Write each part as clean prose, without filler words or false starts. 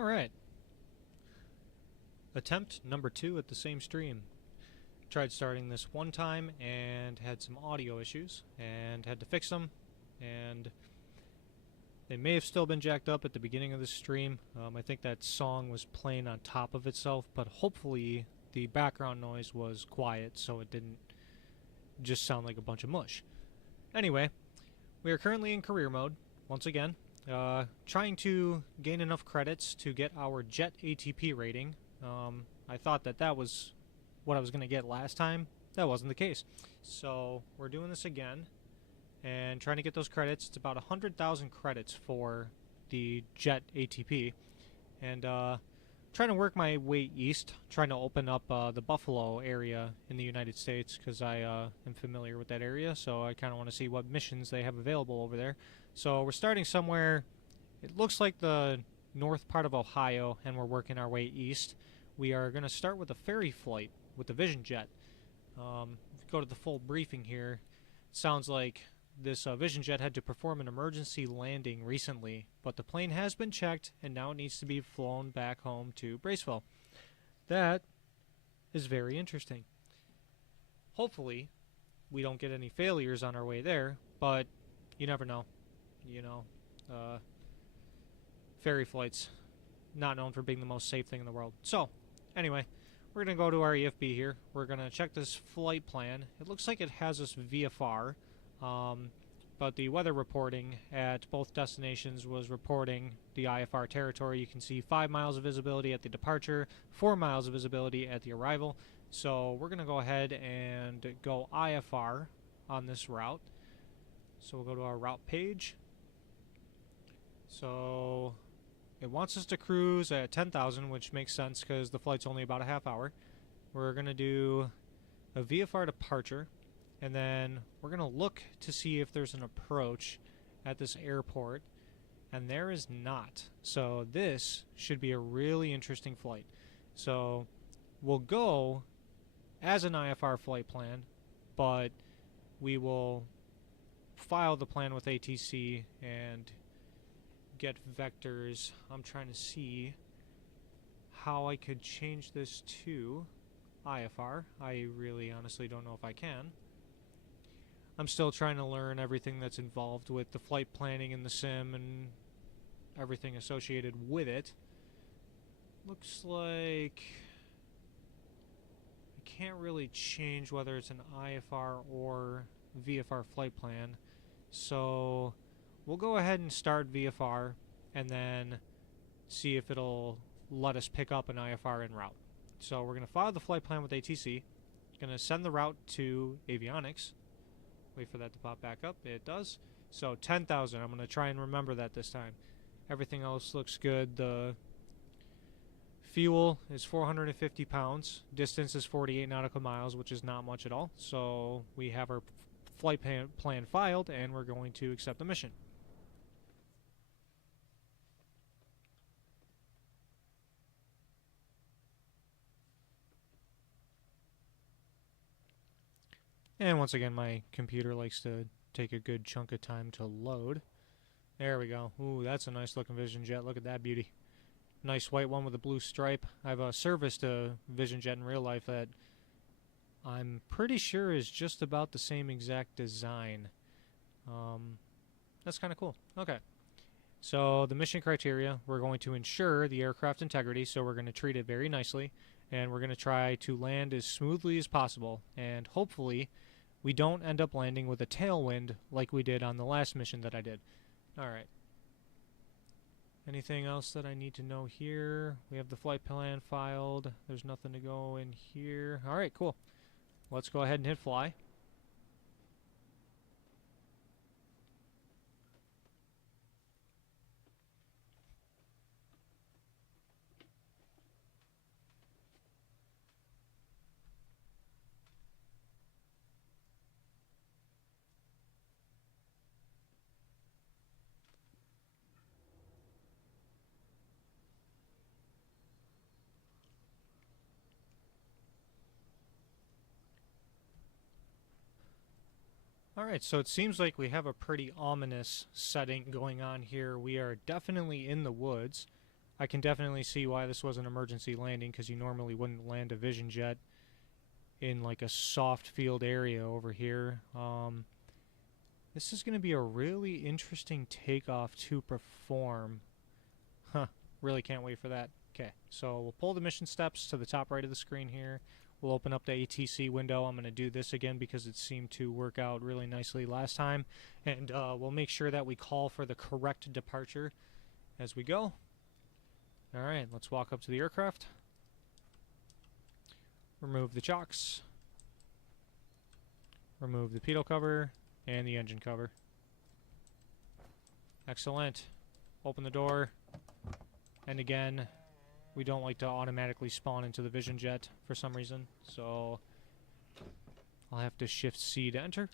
Alright. Attempt number 2 at the same stream. Tried starting this one time and had some audio issues and had to fix them, and they may have still been jacked up at the beginning of the stream. I think that song was playing on top of itself, but hopefully the background noise was quiet so it didn't just sound like a bunch of mush. Anyway, we are currently in career mode, once again, trying to gain enough credits to get our jet ATP rating. I thought that was what I was going to get last time. That wasn't the case. So we're doing this again and trying to get those credits. It's about 100,000 credits for the jet ATP. And trying to work my way east, trying to open up the Buffalo area in the United States, because I am familiar with that area, so I kind of want to see what missions they have available over there. So we're starting somewhere, it looks like the north part of Ohio, and we're working our way east. We are going to start with a ferry flight with the Vision Jet. Go to the full briefing here. It sounds like this Vision Jet had to perform an emergency landing recently, but the plane has been checked and now it needs to be flown back home to Braceville. That is very interesting. Hopefully, we don't get any failures on our way there, but you never know. You know, ferry flights, not known for being the most safe thing in the world. So, anyway, we're going to go to our EFB here. We're going to check this flight plan. It looks like it has us VFR. But the weather reporting at both destinations was reporting the IFR territory. You can see 5 miles of visibility at the departure, 4 miles of visibility at the arrival. So we're going to go ahead and go IFR on this route. So we'll go to our route page. So it wants us to cruise at 10,000, which makes sense because the flight's only about a half hour. We're going to do a VFR departure. And then we're going to look to see if there's an approach at this airport. And there is not. So this should be a really interesting flight. So we'll go as an IFR flight plan, but we will file the plan with ATC and get vectors. I'm trying to see how I could change this to IFR. I really honestly don't know if I can. I'm still trying to learn everything that's involved with the flight planning in the sim and everything associated with it. Looks like I can't really change whether it's an IFR or VFR flight plan. So we'll go ahead and start VFR and then see if it'll let us pick up an IFR en route. So we're going to file the flight plan with ATC. Going to send the route to avionics. Wait for that to pop back up. It does. So 10,000. I'm going to try and remember that this time. Everything else looks good. The fuel is 450 pounds. Distance is 48 nautical miles, which is not much at all. So we have our flight plan filed, and we're going to accept the mission. And once again, my computer likes to take a good chunk of time to load. There we go. Ooh, that's a nice looking Vision Jet. Look at that beauty. Nice white one with a blue stripe. I've serviced a Vision Jet in real life that I'm pretty sure is just about the same exact design. That's kind of cool. Okay. So the mission criteria, we're going to ensure the aircraft integrity, so we're going to treat it very nicely, and we're going to try to land as smoothly as possible, and hopefully we don't end up landing with a tailwind like we did on the last mission that I did. Alright. Anything else that I need to know here? We have the flight plan filed. There's nothing to go in here. Alright, cool. Let's go ahead and hit fly. Alright, so it seems like we have a pretty ominous setting going on here. We are definitely in the woods. I can definitely see why this was an emergency landing, because you normally wouldn't land a Vision jet in like a soft field area over here. This is going to be a really interesting takeoff to perform. Huh, really can't wait for that. Okay, so we'll pull the mission steps to the top right of the screen here. We'll open up the ATC window. I'm going to do this again because it seemed to work out really nicely last time. And we'll make sure that we call for the correct departure as we go. Alright, let's walk up to the aircraft. Remove the chocks. Remove the pitot cover and the engine cover. Excellent. Open the door. And again, we don't like to automatically spawn into the Vision jet for some reason, so I'll have to shift C to enter.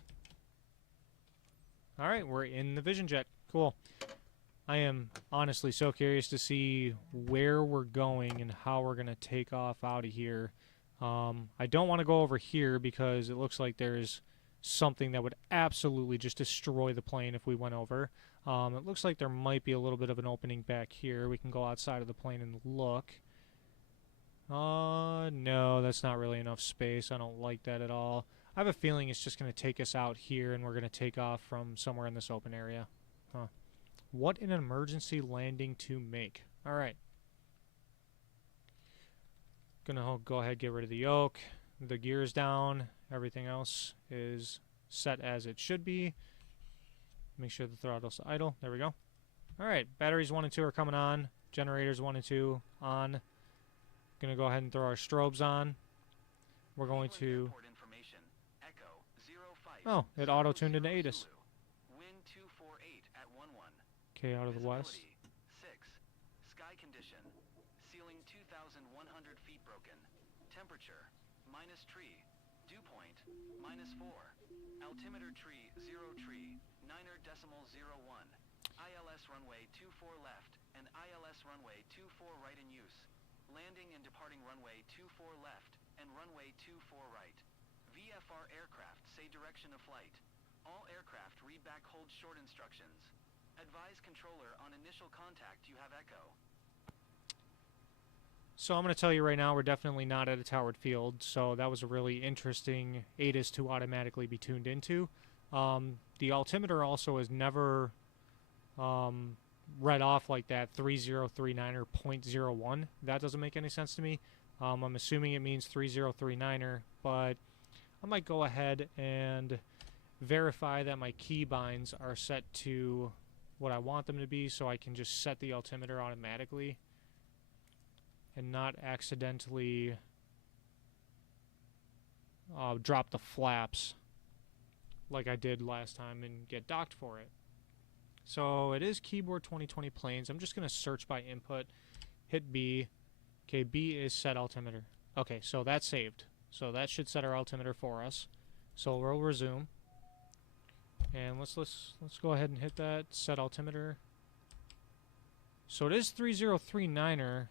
Alright, we're in the Vision jet. Cool. I am honestly so curious to see where we're going and how we're going to take off out of here. I don't want to go over here because it looks like there's something that would absolutely just destroy the plane if we went over. It looks like there might be a little bit of an opening back here. We can go outside of the plane and look. No, that's not really enough space. I don't like that at all. I have a feeling it's just going to take us out here and we're going to take off from somewhere in this open area. Huh. What an emergency landing to make. Alright. Gonna go ahead and get rid of the yoke. The gear's down. Everything else is set as it should be. Make sure the throttle's idle. There we go. Alright, batteries 1 and 2 are coming on. Generators 1 and 2 on. Gonna go ahead and throw our strobes on. We're going to... Oh, it auto-tuned into ATIS. Okay, out of the west. 6. Sky condition. Ceiling 2,100 feet broken. Temperature -tree. Dew point -4. Altimeter tree 0 tree. 9.01. ILS runway 24 left and ILS runway 24 right in use. Landing and departing runway 24 left and runway 24 right. VFR aircraft say direction of flight. All aircraft read back hold short instructions. Advise controller on initial contact you have echo. So I'm going to tell you right now, we're definitely not at a towered field, so that was a really interesting ATIS to automatically be tuned into. The altimeter also is never read off like that 3039er .01. That doesn't make any sense to me. I'm assuming it means 3039er, but I might go ahead and verify that my keybinds are set to what I want them to be, so I can just set the altimeter automatically and not accidentally drop the flaps like I did last time and get docked for it. So it is keyboard 2020 planes. I'm just going to search by input, hit B. Okay, B is set altimeter. Okay, so that's saved. So that should set our altimeter for us. So we'll resume. And let's go ahead and hit that set altimeter. So it is 3039er.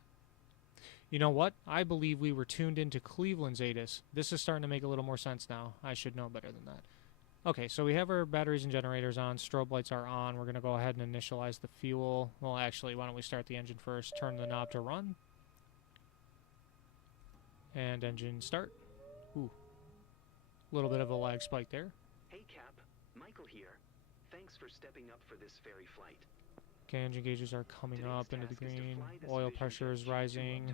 You know what? I believe we were tuned into Cleveland's ATIS. This is starting to make a little more sense now. I should know better than that. Okay, so we have our batteries and generators on. Strobe lights are on. We're going to go ahead and initialize the fuel. Well, actually, why don't we start the engine first? Turn the knob to run. And engine start. Ooh. A little bit of a lag spike there. Hey Cap, Michael here. Thanks for stepping up for this ferry flight. Okay, engine gauges are coming up into the green. Oil pressure is rising.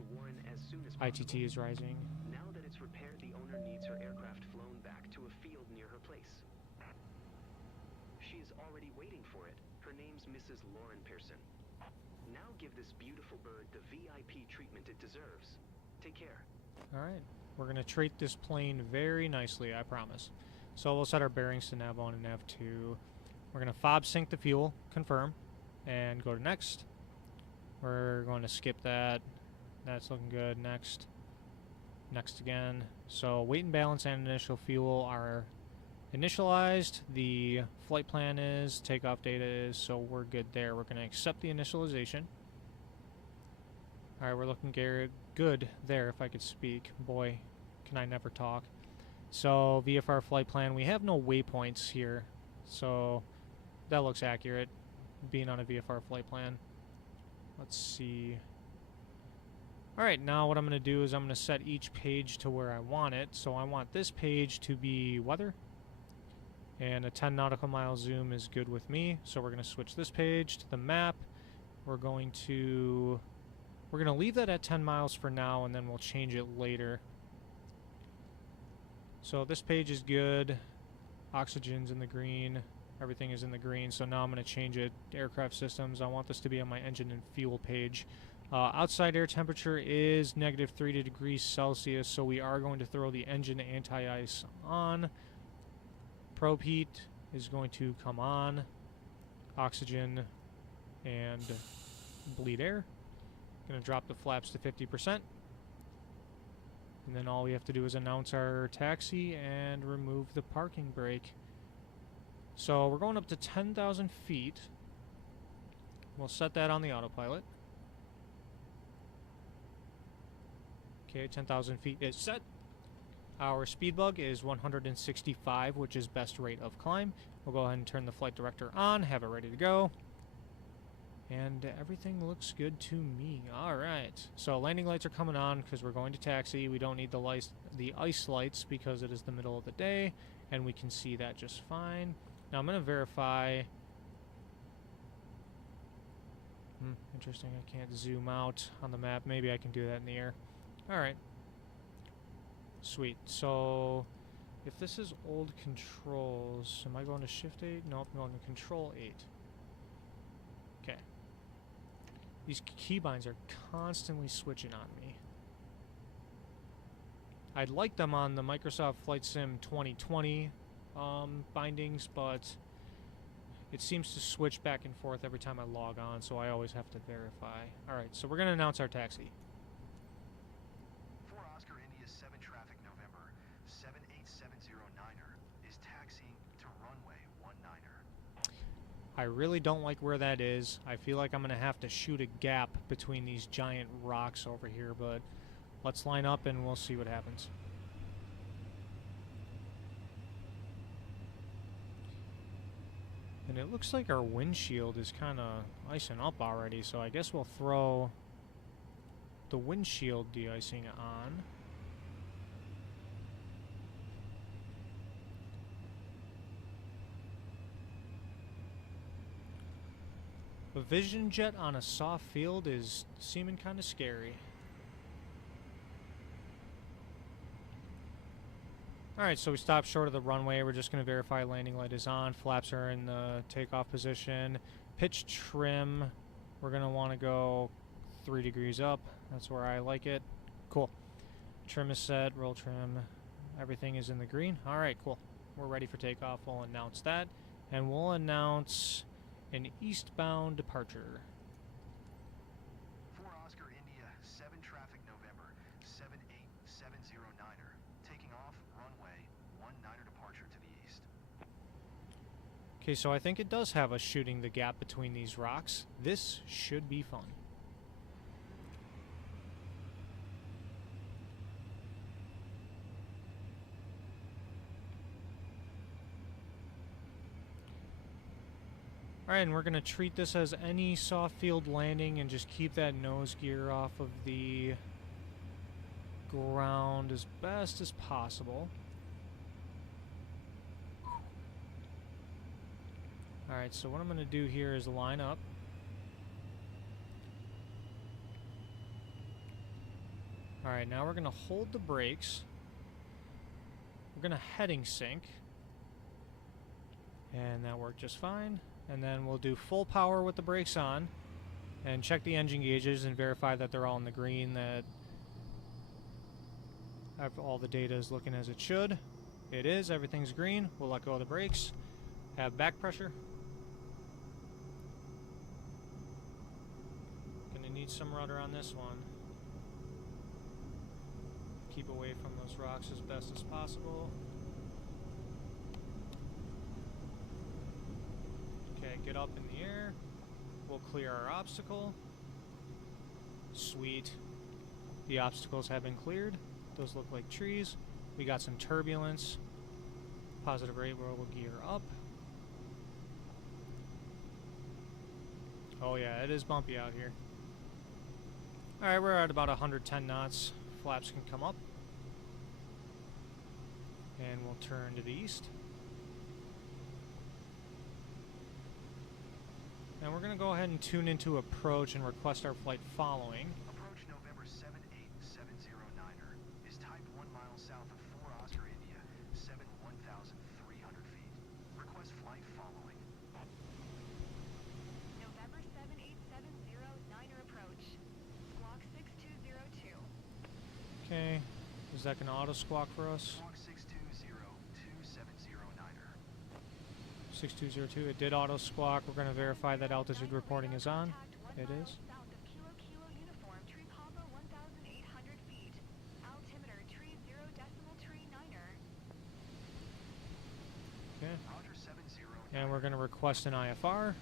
ITT is rising. Now that it's repaired, the owner needs her aircraft flown back to a field near her place. She is already waiting for it. Her name's Mrs. Lauren Pearson. Now give this beautiful bird the VIP treatment it deserves. Take care. Alright, we're going to treat this plane very nicely, I promise. So we'll set our bearings to nav 1 and nav 2. We're going to fob sync the fuel, confirm, and go to next. We're going to skip that. That's looking good. Next. Next again. So weight and balance and initial fuel are initialized. The flight plan is, takeoff data is, so we're good there. We're going to accept the initialization. Alright, we're looking good there, if I could speak. Boy, can I never talk. So, VFR flight plan. We have no waypoints here, so that looks accurate, being on a VFR flight plan. Let's see. Alright, now what I'm going to do is I'm going to set each page to where I want it. So I want this page to be weather. And a 10 nautical mile zoom is good with me. So we're going to switch this page to the map. We're going to leave that at 10 miles for now, and then we'll change it later. So this page is good. Oxygen's in the green. Everything is in the green. So now I'm going to change it. Aircraft systems. I want this to be on my engine and fuel page. Outside air temperature is -3 degrees Celsius, so we are going to throw the engine anti-ice on. Probe heat is going to come on. Oxygen and bleed air. Going to drop the flaps to 50%. And then all we have to do is announce our taxi and remove the parking brake. So we're going up to 10,000 feet. We'll set that on the autopilot. Okay, 10,000 feet is set. Our speed bug is 165, which is best rate of climb. We'll go ahead and turn the flight director on, have it ready to go. And everything looks good to me. Alright, so landing lights are coming on because we're going to taxi. We don't need the ice lights because it is the middle of the day, and we can see that just fine. Now I'm going to verify. Interesting, I can't zoom out on the map. Maybe I can do that in the air. Alright. Sweet. So, if this is old controls, am I going to Shift 8? Nope, I'm going to Control 8. Okay. These keybinds are constantly switching on me. I'd like them on the Microsoft Flight Sim 2020 bindings, but it seems to switch back and forth every time I log on, so I always have to verify. Alright, so we're going to announce our taxi. I really don't like where that is. I feel like I'm going to have to shoot a gap between these giant rocks over here, but let's line up and we'll see what happens. And it looks like our windshield is kind of icing up already, so I guess we'll throw the windshield de-icing on. A vision jet on a soft field is seeming kind of scary. Alright, so we stopped short of the runway. We're just going to verify landing light is on. Flaps are in the takeoff position. Pitch trim, we're going to want to go 3 degrees up. That's where I like it. Cool. Trim is set, roll trim. Everything is in the green. Alright, cool. We're ready for takeoff. We'll announce that. And we'll announce an eastbound departure. 4 Oscar India, 7 traffic November, 78709er. Taking off, runway, 19er departure to the east. Okay, so I think it does have us shooting the gap between these rocks. This should be fun. Alright, and we're going to treat this as any soft field landing and just keep that nose gear off of the ground as best as possible. Alright, so what I'm going to do here is line up. Alright, now we're going to hold the brakes. We're going to heading sync. And that worked just fine. And then we'll do full power with the brakes on and check the engine gauges and verify that they're all in the green, that all the data is looking as it should. It is, everything's green. We'll let go of the brakes. Have back pressure. Gonna need some rudder on this one. Keep away from those rocks as best as possible. Okay, get up in the air. We'll clear our obstacle. Sweet. The obstacles have been cleared. Those look like trees. We got some turbulence. Positive rate where we'll gear up. Oh yeah, it is bumpy out here. Alright, we're at about 110 knots. Flaps can come up. And we'll turn to the east. And we're going to go ahead and tune into approach and request our flight following. Approach November 78709er is type 1 mile south of 4 Oscar India, 1,300 feet. Request flight following. November 78709er approach. Squawk 6202. Okay. Is that going to auto squawk for us? Squawk 620-2709er. 6202. It did auto squawk. We're going to verify that altitude reporting is on. It is. South of Kilo Kilo Uniform, tree Papa 1,800 feet. Altimeter tree 0.39er. Okay. Roger 70. And we're going to request an IFR.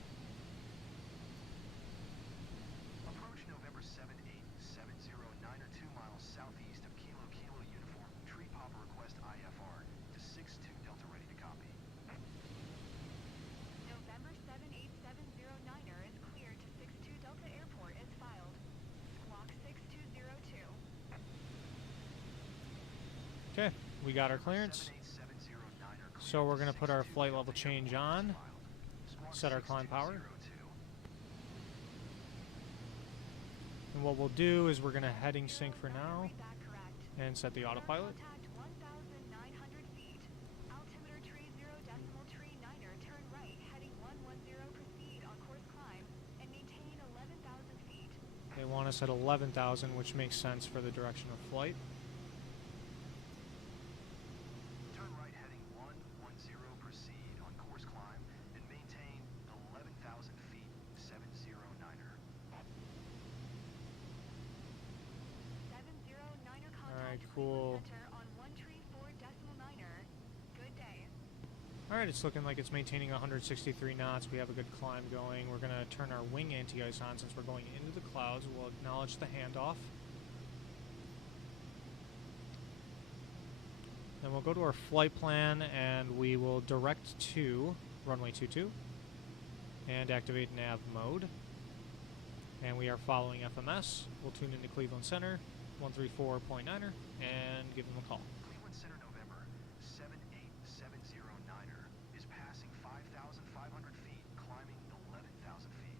Approach November 78709er 2 miles southeast of Kilo Kilo Uniform, tree Papa request IFR to 62 Delta ready to copy. November 78709er is cleared to 62 Delta Airport as filed. Squawk 6202. Okay. We got our clearance. 78709er So we're going to put our 62 flight Delta level change Airport on. as filed. Squawk Set our climb power. 6202. And what we'll do is we're going to heading sync for now Read that correct. and set the autopilot. Contact 1,900 feet. Altimeter tree 0.39er, turn right, heading 110, proceed on course climb, and maintain 11,000 feet. They want us at 11,000, which makes sense for the direction of flight. Turn right heading 110, proceed on course climb, and maintain 11,000 feet, 709er. 709er contact. Alright, cool. Cleveland Center on 134.9er. Good day. Alright, it's looking like it's maintaining 163 knots. We have a good climb going. We're going to turn our wing anti-ice on since we're going into the clouds. We'll acknowledge the handoff. Then we'll go to our flight plan and we will direct to runway 22 and activate nav mode. And we are following FMS. We'll tune into Cleveland Center, 134.9er, and give them a call. Cleveland Center November 78709er is passing 5,500 feet, climbing 11,000 feet.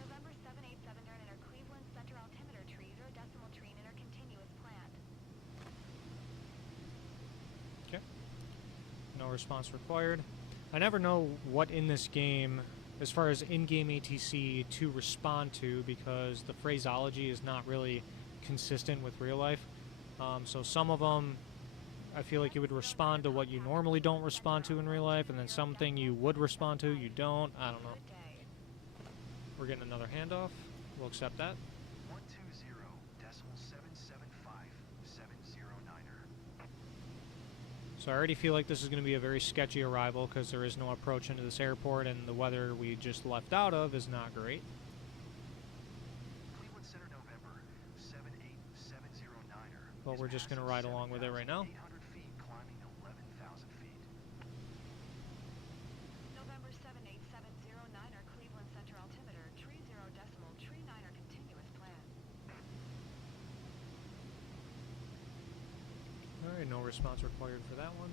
November 78709er, Cleveland Center altimeter tree 0.3 inner continuous planned. Okay. No response required. I never know what in this game, as far as in-game ATC, to respond to because the phraseology is not really consistent with real life. So some of them, I feel like you would respond to what you normally don't respond to in real life, and then something you would respond to, you don't. I don't know. Good day. We're getting another handoff. We'll accept that. 120.775.709er. So I already feel like this is going to be a very sketchy arrival because there is no approach into this airport, and the weather we just left out of is not great. Cleveland Center November 78709er. But we're just going to ride along with it right now. 800 feet, climbing 11,000 feet. November 78709er, Cleveland Center altimeter tree 0.9er continuous plan. Alright, no response required for that one.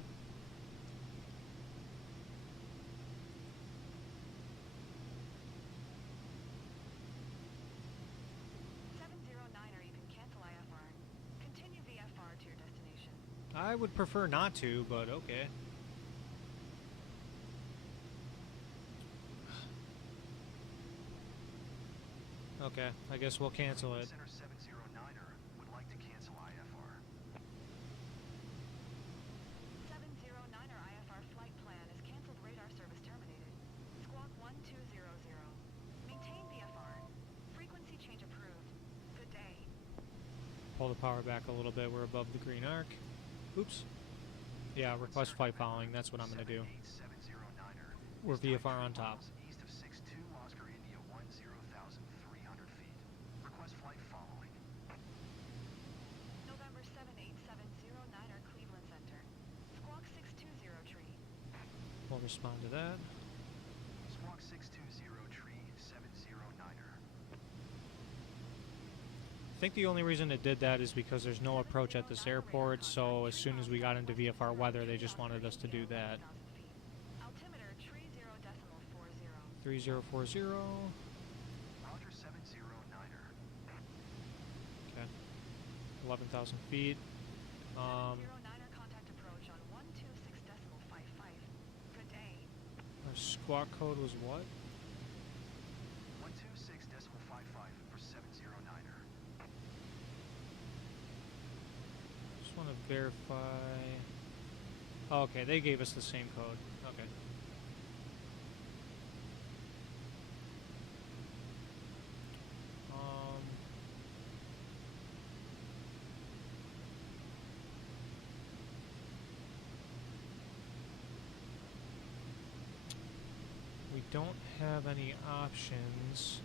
You can cancel IFR. Continue VFR to your destination. I would prefer not to, but okay. Okay, I guess we'll cancel it. Center 709er would like to cancel IFR. 709er IFR flight plan is canceled. Radar service terminated. Squawk 1200. Maintain VFR. Frequency change approved. Good day. Pull the power back a little bit. We're above the green arc. Oops. Yeah, request flight following. That's what I'm going to do. 78709er We're is VFR on top. miles east of 62 Oscar India 10,300 feet. Request flight following. November 78709er, Cleveland Center. Squawk 620 tree. We'll respond to that. Squawk 620 tree 709er. think the only reason it did that is because there's no approach at this airport, so as soon as we got into VFR weather, they just wanted us to do that. Altimeter tree 0.40. 3040. Roger 709er. Okay. 11,000 feet. 709er contact approach on 126.55. Good day. Our squawk code was what? 126.55 for 709er. Just want to verify. Oh, okay, they gave us the same code. Okay. We don't have any options.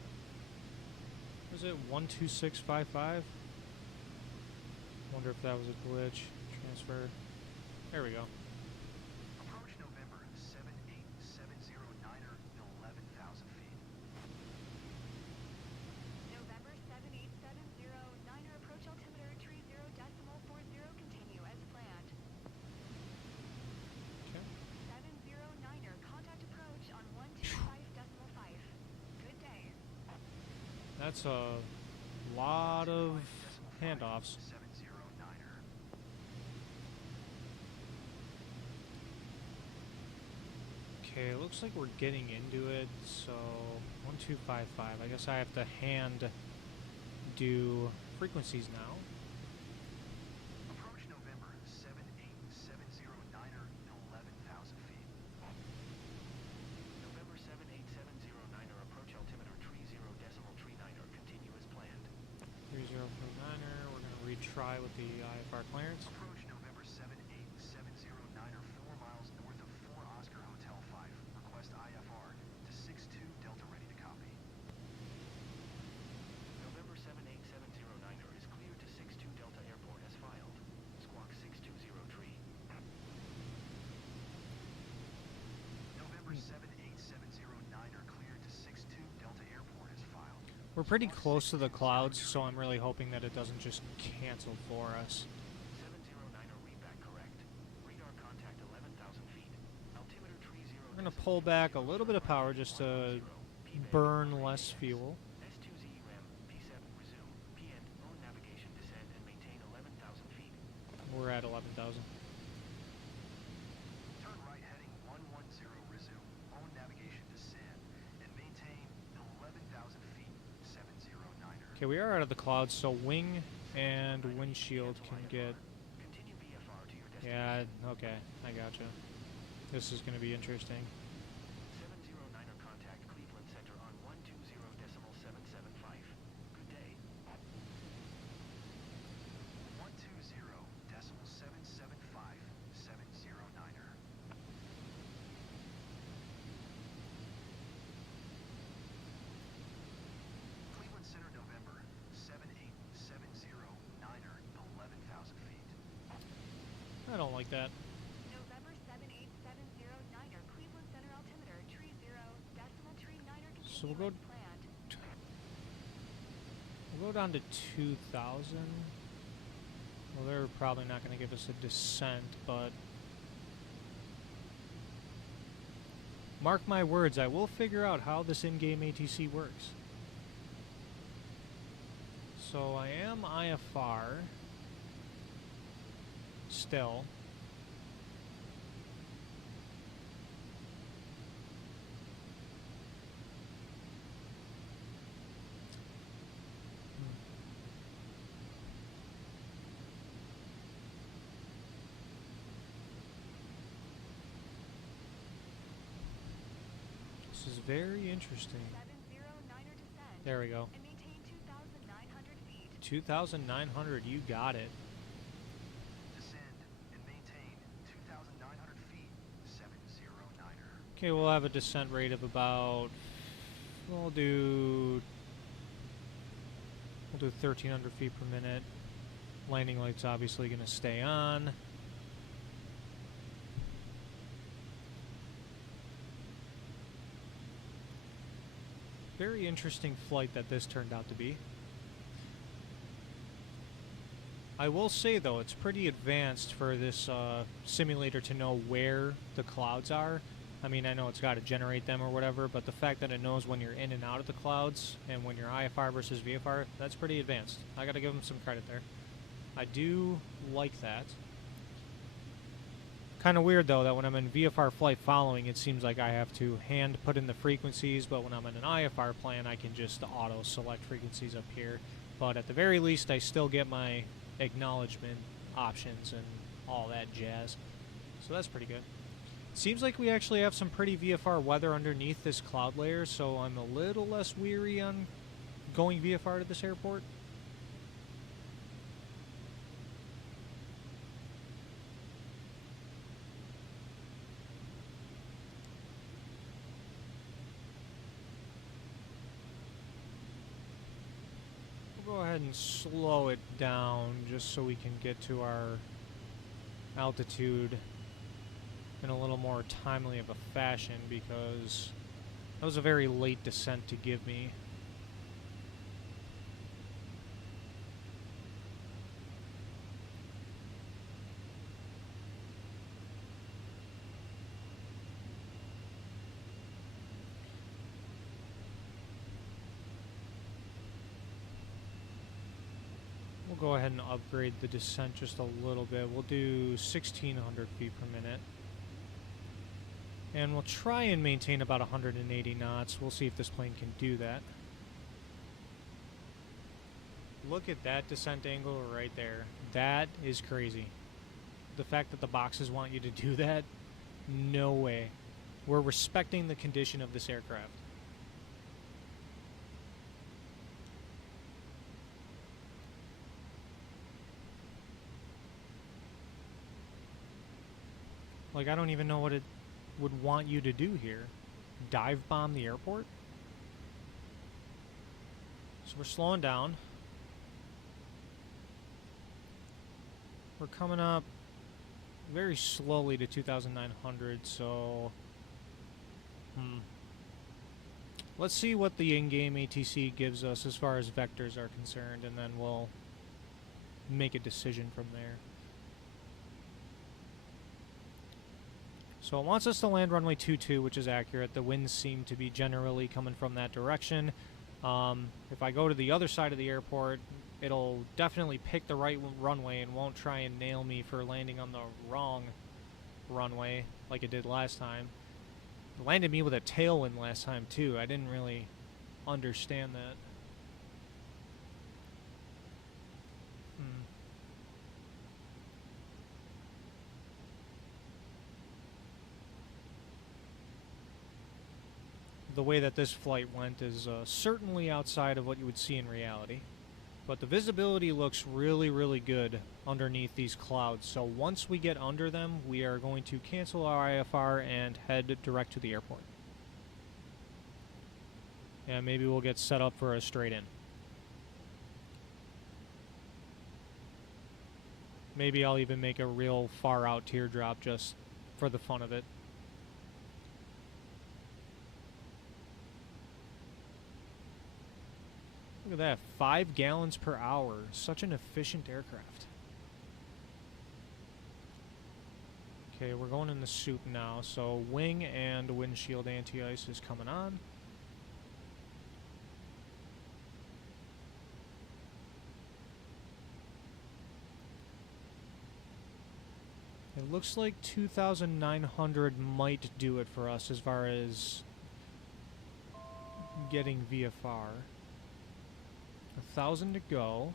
Was it 12655? Wonder if that was a glitch. Transfer. There we go. Approach November 78709er, 11,000 feet. November 78709er approach altimeter tree 0.40. Continue as planned. Okay. 709er contact approach on 125.5. Good day. That's a lot of handoffs. 709er. Okay, it looks like we're getting into it, so 1255. I guess I have to hand do frequencies now. Approach November 78709er, 11,000 feet. November 78709er, approach altimeter tree 0.39er, continue as planned. 3049er, we're going to retry with the IFR clearance. Approach November 78709er, 4 miles north of 4 Oscar Hotel 5. Request IFR to 62 Delta, ready to copy. November 78709er is cleared to 62 Delta Airport as filed. Squawk 620 tree. November 78709er cleared to 62 Delta Airport as filed. We're pretty close to the clouds, so I'm really hoping that it doesn't just cancel for us. 709er readback correct. Radar contact 11,000 feet. Altimeter tree 0. We're going to pull back a little bit of power just to burn less fuel. S2ZUM, P7 resume. PN, own navigation descend and maintain 11,000 feet. We're at 11,000. Turn right heading 110 resume. Own navigation descend and maintain 11,000 feet. 709er. Okay, we are out of the clouds, so wing and windshield can get... Continue VFR to your Yeah, destination. okay, I gotcha. This is going to be interesting. 709er contact Cleveland Center on 120.775. Good day. 120.775. 709er. Cleveland Center, November 78709er, 11,000 feet. I don't like that. November 78709er Cleveland Center altimeter tree 0.39er. So we'll Continue go- as planned. We'll go down to 2,000. Well, they're probably not going to give us a descent, but... Mark my words, I will figure out how this in-game ATC works. So I am IFR. Still. This is very interesting. 709er descend. There we go. And maintain 2,900 feet. 2,900, you got it. Descend and maintain 2,900 feet. 709er. Okay, we'll have a descent rate of about... We'll do 1,300 feet per minute. Landing light's obviously going to stay on. Very interesting flight that this turned out to be. I will say, though, it's pretty advanced for this simulator to know where the clouds are. I mean, I know it's got to generate them or whatever, but the fact that it knows when you're in and out of the clouds and when you're IFR versus VFR, that's pretty advanced. I got to give them some credit there. I do like that. Kind of weird, though, that when I'm in VFR flight following, it seems like I have to hand put in the frequencies, but when I'm in an IFR plan, I can just auto-select frequencies up here. But at the very least, I still get my acknowledgement options and all that jazz. So that's pretty good. Seems like we actually have some pretty VFR weather underneath this cloud layer, so I'm a little less weary on going VFR to this airport. We'll go ahead and slow it down just so we can get to our altitude in a little more timely of a fashion, because that was a very late descent to give me. We'll go ahead and upgrade the descent just a little bit. We'll do 1,600 feet per minute. And we'll try and maintain about 180 knots. We'll see if this plane can do that. Look at that descent angle right there. That is crazy. The fact that the boxes want you to do that, no way. We're respecting the condition of this aircraft. Like, I don't even know what it would want you to do here. Dive bomb the airport? So we're slowing down. We're coming up very slowly to 2,900, so let's see what the in-game ATC gives us as far as vectors are concerned, and then we'll make a decision from there. So it wants us to land runway 22, which is accurate. The winds seem to be generally coming from that direction. If I go to the other side of the airport, it'll definitely pick the right runway and won't try and nail me for landing on the wrong runway like it did last time. It landed me with a tailwind last time too. I didn't really understand that. The way that this flight went is certainly outside of what you would see in reality. But the visibility looks really, really good underneath these clouds. So once we get under them, we are going to cancel our IFR and head direct to the airport. And maybe we'll get set up for a straight in. Maybe I'll even make a real far out teardrop just for the fun of it. Look at that, 5 gallons per hour. Such an efficient aircraft. Okay, we're going in the soup now, so wing and windshield anti-ice is coming on. It looks like 2,900 might do it for us as far as getting VFR. 1,000 to go.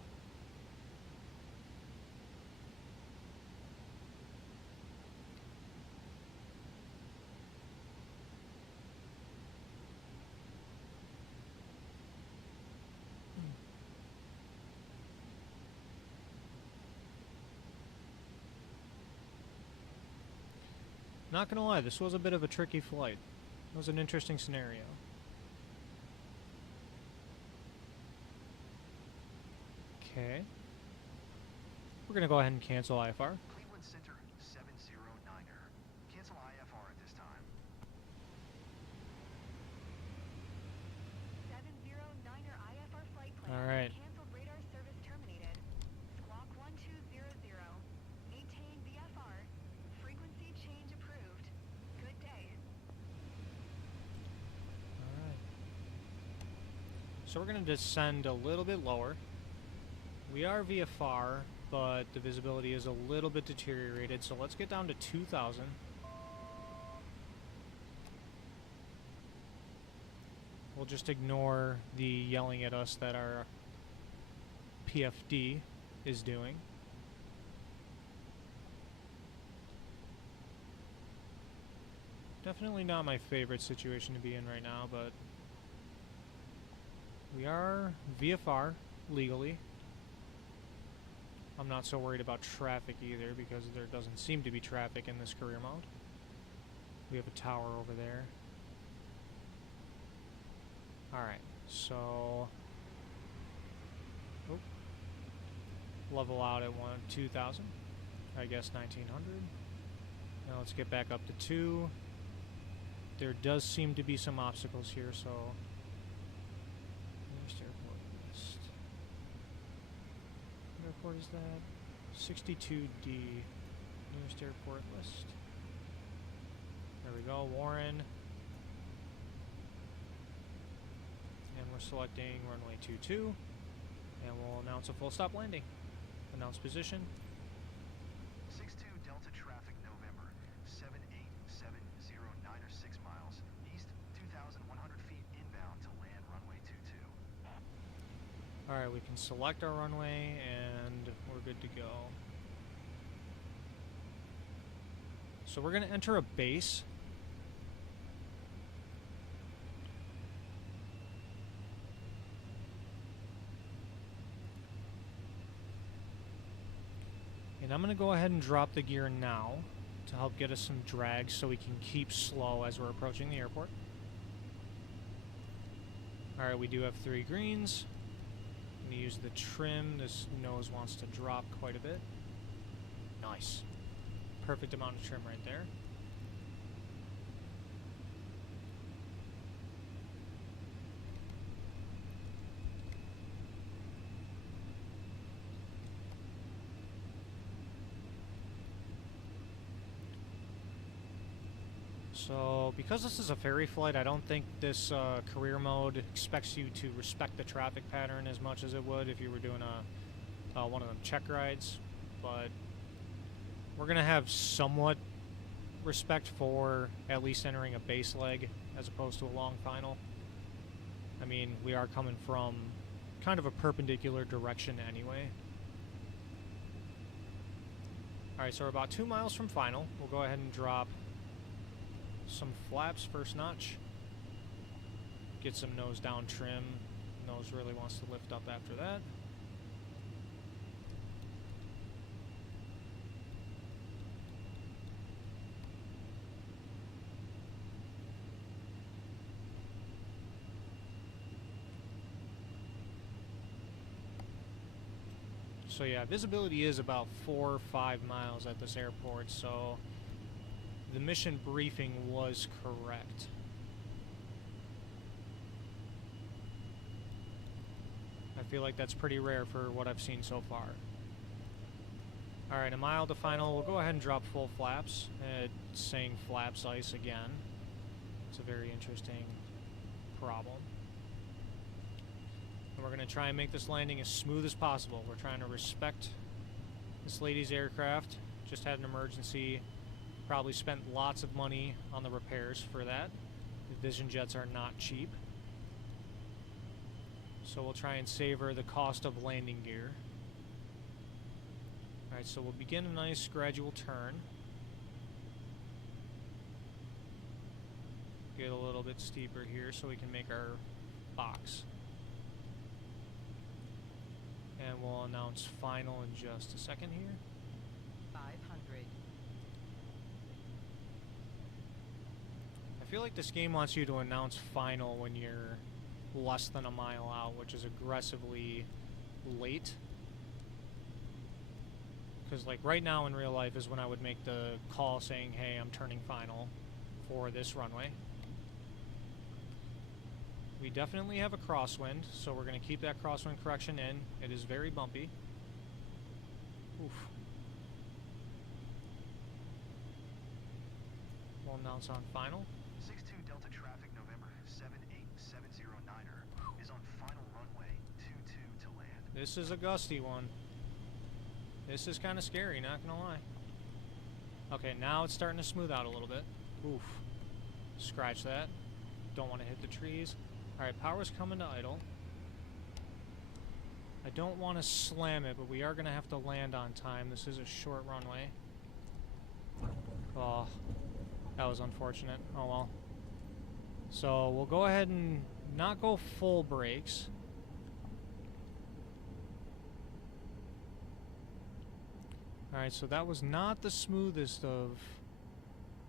Not gonna lie, this was a bit of a tricky flight. It was an interesting scenario. Okay. We're gonna go ahead and cancel IFR. Cleveland Center 709er. Cancel IFR at this time. 709er IFR flight plan. All right. Canceled radar service terminated. Squawk 120 So we're going to descend a little bit lower. We are VFR, but the visibility is a little bit deteriorated, so let's get down to 2,000. We'll just ignore the yelling at us that our PFD is doing. Definitely not my favorite situation to be in right now, but we are VFR legally. I'm not so worried about traffic either because there doesn't seem to be traffic in this career mode. We have a tower over there. Alright, so level out at 2,000. I guess 1,900. Now let's get back up to 2. There does seem to be some obstacles here, so nearest airport list. What airport is that? 62D. Nearest airport list. There we go, Warren. And we're selecting runway 22. And we'll announce a full stop landing. Announce position. 62 Delta traffic November, 78709 or 6 miles, east 2,100 feet inbound to land runway 22. Alright, we can select our runway and we're good to go. So we're going to enter a base. And I'm going to go ahead and drop the gear now to help get us some drag so we can keep slow as we're approaching the airport. Alright, we do have 3 greens. I'm going to use the trim. This nose wants to drop quite a bit. Nice. Perfect amount of trim right there. So, because this is a ferry flight, I don't think this career mode expects you to respect the traffic pattern as much as it would if you were doing one of them check rides. But we're going to have somewhat respect for at least entering a base leg as opposed to a long final. I mean, we are coming from kind of a perpendicular direction anyway. Alright, so we're about 2 miles from final. We'll go ahead and drop some flaps first notch. Get some nose down trim. Nose really wants to lift up after that. So yeah, visibility is about 4 or 5 miles at this airport, so the mission briefing was correct. I feel like that's pretty rare for what I've seen so far. Alright, a mile to final. We'll go ahead and drop full flaps. It's saying flaps ice again. It's a very interesting problem. And we're going to try and make this landing as smooth as possible. We're trying to respect this lady's aircraft. Just had an emergency. Probably spent lots of money on the repairs for that. The Vision jets are not cheap. So we'll try and savor the cost of landing gear. Alright, so we'll begin a nice gradual turn. Get a little bit steeper here so we can make our box. And we'll announce final in just a second here. 500. I feel like this game wants you to announce final when you're less than a mile out, which is aggressively late. Because like right now in real life is when I would make the call saying, hey, I'm turning final for this runway. We definitely have a crosswind, so we're going to keep that crosswind correction in. It is very bumpy. Oof. We'll announce on final. 62 Delta traffic November, 70-9er is on final runway 22 to land. This is a gusty one. This is kind of scary, not gonna lie. Okay, now it's starting to smooth out a little bit. Oof. Scratch that. Don't want to hit the trees. Alright, power's coming to idle. I don't want to slam it, but we are going to have to land on time. This is a short runway. Oh, that was unfortunate. Oh well. So we'll go ahead and not go full brakes. Alright, so that was not the smoothest of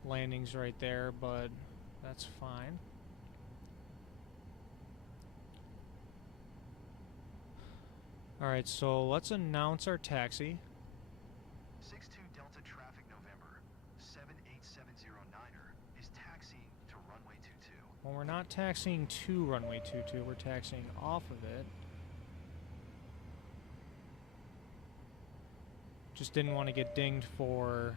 landings right there, but that's fine. Alright, so let's announce our taxi. 62 Delta Traffic November, 78709er is taxiing to runway 22. Well, we're not taxiing to runway 22, we're taxiing off of it. Just didn't want to get dinged for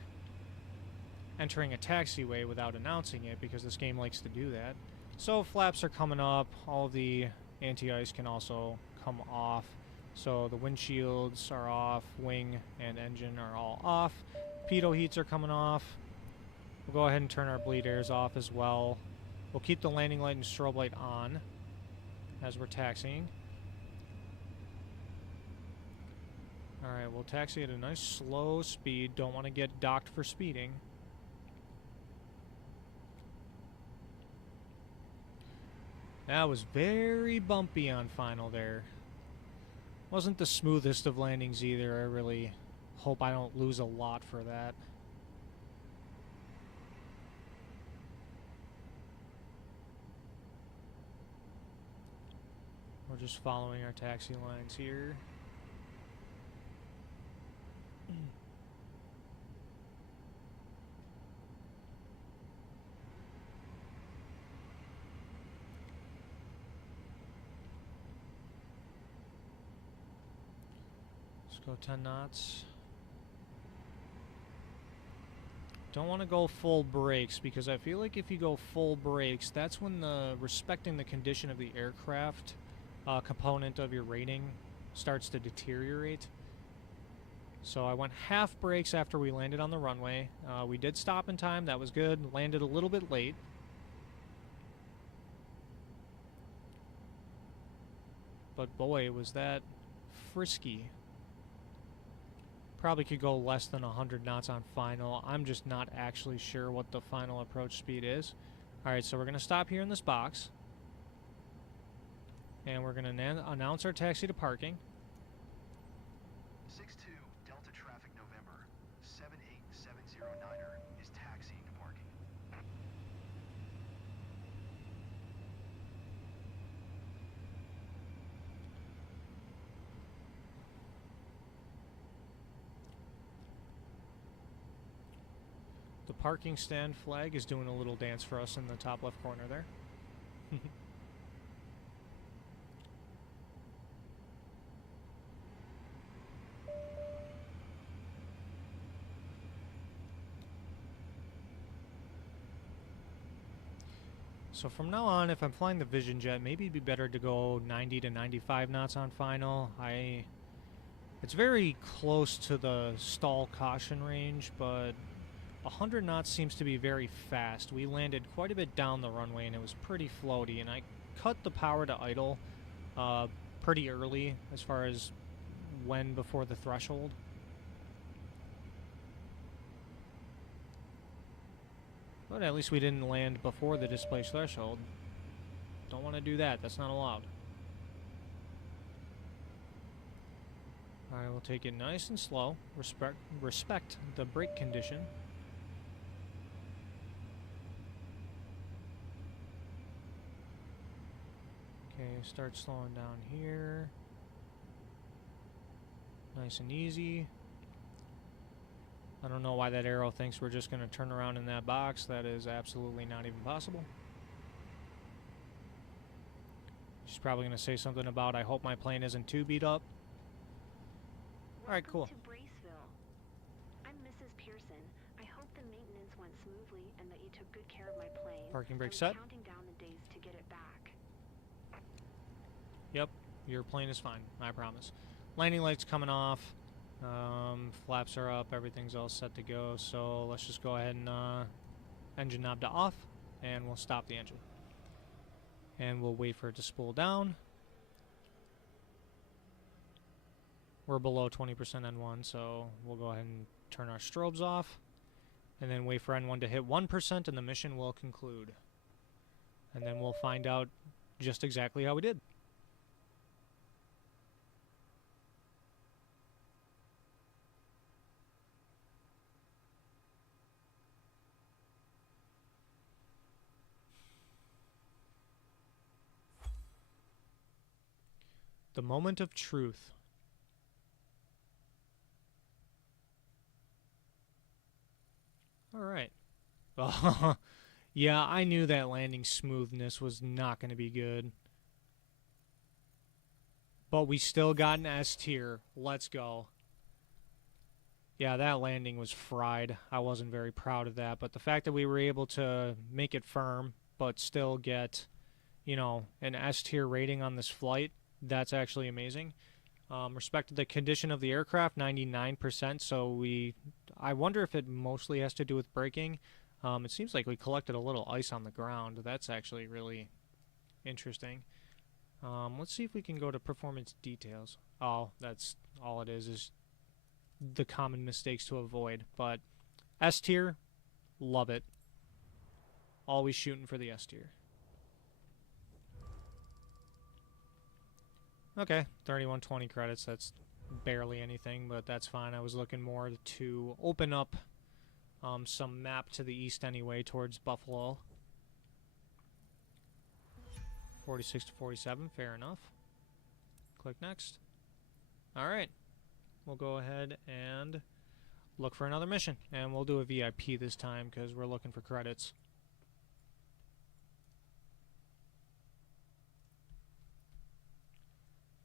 entering a taxiway without announcing it, because this game likes to do that. So flaps are coming up, all the anti-ice can also come off. So the windshields are off, wing and engine are all off. Pitot heats are coming off. We'll go ahead and turn our bleed airs off as well. We'll keep the landing light and strobe light on as we're taxiing. Alright, we'll taxi at a nice slow speed. Don't want to get docked for speeding. That was very bumpy on final there. Wasn't the smoothest of landings either. I really hope I don't lose a lot for that. We're just following our taxi lines here. Go 10 knots. Don't want to go full brakes, because I feel like if you go full brakes, that's when the respecting the condition of the aircraft component of your rating starts to deteriorate. So I went half brakes after we landed on the runway. We did stop in time, that was good. Landed a little bit late. But boy, was that frisky. Probably could go less than 100 knots on final. I'm just not actually sure what the final approach speed is. Alright, so we're going to stop here in this box. And we're going to announce our taxi to parking. 62 Delta Traffic November, 78709er is taxiing to parking. The parking stand flag is doing a little dance for us in the top left corner there. So from now on, if I'm flying the Vision Jet, maybe it'd be better to go 90 to 95 knots on final. It's very close to the stall caution range, but 100 knots seems to be very fast. We landed quite a bit down the runway and it was pretty floaty, and I cut the power to idle pretty early as far as when before the threshold. But at least we didn't land before the displaced threshold. Don't want to do that, that's not allowed. Alright, we'll take it nice and slow. Respect the brake condition. Okay, start slowing down here. Nice and easy. I don't know why that arrow thinks we're just going to turn around in that box. That is absolutely not even possible. She's probably going to say something about, I hope my plane isn't too beat up. Alright, cool. Welcome to Braceville. I'm Mrs. Pearson. I hope the maintenance went smoothly and that you took good care of my plane. Parking brake I'm set. counting down the days to get it back. Your plane is fine, I promise. Landing lights coming off. Flaps are up. Everything's all set to go. So let's just go ahead and engine knob to off, and we'll stop the engine. And we'll wait for it to spool down. We're below 20% N1, so we'll go ahead and turn our strobes off. And then wait for N1 to hit 1% and the mission will conclude. And then we'll find out just exactly how we did. The moment of truth. Alright. Yeah, I knew that landing smoothness was not going to be good. But we still got an S tier. Let's go. Yeah, that landing was fried. I wasn't very proud of that. But the fact that we were able to make it firm, but still get, you know, an S tier rating on this flight, that's actually amazing. Respect to the condition of the aircraft, 99%. So I wonder if it mostly has to do with braking. It seems like we collected a little ice on the ground. That's actually really interesting. Let's see if we can go to performance details. Oh, that's all it is the common mistakes to avoid. But S tier, love it. Always shooting for the S tier. Okay, 3120 credits. That's barely anything, but that's fine. I was looking more to open up some map to the east anyway, towards Buffalo. 46 to 47, fair enough. Click next. Alright, we'll go ahead and look for another mission. And we'll do a VIP this time because we're looking for credits.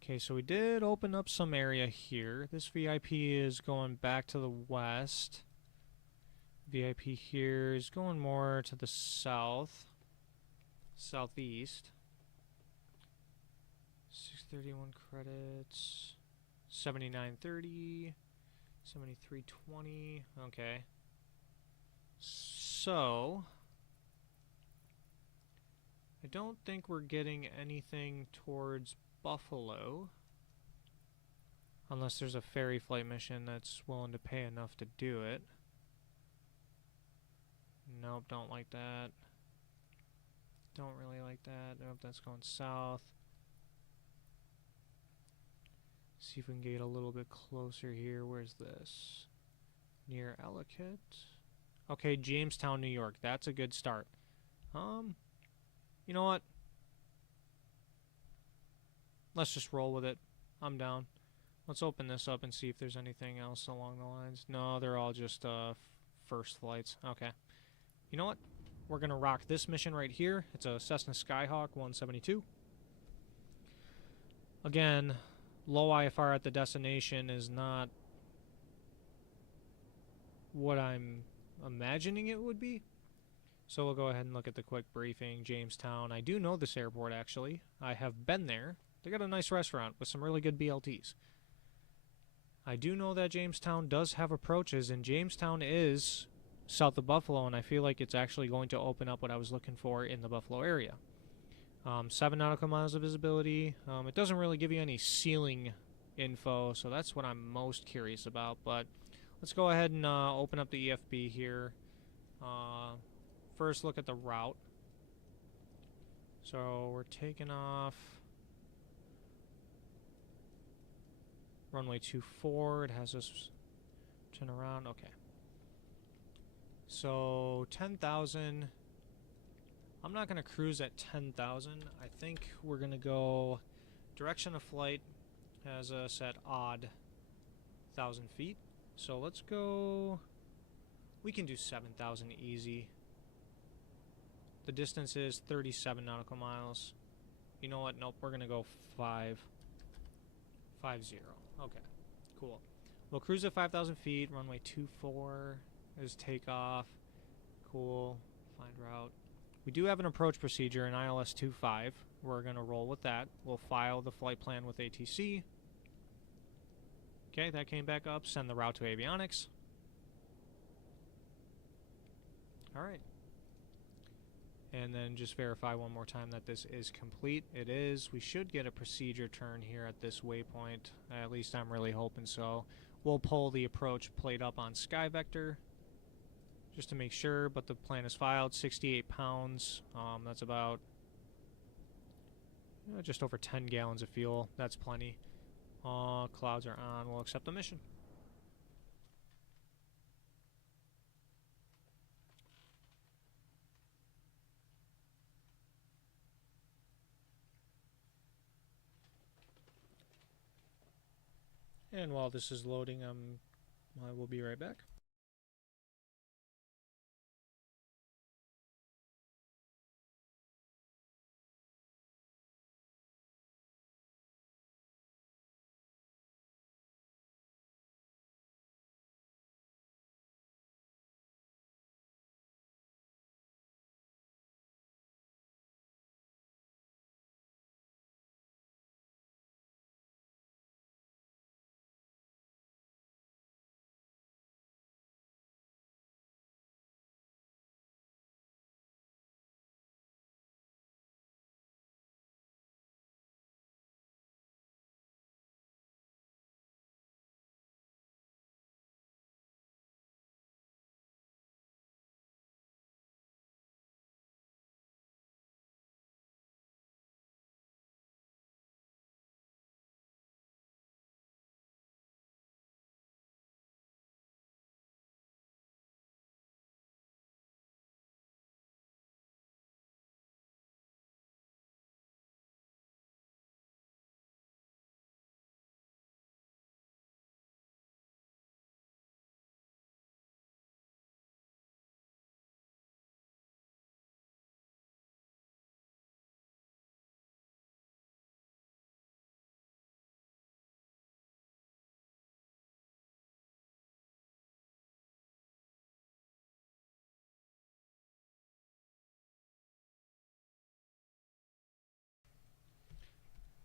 Okay, so we did open up some area here. This VIP is going back to the west. VIP here is going more to the south. Southeast. 631 credits. 7930. 7320. Okay. So I don't think we're getting anything towards Buffalo, unless there's a ferry flight mission that's willing to pay enough to do it. Nope, don't like that. Don't really like that. Nope, that's going south. See if we can get a little bit closer here. Where's this? Near Ellicott. Okay, Jamestown, New York. That's a good start. You know what? Let's just roll with it. I'm down. Let's open this up and see if there's anything else along the lines. No, they're all just first flights. Okay. You know what? We're going to rock this mission right here. It's a Cessna Skyhawk 172. Again, low IFR at the destination is not what I'm imagining it would be. So we'll go ahead and look at the quick briefing. Jamestown. I do know this airport, actually. I have been there. They got a nice restaurant with some really good BLTs. I do know that Jamestown does have approaches, and Jamestown is south of Buffalo, and I feel like it's actually going to open up what I was looking for in the Buffalo area. 7 nautical miles of visibility. It doesn't really give you any ceiling info, so that's what I'm most curious about. But let's go ahead and open up the EFB here. First, look at the route. So we're taking off runway 24. It has us turn around. Okay. So 10,000. I'm not going to cruise at 10,000. I think we're going to go direction of flight has us at odd 1,000 feet. So let's go. We can do 7,000 easy. The distance is 37 nautical miles. You know what? Nope. We're going to go 5-0. Okay. Cool. We'll cruise at 5,000 feet. Runway 24 is takeoff. Cool. Find route. We do have an approach procedure in ILS 2.5. We're going to roll with that. We'll file the flight plan with ATC. Okay, that came back up. Send the route to avionics. Alright. And then just verify one more time that this is complete. It is. We should get a procedure turn here at this waypoint. At least I'm really hoping so. We'll pull the approach plate up on SkyVector just to make sure, but the plan is filed. 68 pounds. That's about just over 10 gallons of fuel. That's plenty. Clouds are on. We'll accept the mission. And while this is loading, I will be right back.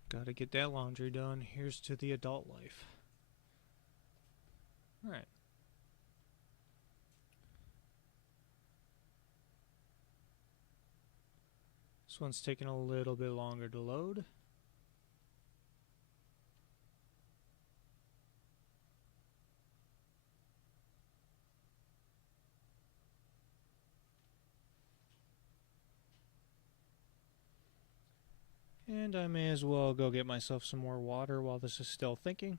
Gotta get that laundry done. Here's to the adult life. Alright. This one's taking a little bit longer to load. And I may as well go get myself some more water while this is still thinking.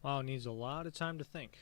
Wow, it needs a lot of time to think.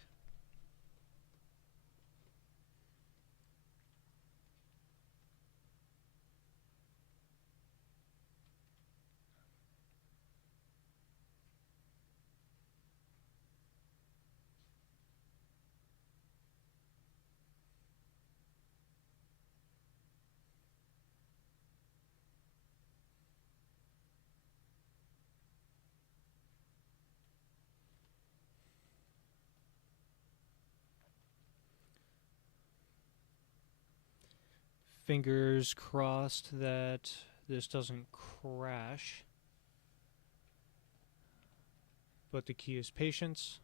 Fingers crossed that this doesn't crash. But the key is patience,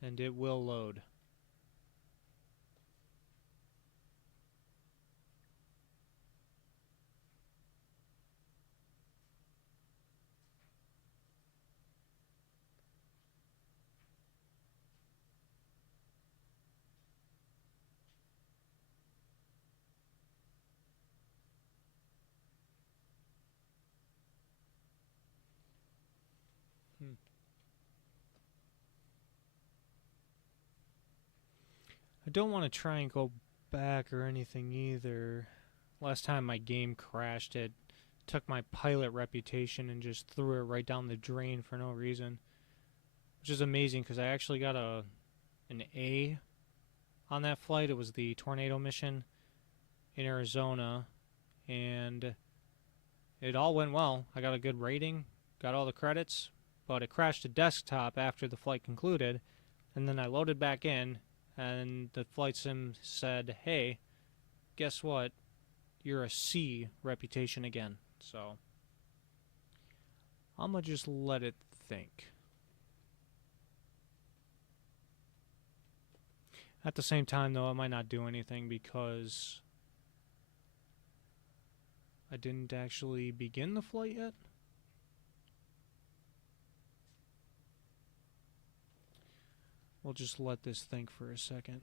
and it will load. don't want to try and go back or anything either. Last time my game crashed, it took my pilot reputation and just threw it right down the drain for no reason. Which is amazing because I actually got an A on that flight. It was the tornado mission in Arizona, and it all went well. I got a good rating, got all the credits, but it crashed to desktop after the flight concluded, and then I loaded back in, and the flight sim said, hey, guess what? You're a C reputation again. So, I'm gonna just let it think. At the same time, though, I might not do anything because I didn't actually begin the flight yet. We'll just let this think for a second.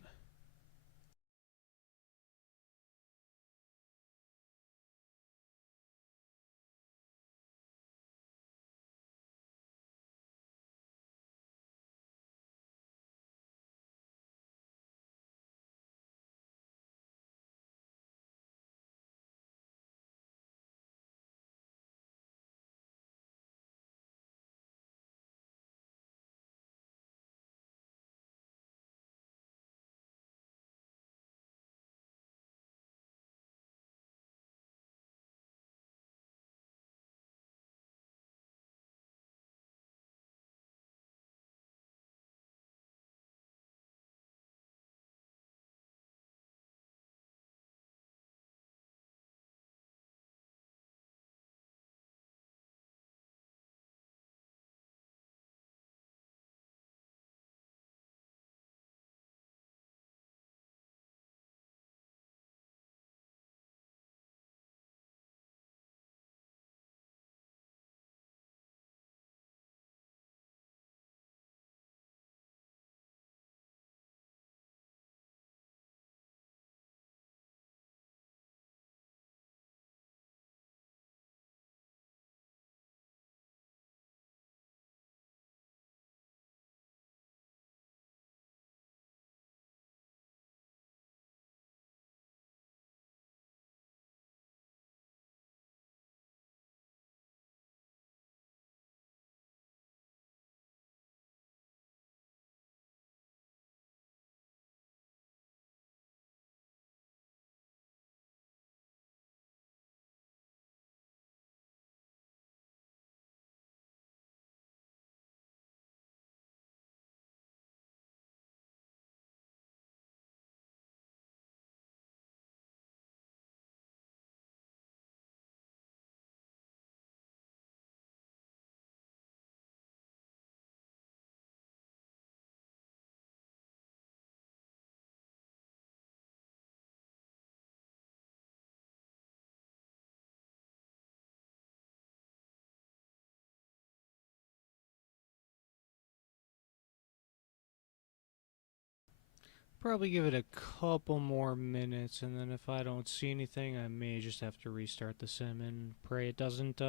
Probably give it a couple more minutes, and then if I don't see anything, I may just have to restart the sim and pray it doesn't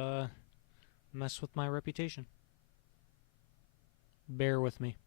mess with my reputation. Bear with me.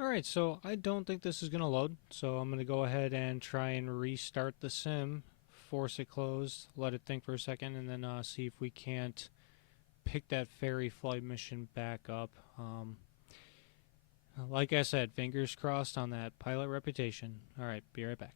Alright, so I don't think this is going to load, so I'm going to go ahead and try and restart the sim, force it closed, let it think for a second, and then see if we can't pick that ferry flight mission back up. Like I said, fingers crossed on that pilot reputation. Alright, be right back.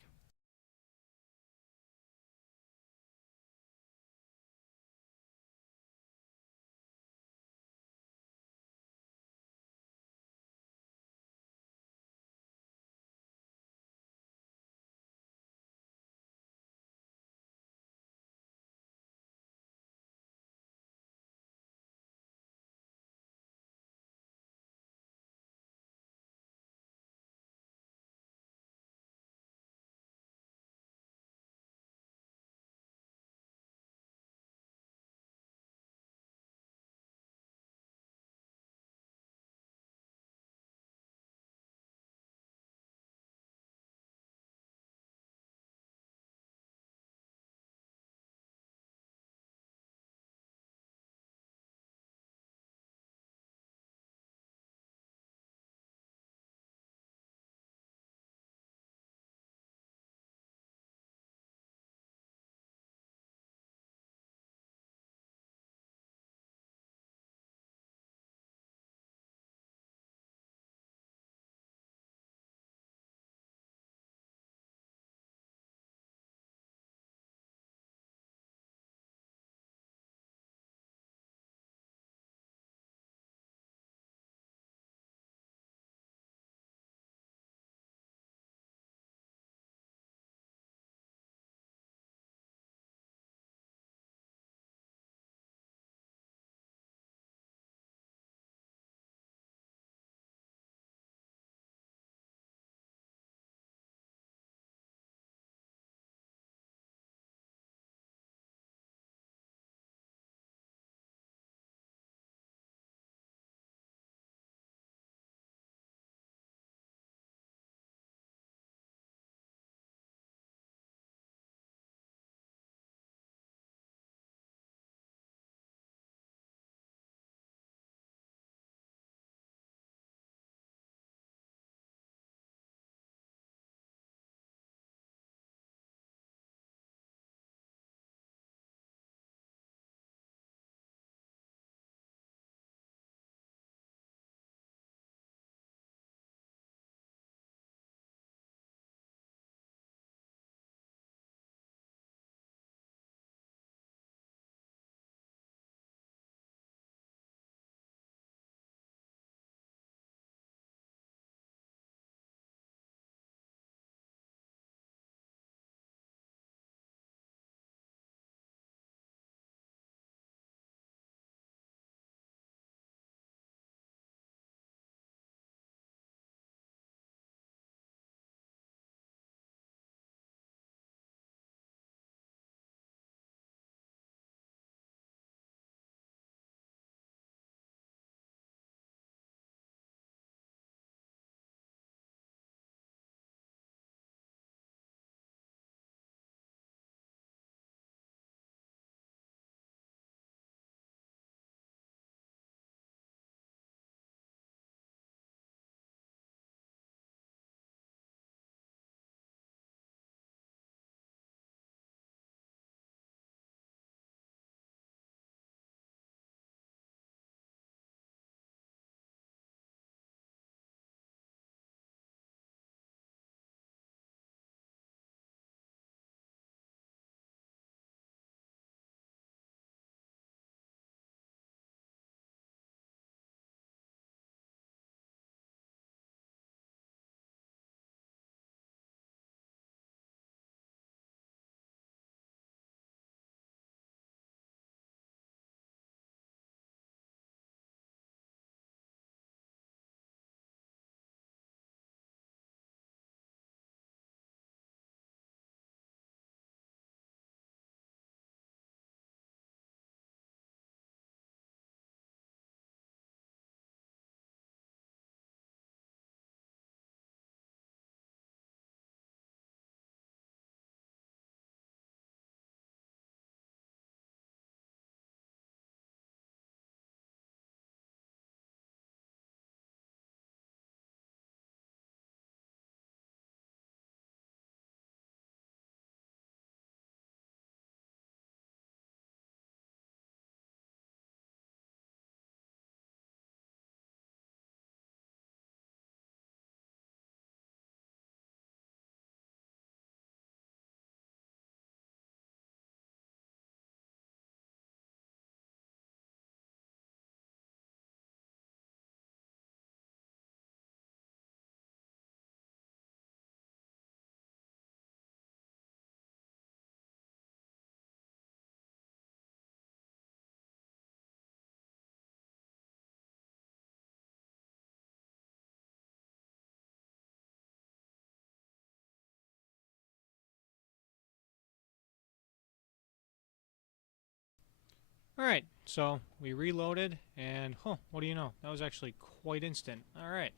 Alright, so we reloaded, and what do you know? That was actually quite instant. Alright.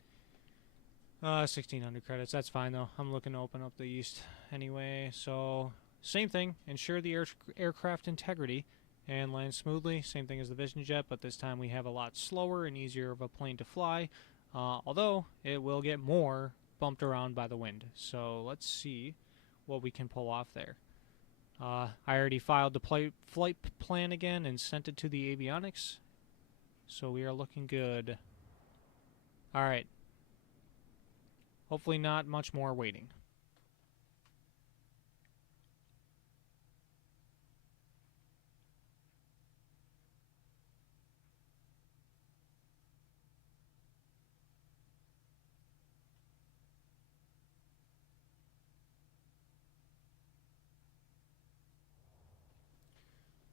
1,600 credits, that's fine though. I'm looking to open up the east anyway, so same thing. Ensure the aircraft integrity and land smoothly. Same thing as the Vision Jet, but this time we have a lot slower and easier of a plane to fly, although it will get more bumped around by the wind. So let's see what we can pull off there. I already filed the flight plan again and sent it to the avionics, so we are looking good. Alright. Hopefully not much more waiting.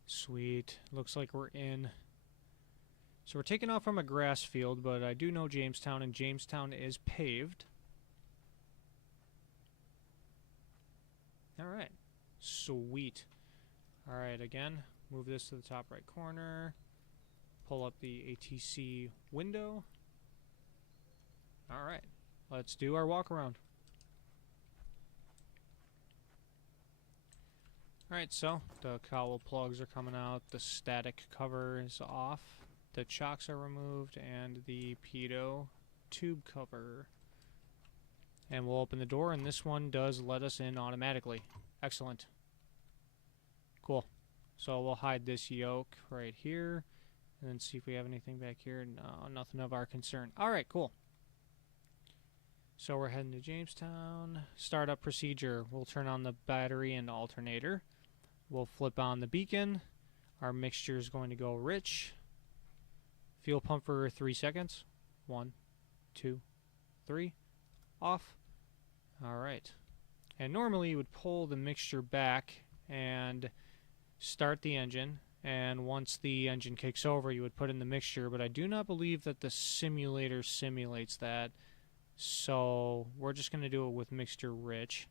Sweet. Looks like we're in. So we're taking off from a grass field, but I do know Jamestown, and Jamestown is paved. Alright. Sweet. Alright, again, move this to the top right corner. Pull up the ATC window. Alright. Let's do our walk around. Alright, so the cowl plugs are coming out, the static cover is off, the chocks are removed, and the pitot tube cover. And we'll open the door, and this one does let us in automatically. Excellent. Cool. So we'll hide this yoke right here, and then see if we have anything back here. No, nothing of our concern. Alright, cool. So we're heading to Jamestown. Startup procedure. We'll turn on the battery and alternator. We'll flip on the beacon. Our mixture is going to go rich. Fuel pump for 3 seconds. 1, 2, 3. Off. Alright. And normally you would pull the mixture back and start the engine. And once the engine kicks over, you would put in the mixture. But I do not believe that the simulator simulates that. So we're just going to do it with mixture rich.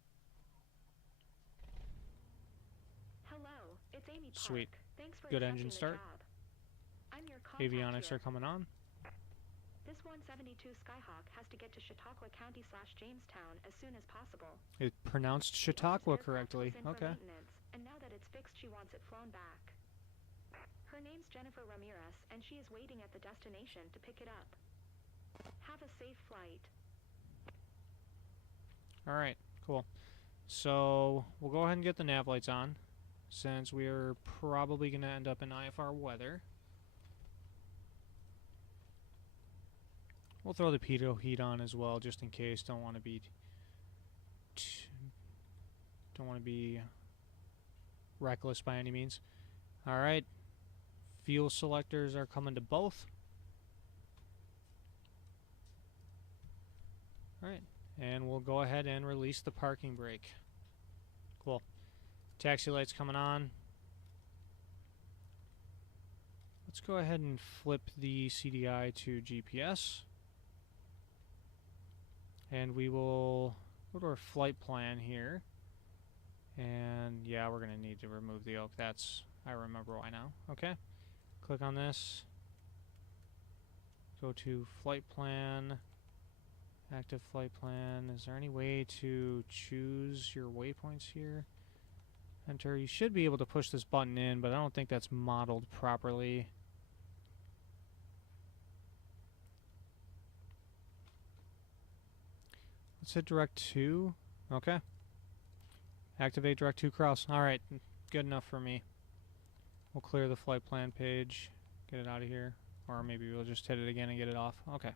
It's Amy Park. Sweet. Thanks for Good accepting engine the start. job. I'm your contact Avionics here. are coming on. This 172 Skyhawk has to get to Chautauqua County/Jamestown as soon as possible. It pronounced This Chautauqua aircraft correctly. was in for Okay. maintenance, and now that it's fixed, she wants it flown back. Her name's Jennifer Ramirez, and she is waiting at the destination to pick it up. Have a safe flight. Alright, cool. So we'll go ahead and get the nav lights on, since we're probably going to end up in IFR weather. We'll throw the pitot heat on as well, just in case. Don't want to be reckless by any means. Alright. Fuel selectors are coming to both. Alright. And we'll go ahead and release the parking brake. Cool. Taxi lights coming on. Let's go ahead and flip the CDI to GPS. And we will go to our flight plan here. And yeah, we're going to need to remove the yoke. I remember why now. Okay. Click on this. Go to flight plan. Active flight plan. Is there any way to choose your waypoints here? Enter. You should be able to push this button in, but I don't think that's modeled properly. Let's hit direct 2. Okay. Activate direct 2 cross. Alright, good enough for me. We'll clear the flight plan page, get it out of here. Or maybe we'll just hit it again and get it off. Okay.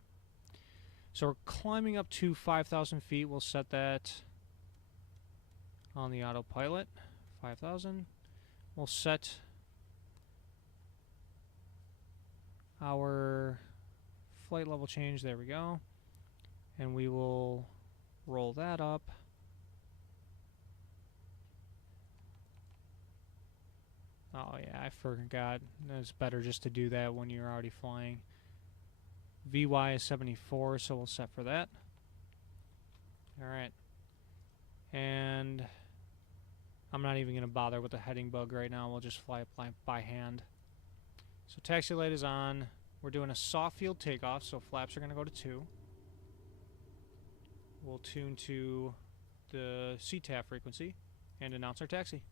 So we're climbing up to 5,000 feet. We'll set that on the autopilot. 5,000. We'll set our flight level change. There we go. And we will roll that up. Oh yeah, I forgot. It's better just to do that when you're already flying. VY is 74, so we'll set for that. Alright. And I'm not even going to bother with the heading bug right now. We'll just fly by hand. So taxi light is on. We're doing a soft field takeoff, so flaps are going to go to 2. We'll tune to the CTAF frequency and announce our taxi.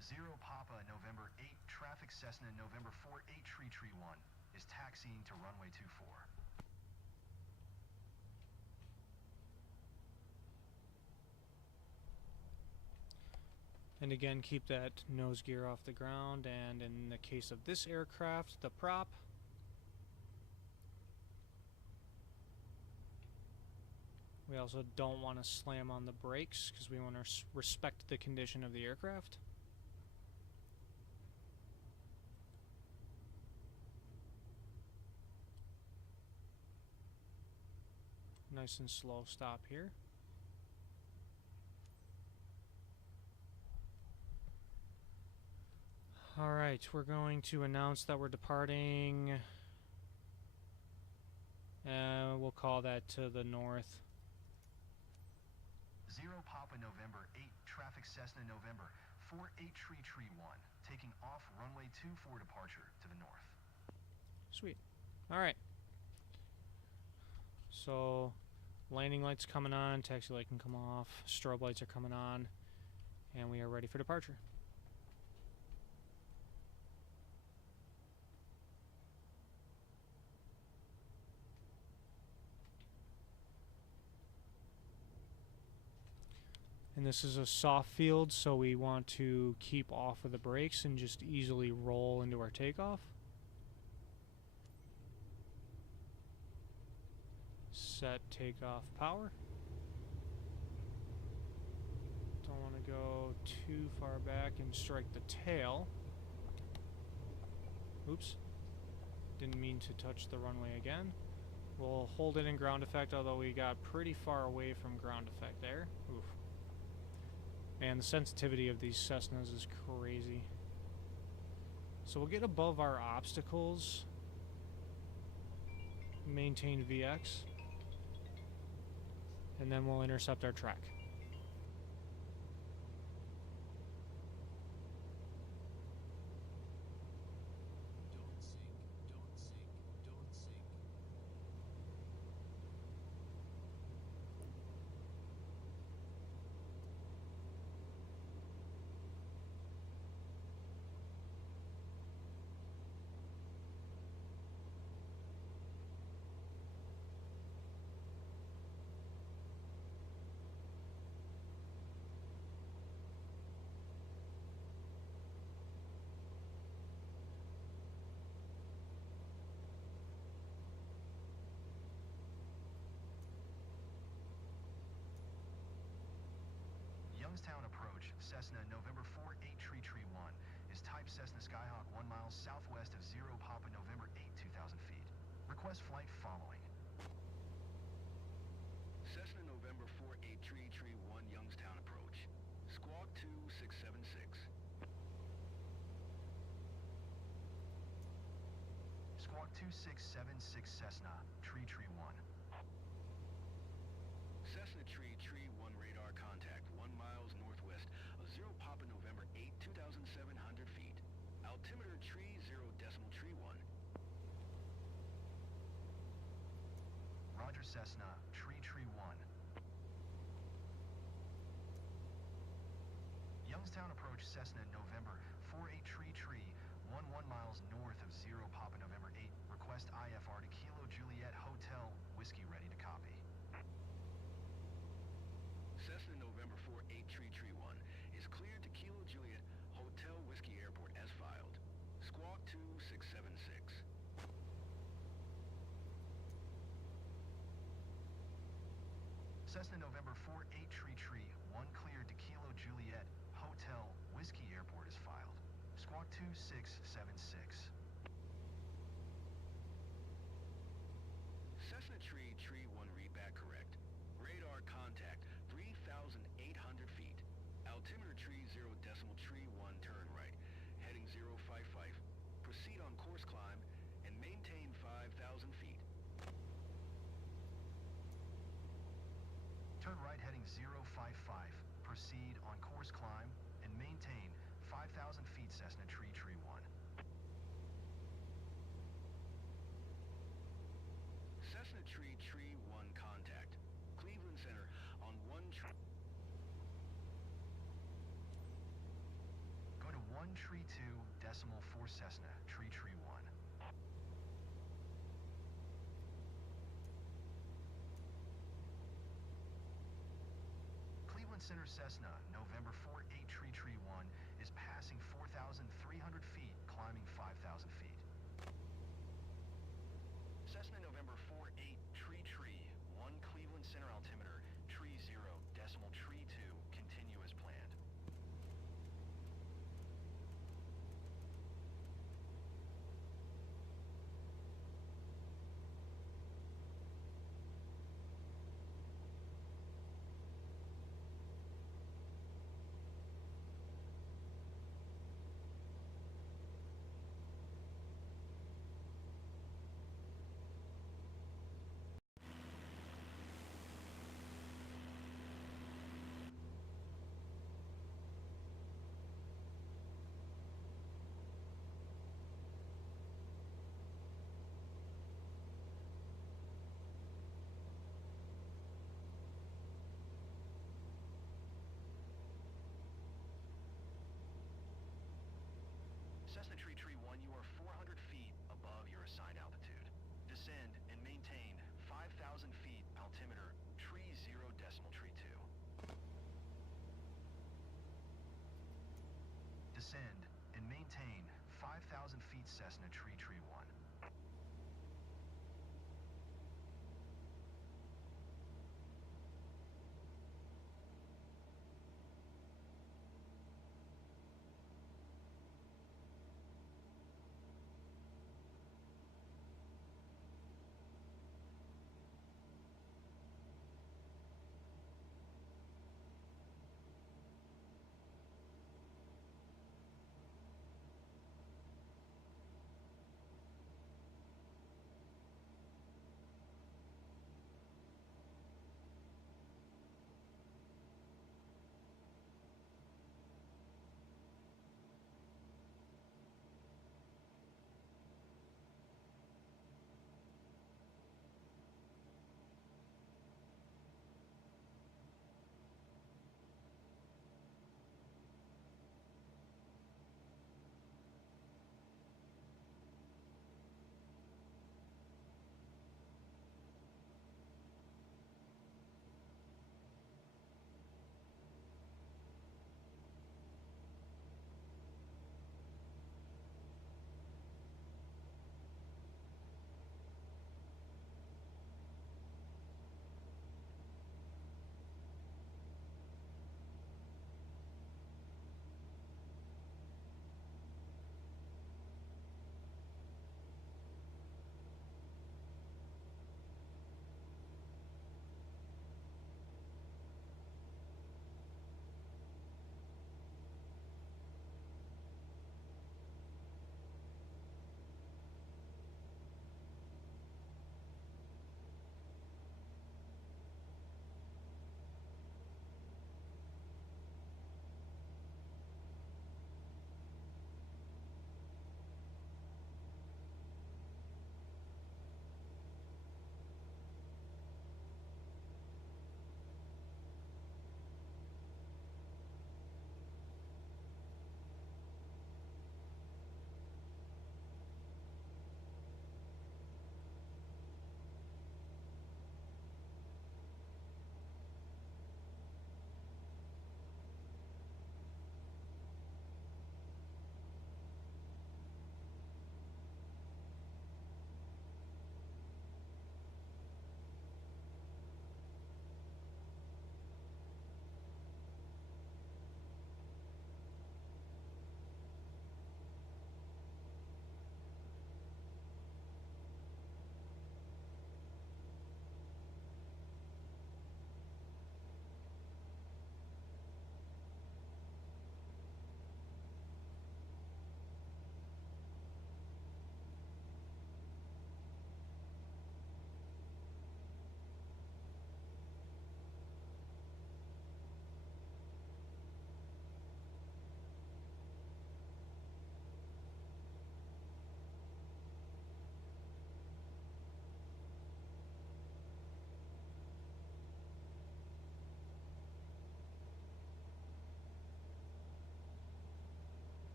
0 Papa November 8 traffic Cessna November 48 Tree 1 is taxiing to runway 24. And again, keep that nose gear off the ground, and in the case of this aircraft, the prop, we also don't want to slam on the brakes because we want to respect the condition of the aircraft. Nice and slow stop here. Alright, we're going to announce that we're departing. We'll call that to the north. 0 Papa November 8 traffic Cessna November 48 Tree 1 taking off runway 24 departure to the north. Sweet. Alright. So, landing lights coming on, taxi light can come off, strobe lights are coming on, and we are ready for departure. And this is a soft field, so we want to keep off of the brakes and just easily roll into our takeoff. Set takeoff power. Don't want to go too far back and strike the tail. Oops. Didn't mean to touch the runway again. We'll hold it in ground effect, although we got pretty far away from ground effect there. Oof. Man, the sensitivity of these Cessnas is crazy. So we'll get above our obstacles. Maintain VX. And then we'll intercept our track. Youngstown approach Cessna November 48 Tree 1 is type Cessna Skyhawk 1 mile southwest of 0 Papa November 8 2,000 feet. Request flight following. Cessna November 48 Tree 1 Youngstown approach. Squawk 2676. Squawk 2676 Cessna Tree 1. Cessna Tree 1 radar contact 1 miles northwest of 0 Papa November 8 2,700 feet. Altimeter tree 0 decimal tree 1. Roger Cessna Tree 1. Youngstown approach Cessna November 48 Tree 1 miles north of 0 Papa November 8. Request IFR to Kilo Juliet Hotel Whiskey ready to copy. Cessna November 48 Tree 1 is cleared to Kilo Juliet Hotel Whiskey Airport as filed. Squawk 2676. Cessna November 48 Tree 1 cleared to Kilo Juliet Hotel Whiskey Airport is filed. Squawk 2676. Cessna Tree 1 readback correct. Radar contact 3,800 feet. Altimeter tree 0 decimal tree 1 turn right. Heading 055. Proceed on course climb and maintain 5,000 feet. Turn right heading 055. Proceed on course climb and maintain 5,000 feet Cessna Tree 1. tree 2, decimal 4 Cessna, tree 1. Cleveland Center Cessna, November 48 tree 1, is passing 4,300 feet, climbing 5,000 feet. Cessna November 48 tree 1 Cleveland Center altimeter, tree 0, decimal tree 2, continue as planned. Cessna tree 1, you are 400 feet above your assigned altitude. Descend and maintain 5,000 feet altimeter, tree 0, decimal tree 2. Descend and maintain 5,000 feet Cessna tree 1.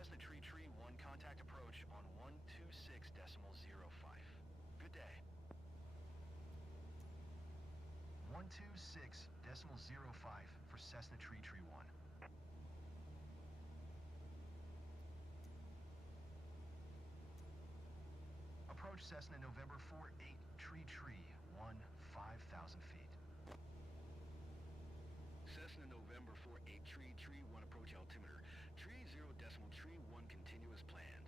Cessna Tree 1, contact approach on 126.05. Good day. 126.05 for Cessna Tree 1. Approach Cessna November 48, Tree 1, 5,000 feet. Cessna November 48, Tree 1, approach altimeter. Tree 0.1 continuous planned.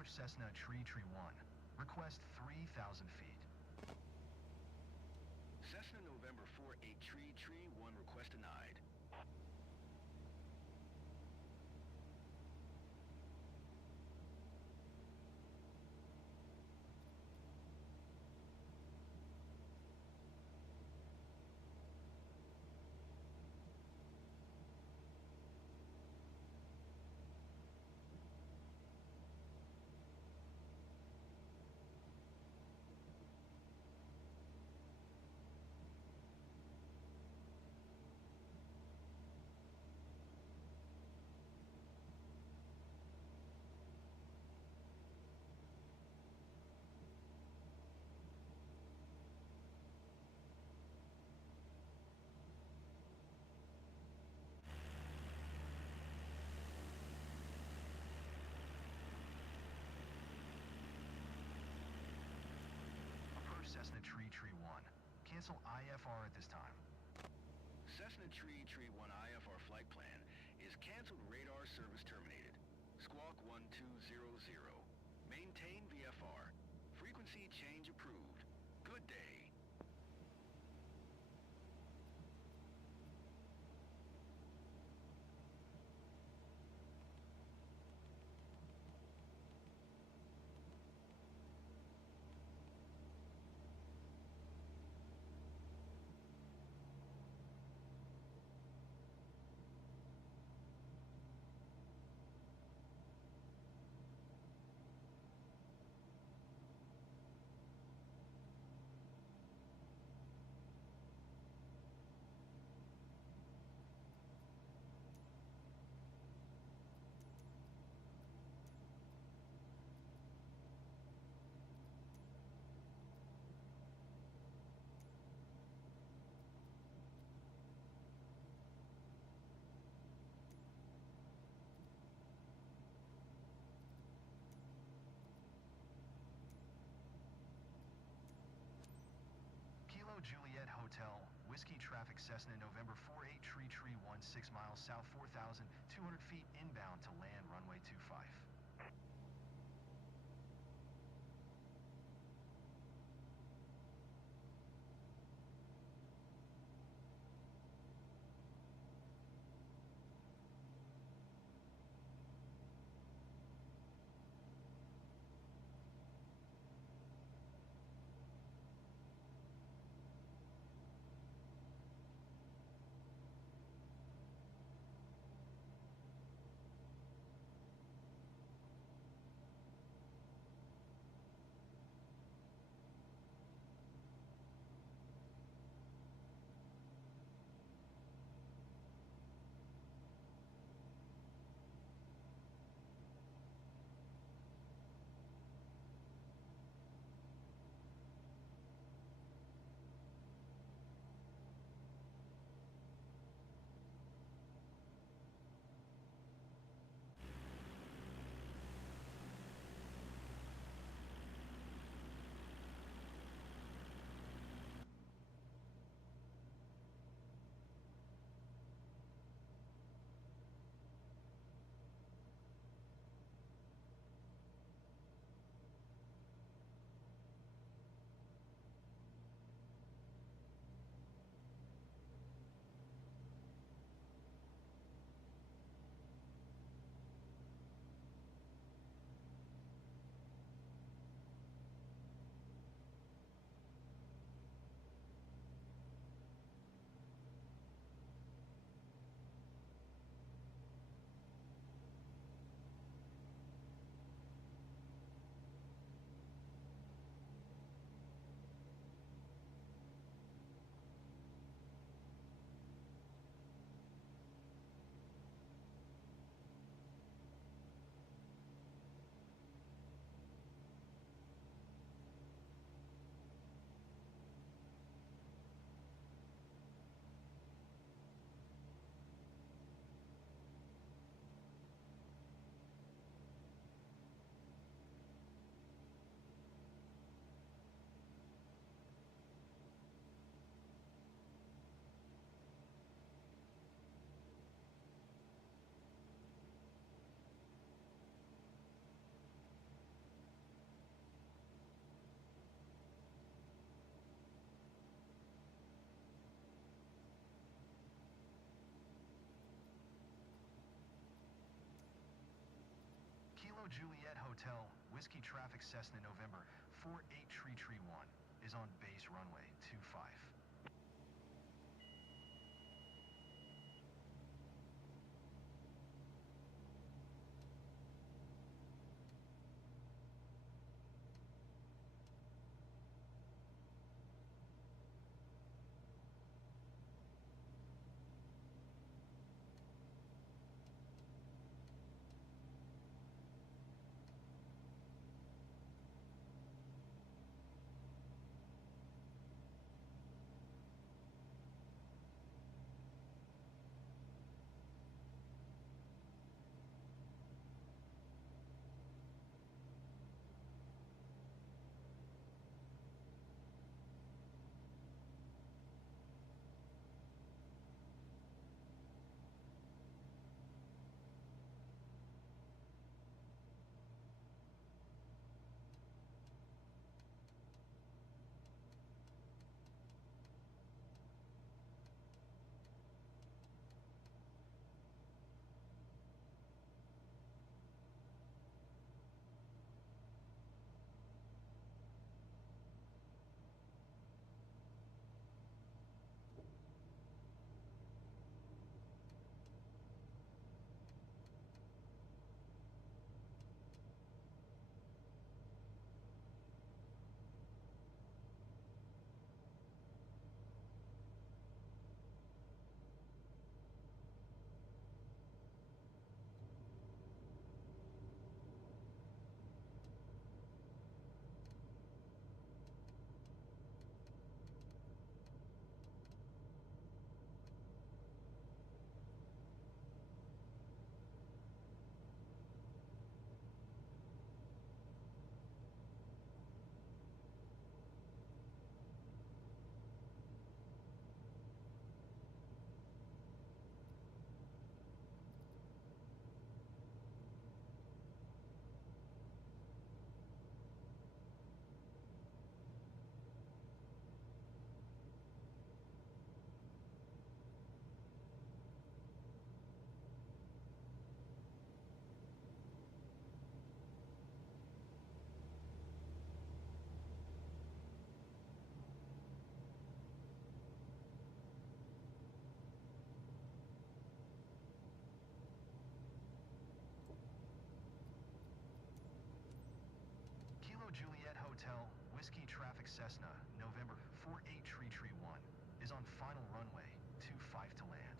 Approach Cessna Tree 1. Request 3,000 feet. Cessna November 48 Tree 1 request denied. Approach Cessna Tree 1. Cancel IFR at this time. Cessna Tree 1 IFR flight plan is canceled. Radar service terminated. Squawk 1200. Maintain VFR. Frequency change approved. Good day. Kilo Juliet Hotel, Whiskey Traffic Cessna November 48 Tree 1 6 miles south 4,200 feet inbound to land runway 25. Juliet Hotel, Whiskey Traffic Cessna November 48 Tree 1 is on base runway 25. Juliet Hotel, Whiskey Traffic Cessna, November 48 Tree 1 is on final runway 25 to land.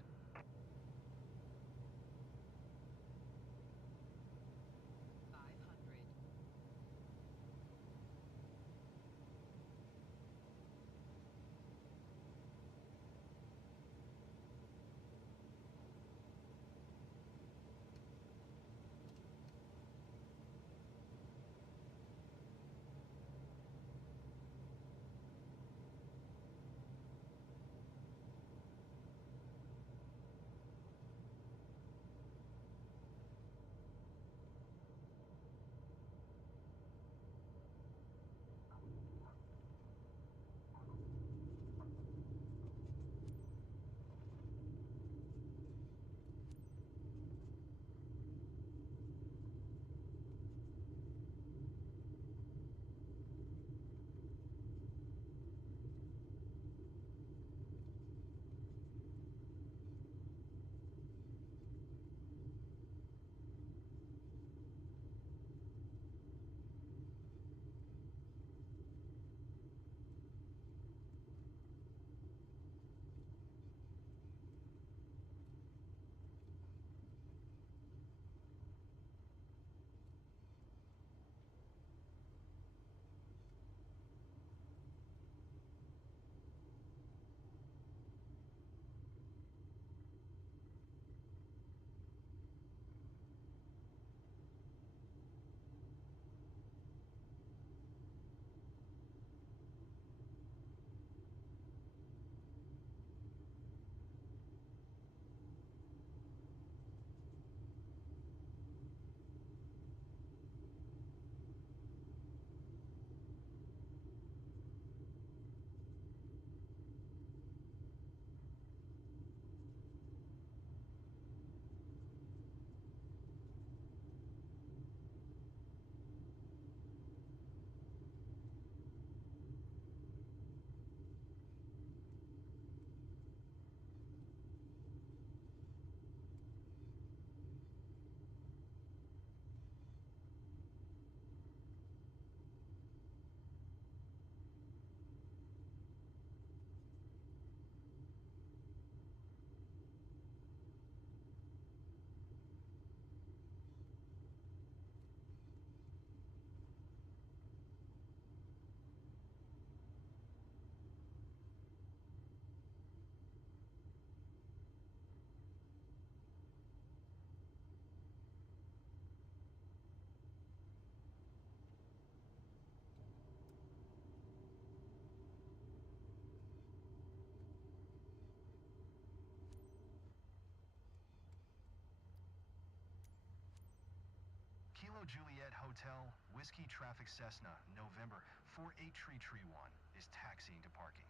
Kilo Juliet Hotel, Whiskey Traffic Cessna, November 48 Tree 1 is taxiing to parking.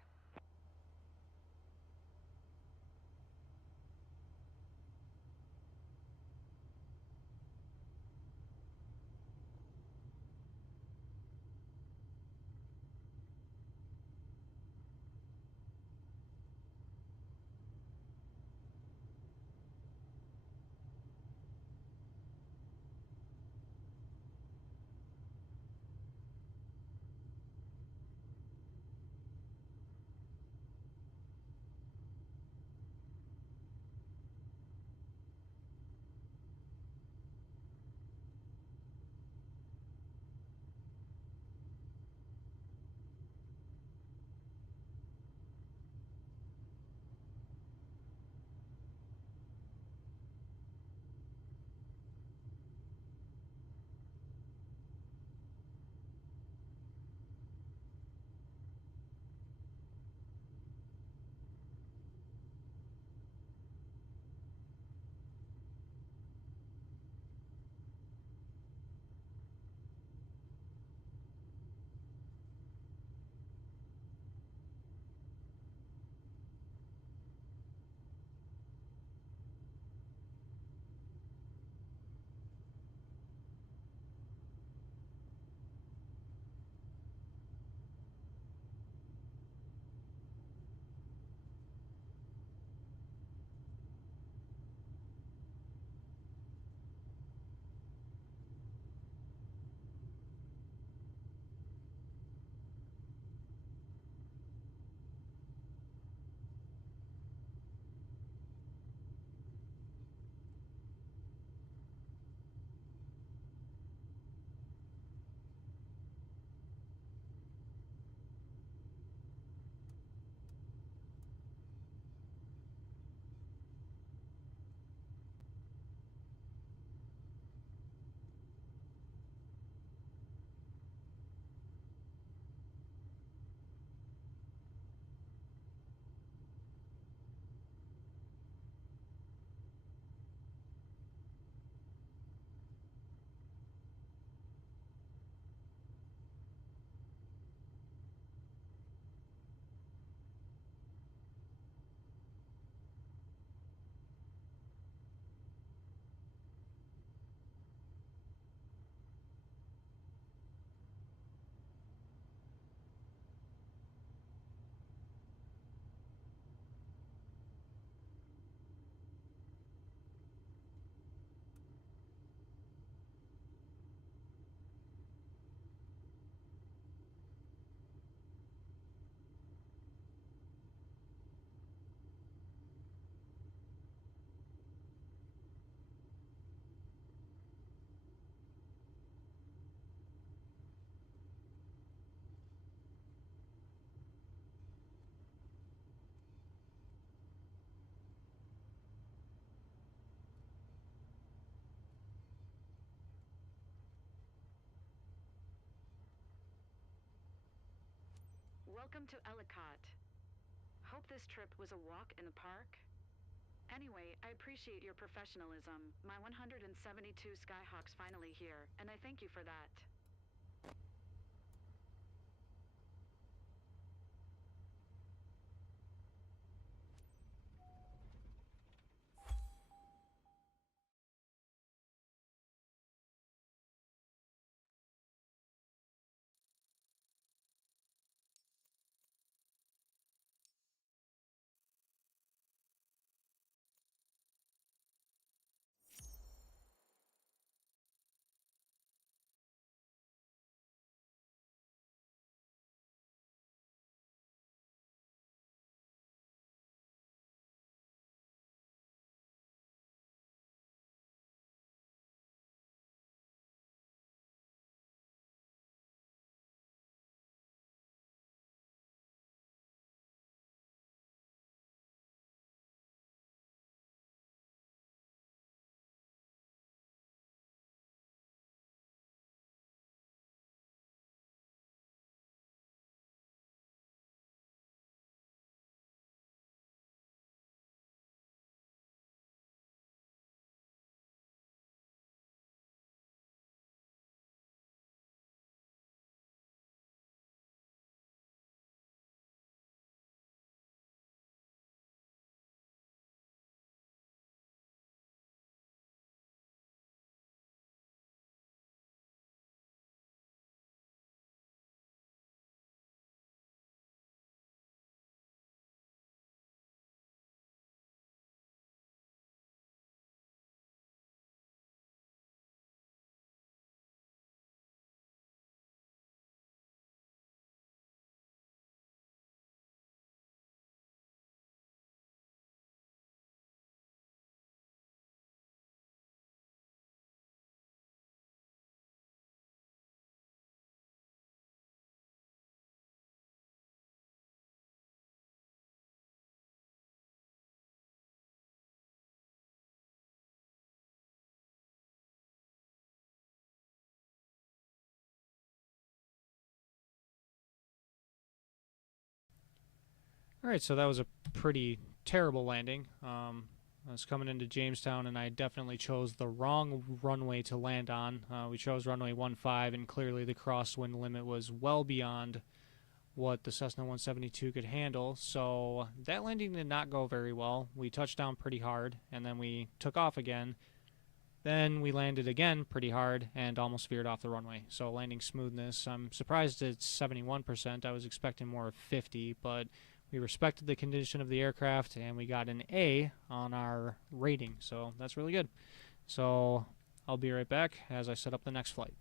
Welcome to Ellicott. Hope this trip was a walk in the park. Anyway, I appreciate your professionalism. My 172 Skyhawk's finally here, and I thank you for that. Alright, so that was a pretty terrible landing. I was coming into Jamestown and I definitely chose the wrong runway to land on. We chose runway 15 and clearly the crosswind limit was well beyond what the Cessna 172 could handle, so that landing did not go very well. We touched down pretty hard and then we took off again. Then we landed again pretty hard and almost veered off the runway. So landing smoothness, I'm surprised it's 71%. I was expecting more of 50, but we respected the condition of the aircraft and we got an A on our rating. So that's really good. So I'll be right back as I set up the next flight.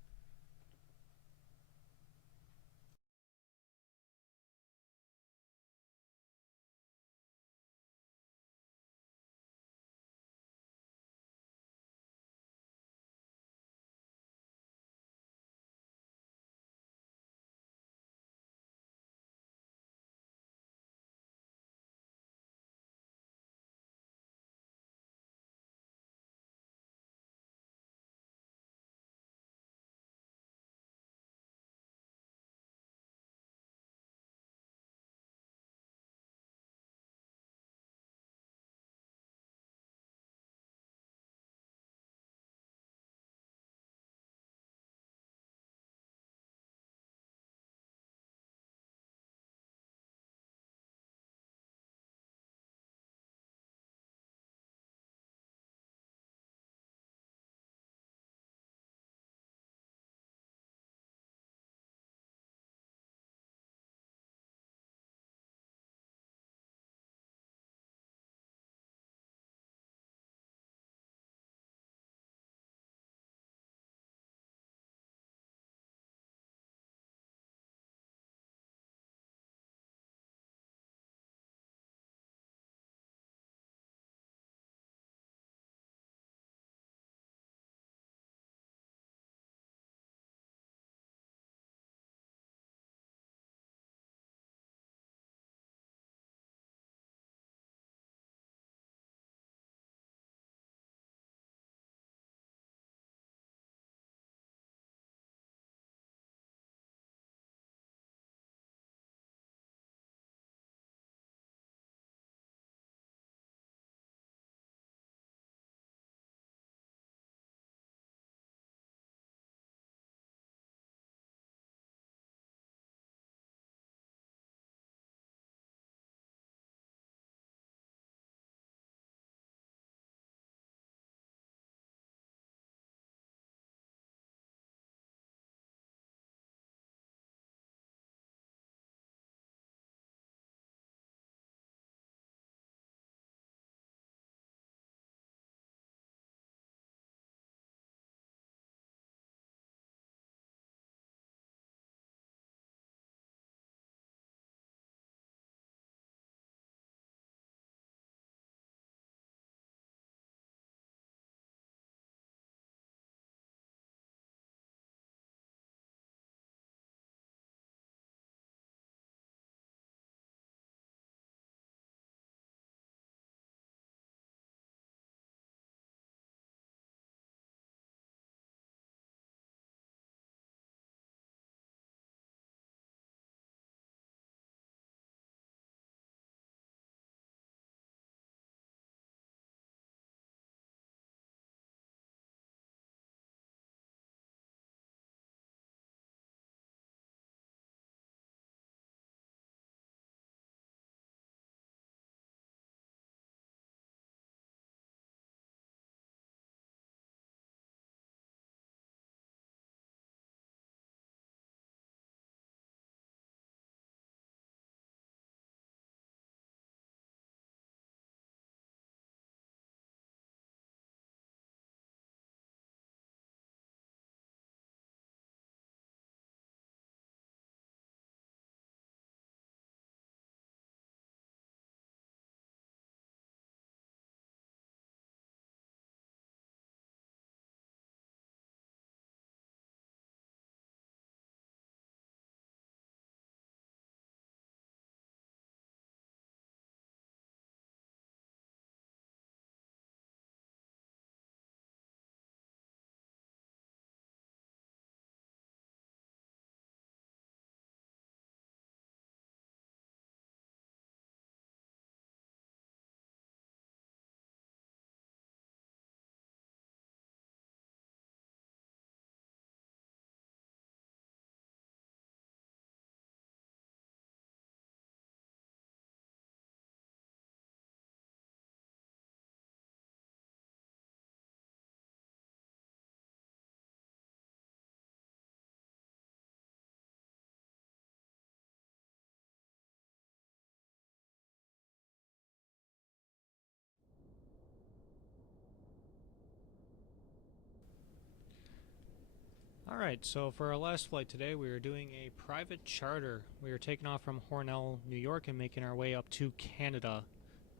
Alright, so for our last flight today, we are doing a private charter. We are taking off from Hornell, New York, and making our way up to Canada,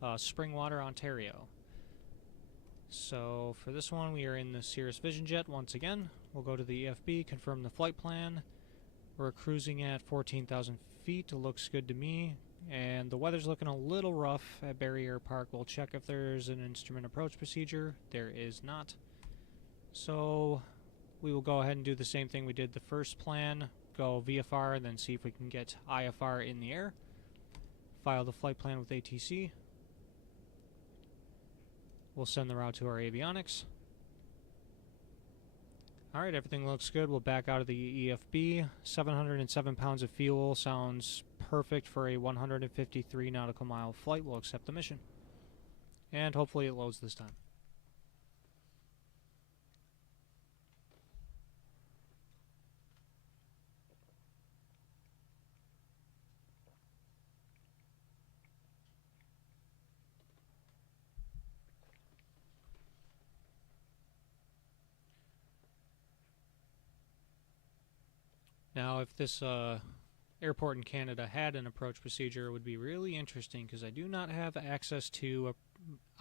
Springwater, Ontario. So for this one, we are in the Cirrus Vision Jet once again. We'll go to the EFB, confirm the flight plan. We're cruising at 14,000 feet. It looks good to me. And the weather's looking a little rough at Barrier Park. We'll check if there's an instrument approach procedure. There is not. So we will go ahead and do the same thing we did the first plan. Go VFR and then see if we can get IFR in the air. File the flight plan with ATC. We'll send the route to our avionics. Alright, everything looks good. We'll back out of the EFB. 707 pounds of fuel sounds perfect for a 153 nautical mile flight. We'll accept the mission. And hopefully it loads this time. Now, if this airport in Canada had an approach procedure, it would be really interesting because I do not have access to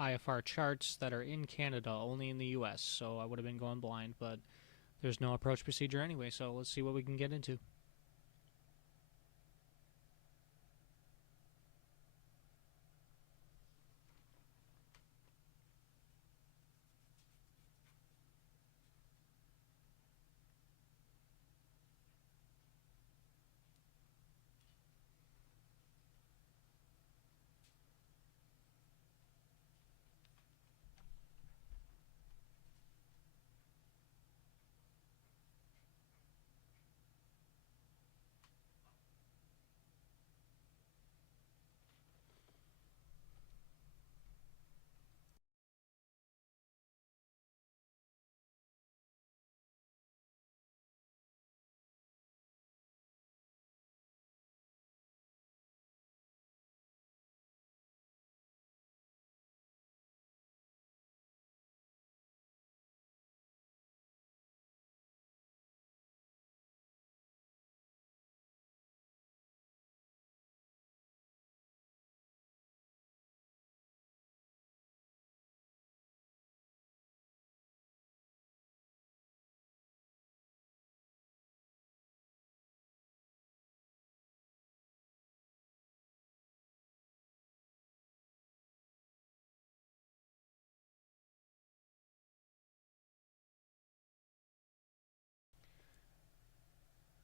IFR charts that are in Canada, only in the US, so I would have been going blind, but there's no approach procedure anyway, so let's see what we can get into.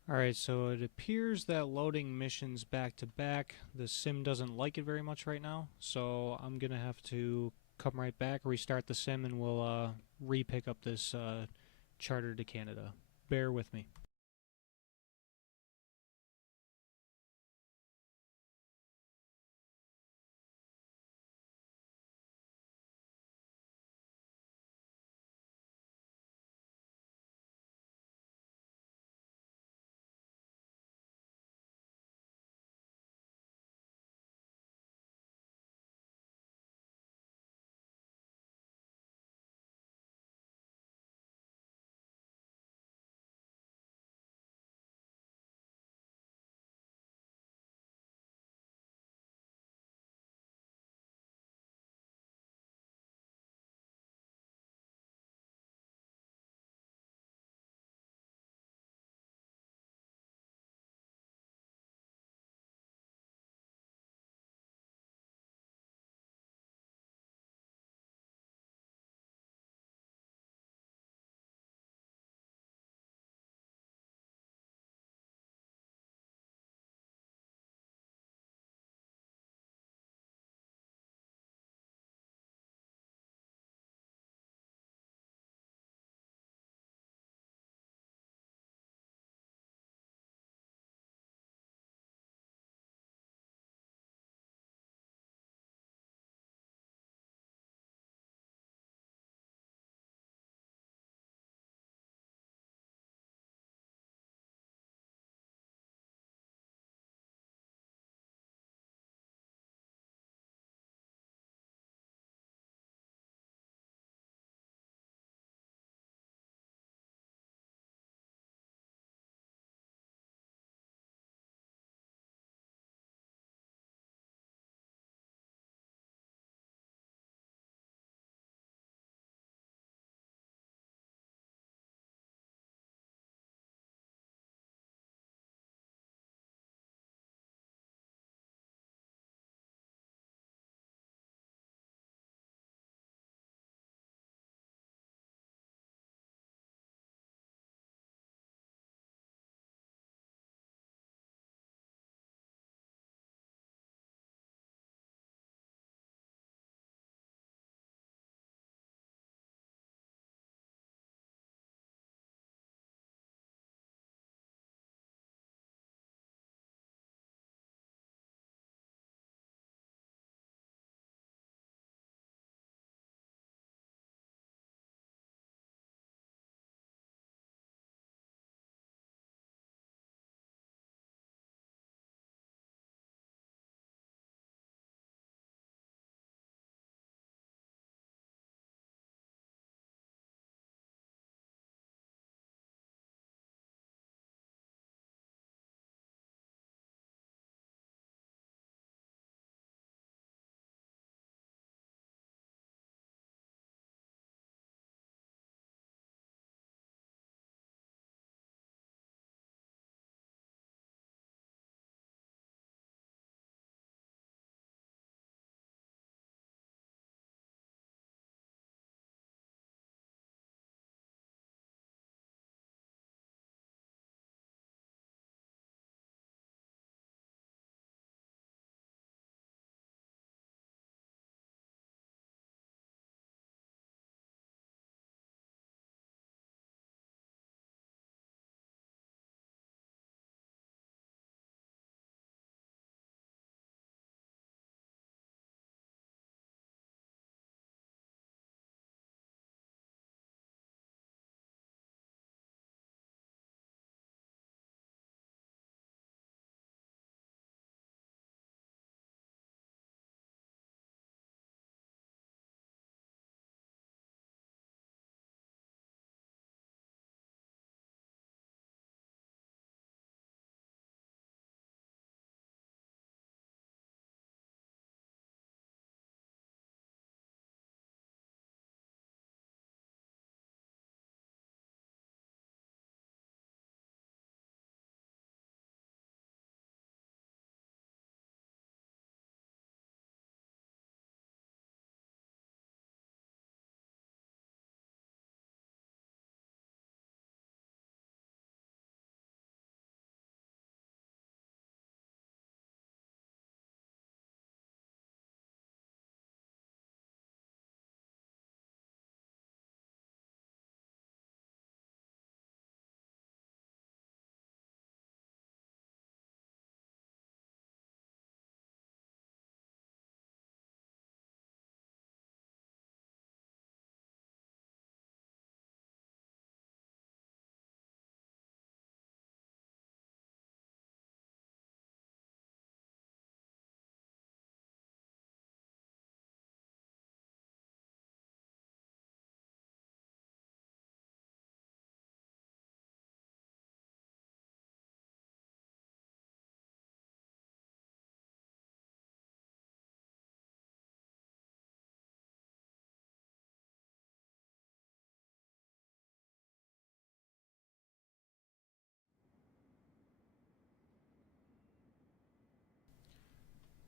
Alright, so it appears that loading missions back to back, the sim doesn't like it very much right now, so I'm gonna have to come right back, restart the sim, and we'll re-pick up this charter to Canada. Bear with me.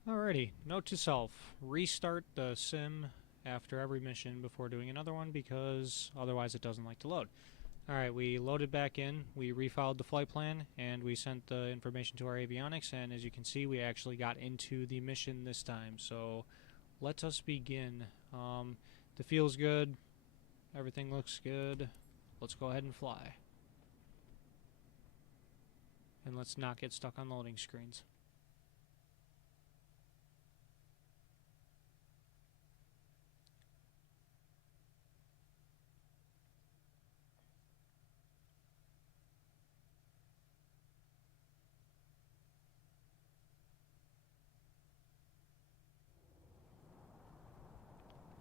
Alrighty, note to self, restart the sim after every mission before doing another one because otherwise it doesn't like to load. Alright, we loaded back in, we refiled the flight plan, and we sent the information to our avionics, and as you can see we actually got into the mission this time, so let us begin. The feel's good, everything looks good, let's go ahead and fly. And let's not get stuck on loading screens.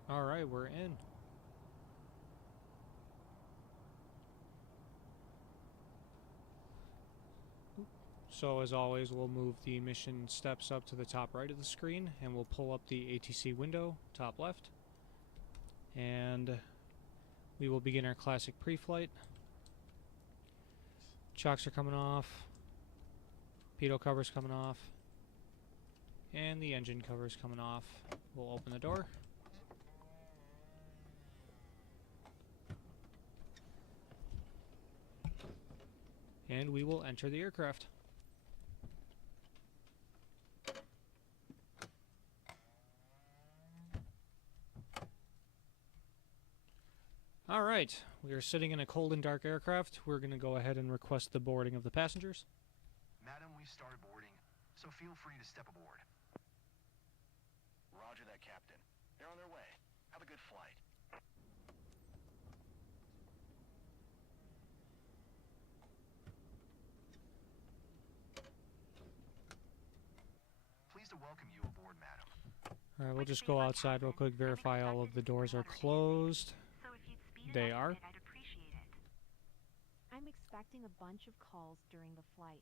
Alright, we're in. So as always, we'll move the mission steps up to the top right of the screen, and we'll pull up the ATC window, top left. And we will begin our classic pre-flight. Chocks are coming off. Pitot cover's coming off. And the engine cover's coming off. We'll open the door. And we will enter the aircraft. Alright, we are sitting in a cold and dark aircraft. We're going to go ahead and request the boarding of the passengers. Madam, we started boarding, so feel free to step aboard. Roger that, Captain. They're on their way. Have a good flight. Pleased to welcome you aboard, madam. Alright, we'll just go outside real quick, verify all of the doors are closed. They are. I'd appreciate it. I'm expecting a bunch of calls during the flight.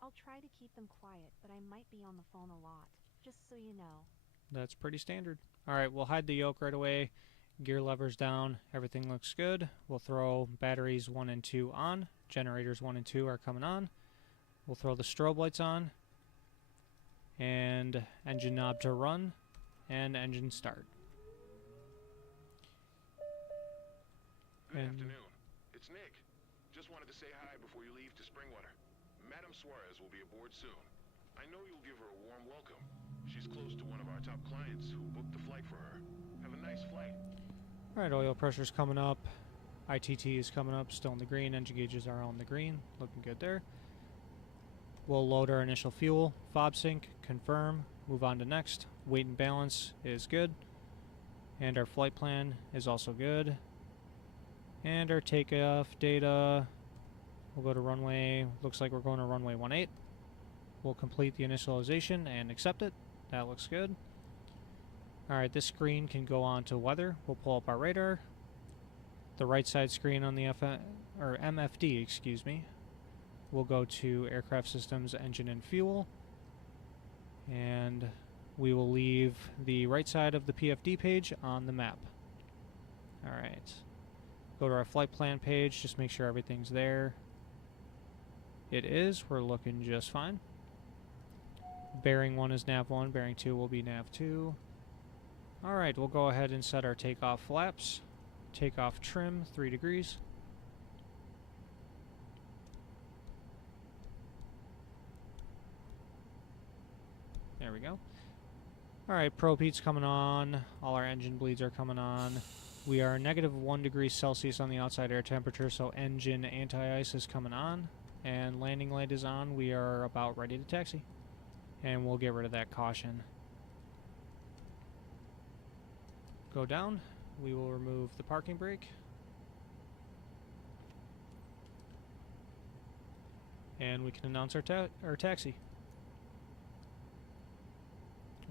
I'll try to keep them quiet, but I might be on the phone a lot, just so you know. That's pretty standard. Alright, we'll hide the yoke right away. Gear levers down. Everything looks good. We'll throw batteries 1 and 2 on. Generators 1 and 2 are coming on. We'll throw the strobe lights on. And engine knob to run. And engine start. Good afternoon. It's Nick. Just wanted to say hi before you leave to Springwater. Madam Suarez will be aboard soon. I know you'll give her a warm welcome. She's close to one of our top clients who booked the flight for her. Have a nice flight. Alright, oil pressure's coming up. ITT is coming up, still in the green. Engine gauges are on the green. Looking good there. We'll load our initial fuel. Fob sync, confirm, move on to next. Weight and balance is good. And our flight plan is also good. And our takeoff data, we'll go to runway, looks like we're going to runway 18. We'll complete the initialization and accept it. That looks good. Alright, this screen can go on to weather. We'll pull up our radar. The right side screen on the MFD, excuse me. We'll go to aircraft systems, engine and fuel. And we will leave the right side of the PFD page on the map. Alright. Go to our flight plan page, just make sure everything's there. It is, we're looking just fine. Bearing 1 is nav 1, bearing 2 will be nav 2. Alright, we'll go ahead and set our takeoff flaps. Takeoff trim, 3 degrees. There we go. Alright, probe heat's coming on. All our engine bleeds are coming on. We are -1 degree Celsius on the outside air temperature, so engine anti-ice is coming on. And landing light is on. We are about ready to taxi. And we'll get rid of that caution. Go down. We will remove the parking brake. And we can announce our taxi.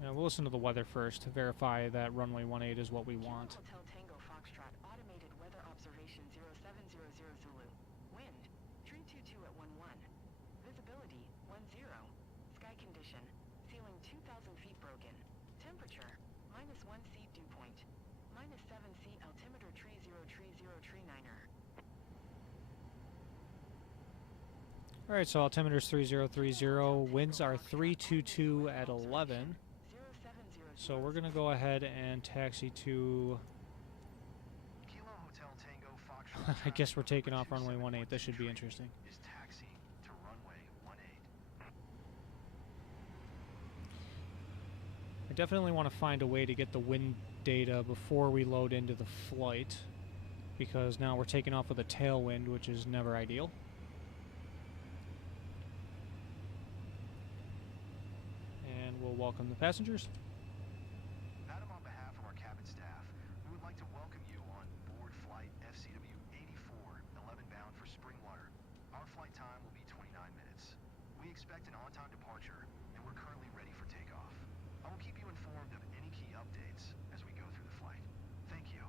Now we'll listen to the weather first to verify that runway 18 is what we want. Hotel Tango Foxtrot, automated weather observation 0700 Zulu. Wind, 322 at 11. Visibility, 10. Sky condition, ceiling 2,000 feet broken. Temperature, -1 C dew point. -7 C altimeter tree 030 tree 9er. Alright, so altimeter's 3030, winds are 322 at 11. So we're going to go ahead and taxi to... Kilo Hotel Tango Foxtrot I guess we're taking off runway 18. 27 This should be train interesting. Is taxiing to runway 18. I definitely want to find a way to get the wind data before we load into the flight, because now we're taking off with a tailwind, which is never ideal. And we'll welcome the passengers. Madam, on behalf of our cabin staff, we would like to welcome you on board flight FCW 84, 11 bound for Springwater. Our flight time will be 29 minutes. We expect an on-time departure, and we're currently ready for takeoff. I will keep you informed of any key updates as we go through the flight. Thank you.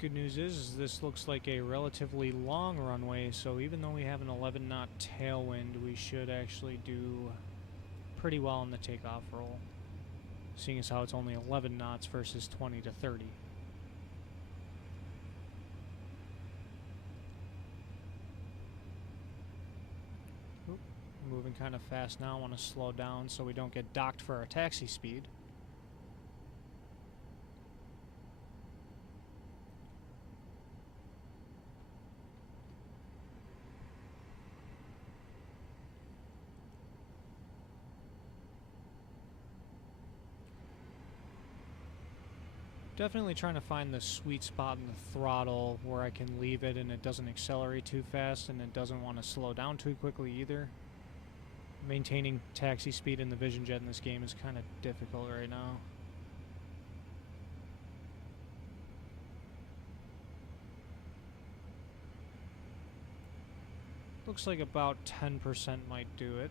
Good news is this looks like a relatively long runway, so even though we have an 11 knot tailwind, we should actually do pretty well in the takeoff roll, seeing as how it's only 11 knots versus 20 to 30. Oop, moving kind of fast now. I want to slow down so we don't get docked for our taxi speed. Definitely trying to find the sweet spot in the throttle where I can leave it and it doesn't accelerate too fast and it doesn't want to slow down too quickly either. Maintaining taxi speed in the Vision Jet in this game is kind of difficult right now. Looks like about 10% might do it.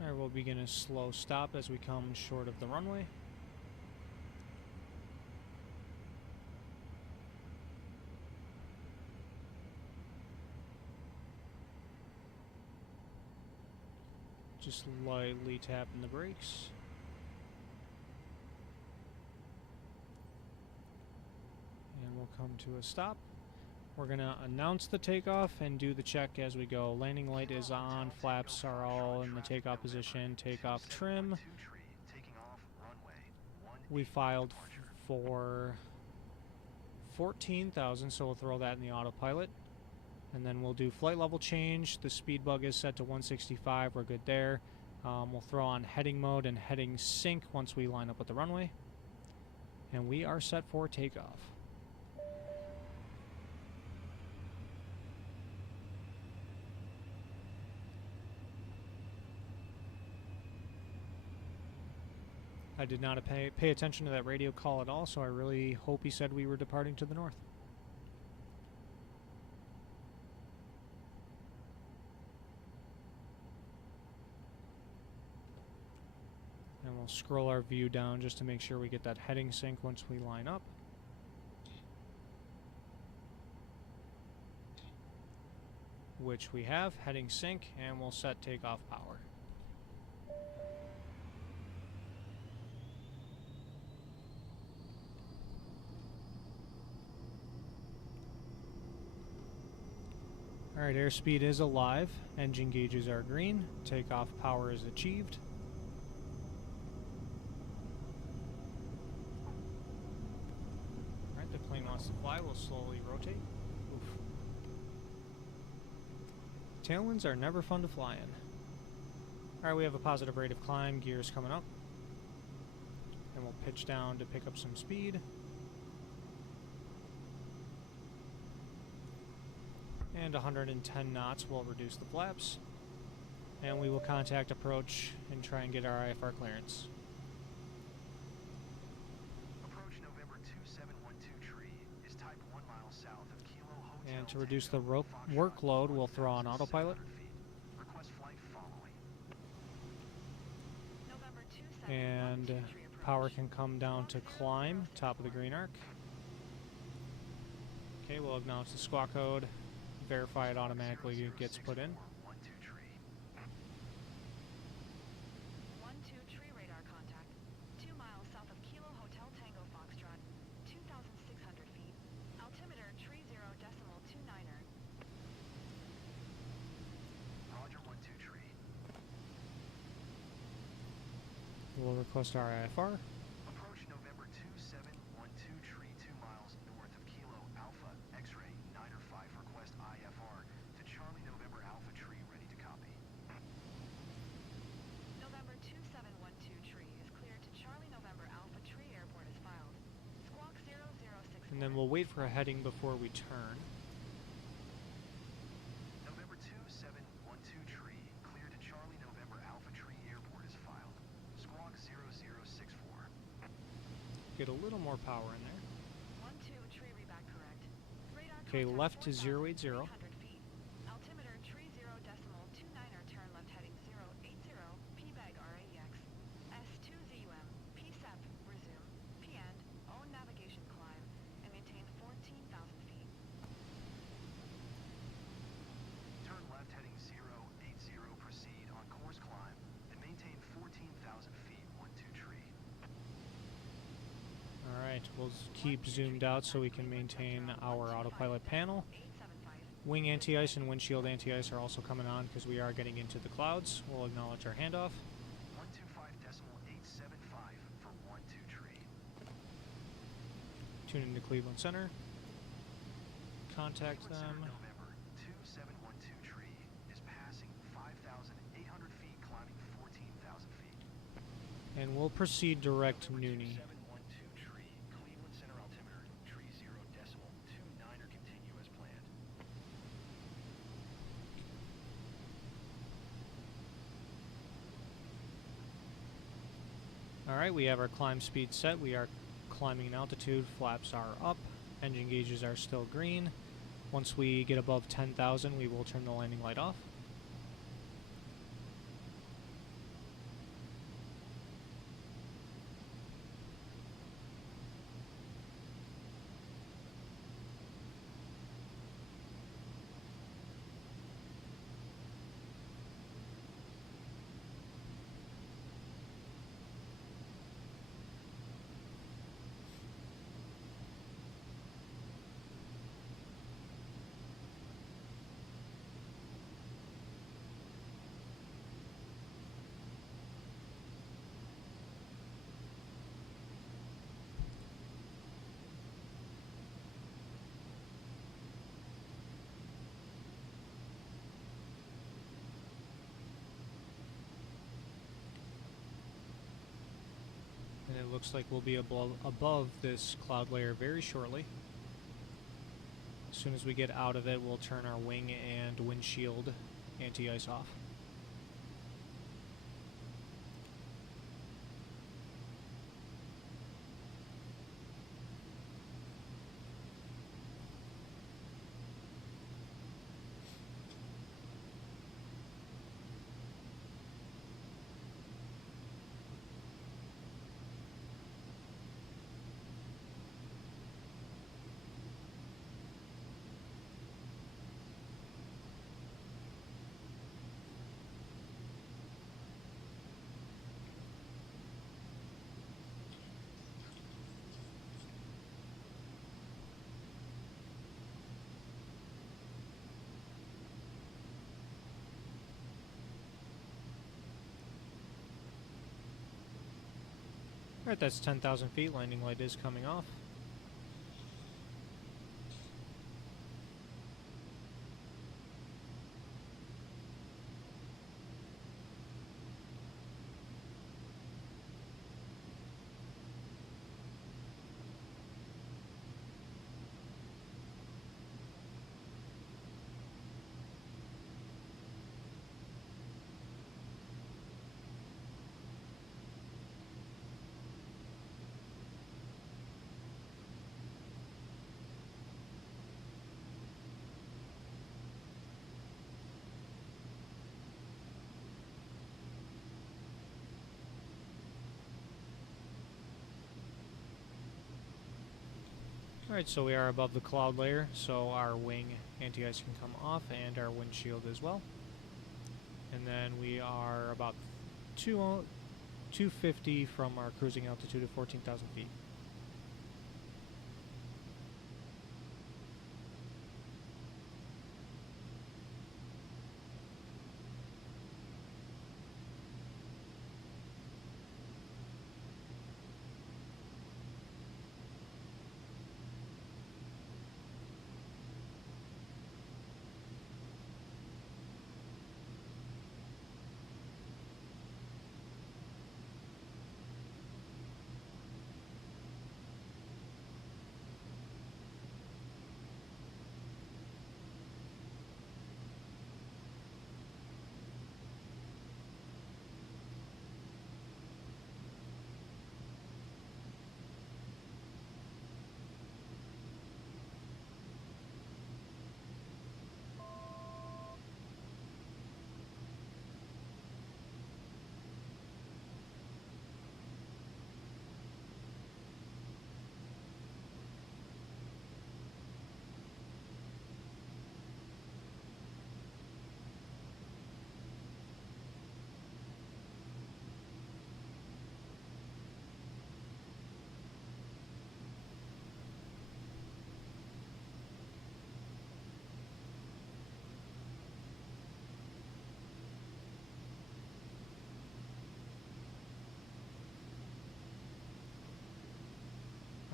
Alright, we'll begin a slow stop as we come short of the runway. Just lightly tapping the brakes. And we'll come to a stop. We're going to announce the takeoff and do the check as we go. Landing light is on, flaps are all in the takeoff position, takeoff trim. We filed for 14,000, so we'll throw that in the autopilot. And then we'll do flight level change. The speed bug is set to 165, we're good there. We'll throw on heading mode and heading sync once we line up with the runway. And we are set for takeoff. I did not pay attention to that radio call at all, so I really hope he said we were departing to the north. And we'll scroll our view down just to make sure we get that heading sync once we line up. Which we have, heading sync, and we'll set takeoff power. Alright, airspeed is alive, engine gauges are green, takeoff power is achieved. Alright, the plane wants to fly, we'll slowly rotate. Oof. Tailwinds are never fun to fly in. Alright, we have a positive rate of climb, gears coming up. And we'll pitch down to pick up some speed. And 110 knots will reduce the flaps. And we will contact approach and try and get our IFR clearance. Approach November 2712 tree is type 1 mile south of Kilo Hotel. And to reduce the Tango workload, we'll throw on 1,700 autopilot. feet. Request flight following. November 2712 And tree approach. power can come down to climb, top of the green arc. Okay, we'll acknowledge the squawk code. Verify it automatically gets put in. 12 tree. 12 tree radar contact. 2 miles south of Kilo Hotel Tango Foxtrot. 2,600 feet. Altimeter tree 0.29er. Roger 12 tree. We'll request our IFR. Approach November 2712 tree 2 miles north of Kilo Alpha X-ray 905. Request IFR to Charlie November Alpha tree ready to copy. November 2712 tree is cleared to Charlie November Alpha tree airport is filed. Squawk 0064. And then we'll wait for a heading before we turn. November 2712 tree cleared to Charlie November Alpha tree airport is filed. Squawk 0064. Get a little more power in there. 12 tree reback correct. Radar Okay, contact left to 080. 4,300 feet. Altimeter tree 0.29er turn left heading 080. P-bag RAEX. S2ZUM. PSEP resume. P-end. Own navigation climb. And maintain 14,000 feet. Turn left heading 080. Proceed on course climb and maintain 14,000 feet 12 tree. Alright, we'll keep zoomed out so we can maintain our autopilot panel. 875. Wing anti-ice and windshield anti-ice are also coming on because we are getting into the clouds. We'll acknowledge our handoff. 125.875 for 12 tree. Tune into Cleveland Center. Contact Cleveland Center, them. November 2712 tree is passing 5,800 feet, climbing 14,000 feet. And we'll proceed direct to Nooney. 2712 tree, Cleveland Center altimeter, tree 0.29er continue as planned. Alright, we have our climb speed set. We are climbing in altitude. Flaps are up. Engine gauges are still green. Once we get above 10,000, we will turn the landing light off. And it looks like we'll be above this cloud layer very shortly. As soon as we get out of it, we'll turn our wing and windshield anti-ice off. Alright, that's 10,000 feet. Landing light is coming off. Alright, so we are above the cloud layer, so our wing anti-ice can come off and our windshield as well. And then we are about 250 from our cruising altitude of 14,000 feet.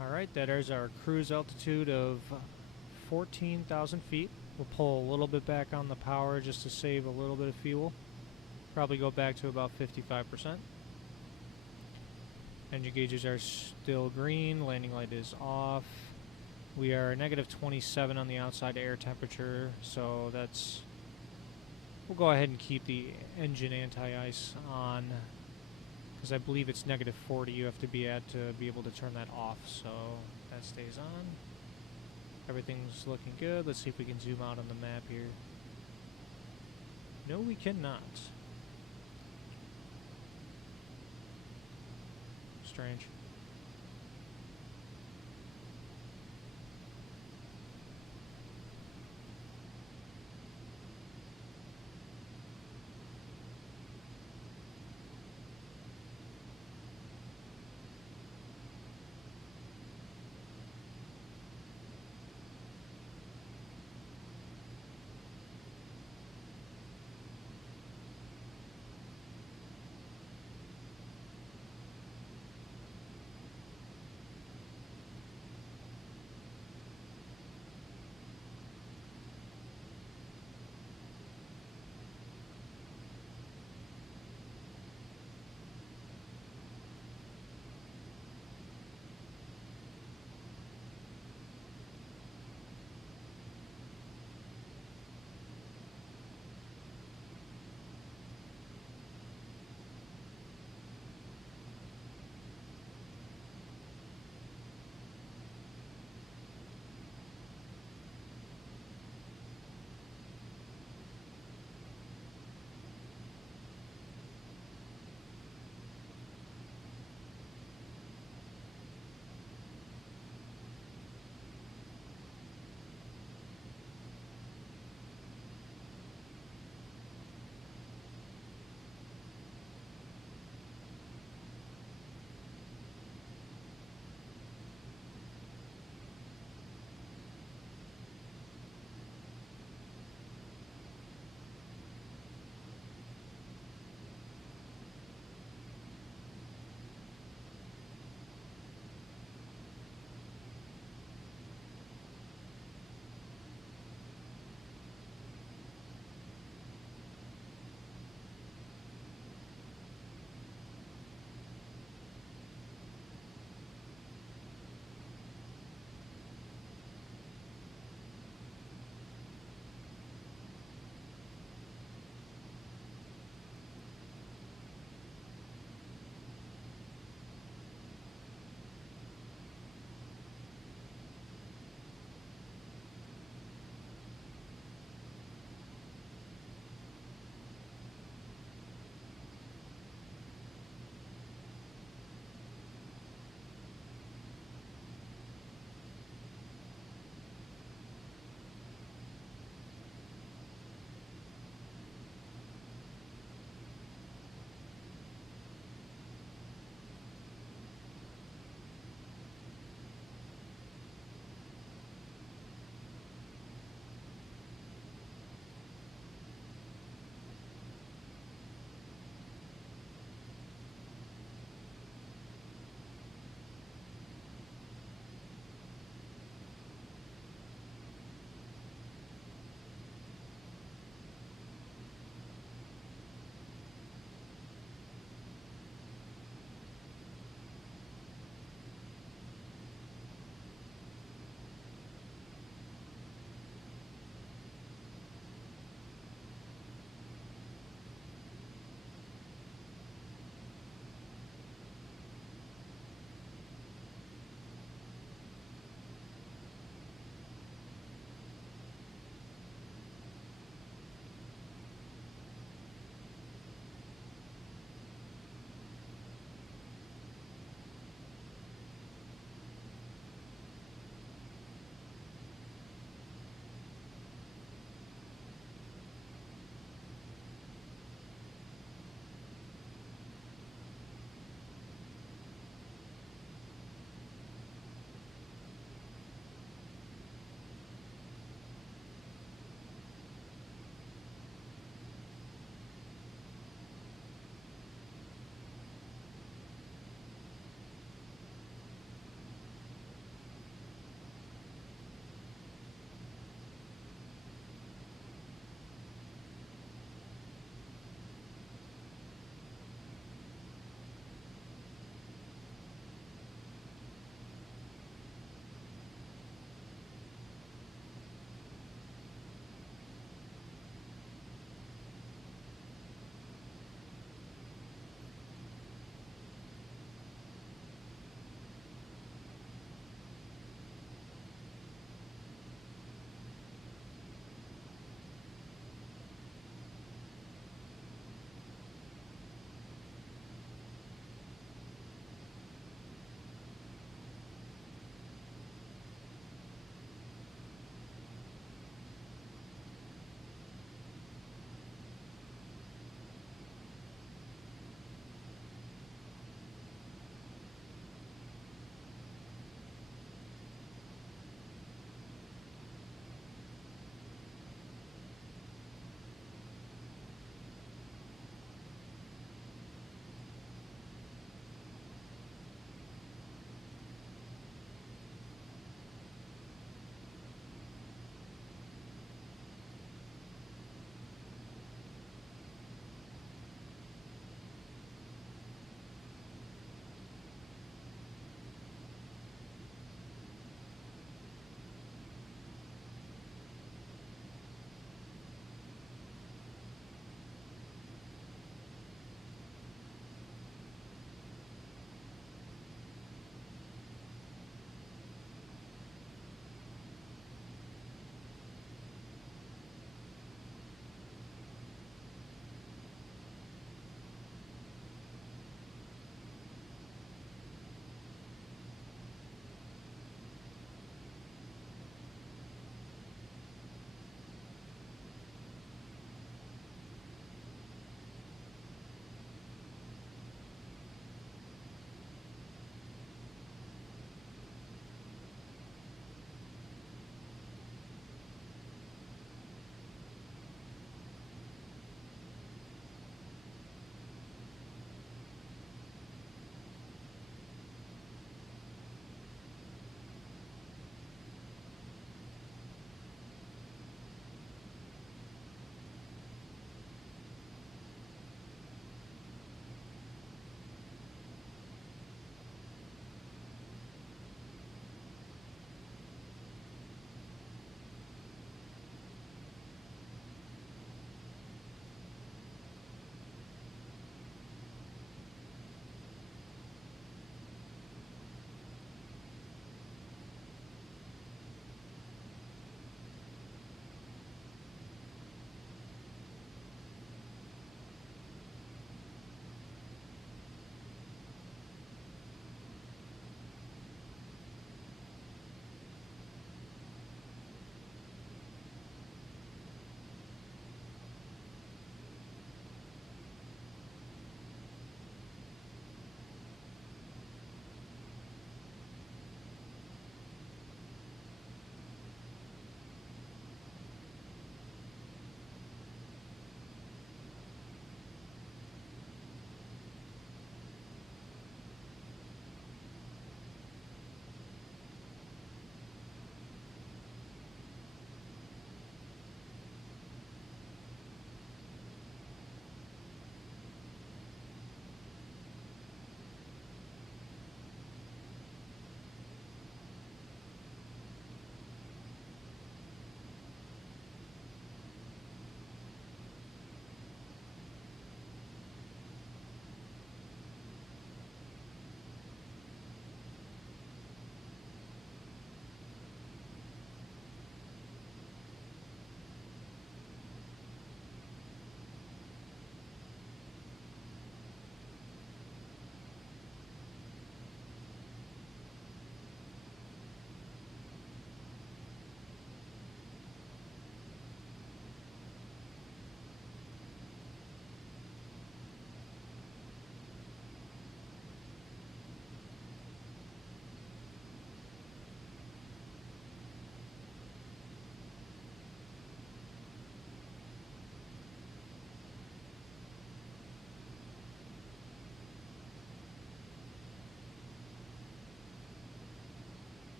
Alright, that is our cruise altitude of 14,000 feet. We'll pull a little bit back on the power just to save a little bit of fuel. Probably go back to about 55%. Engine gauges are still green, landing light is off. We are negative 27 on the outside air temperature, so that's... We'll go ahead and keep the engine anti-ice on, because I believe it's negative 40 you have to be at to be able to turn that off, so that stays on. Everything's looking good. Let's see if we can zoom out on the map here. No, we cannot. Strange.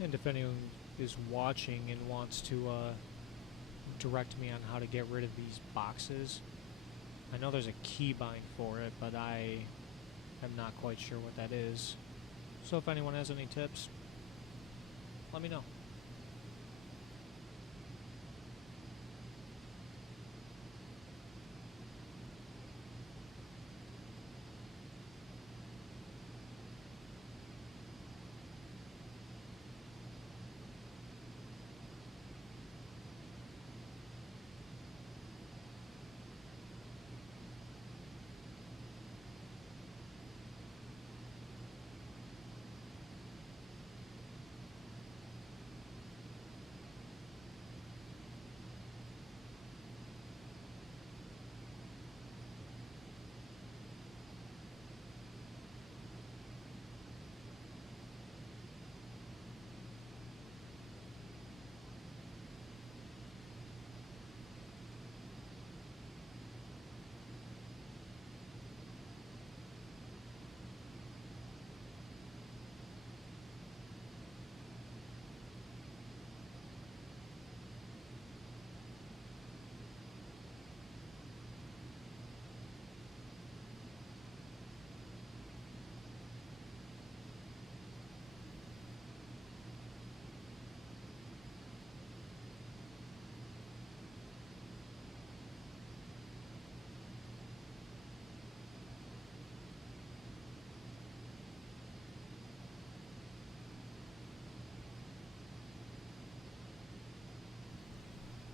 And if anyone is watching and wants to direct me on how to get rid of these boxes, I know there's a keybind for it, but I am not quite sure what that is. So if anyone has any tips, let me know.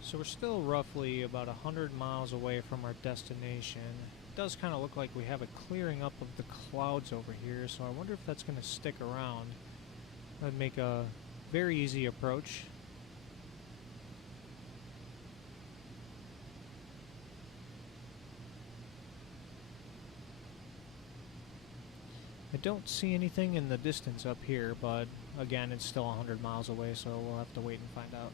So we're still roughly about 100 miles away from our destination. It does kind of look like we have a clearing up of the clouds over here, so I wonder if that's going to stick around. That'd make a very easy approach. I don't see anything in the distance up here, but again, it's still 100 miles away, so we'll have to wait and find out.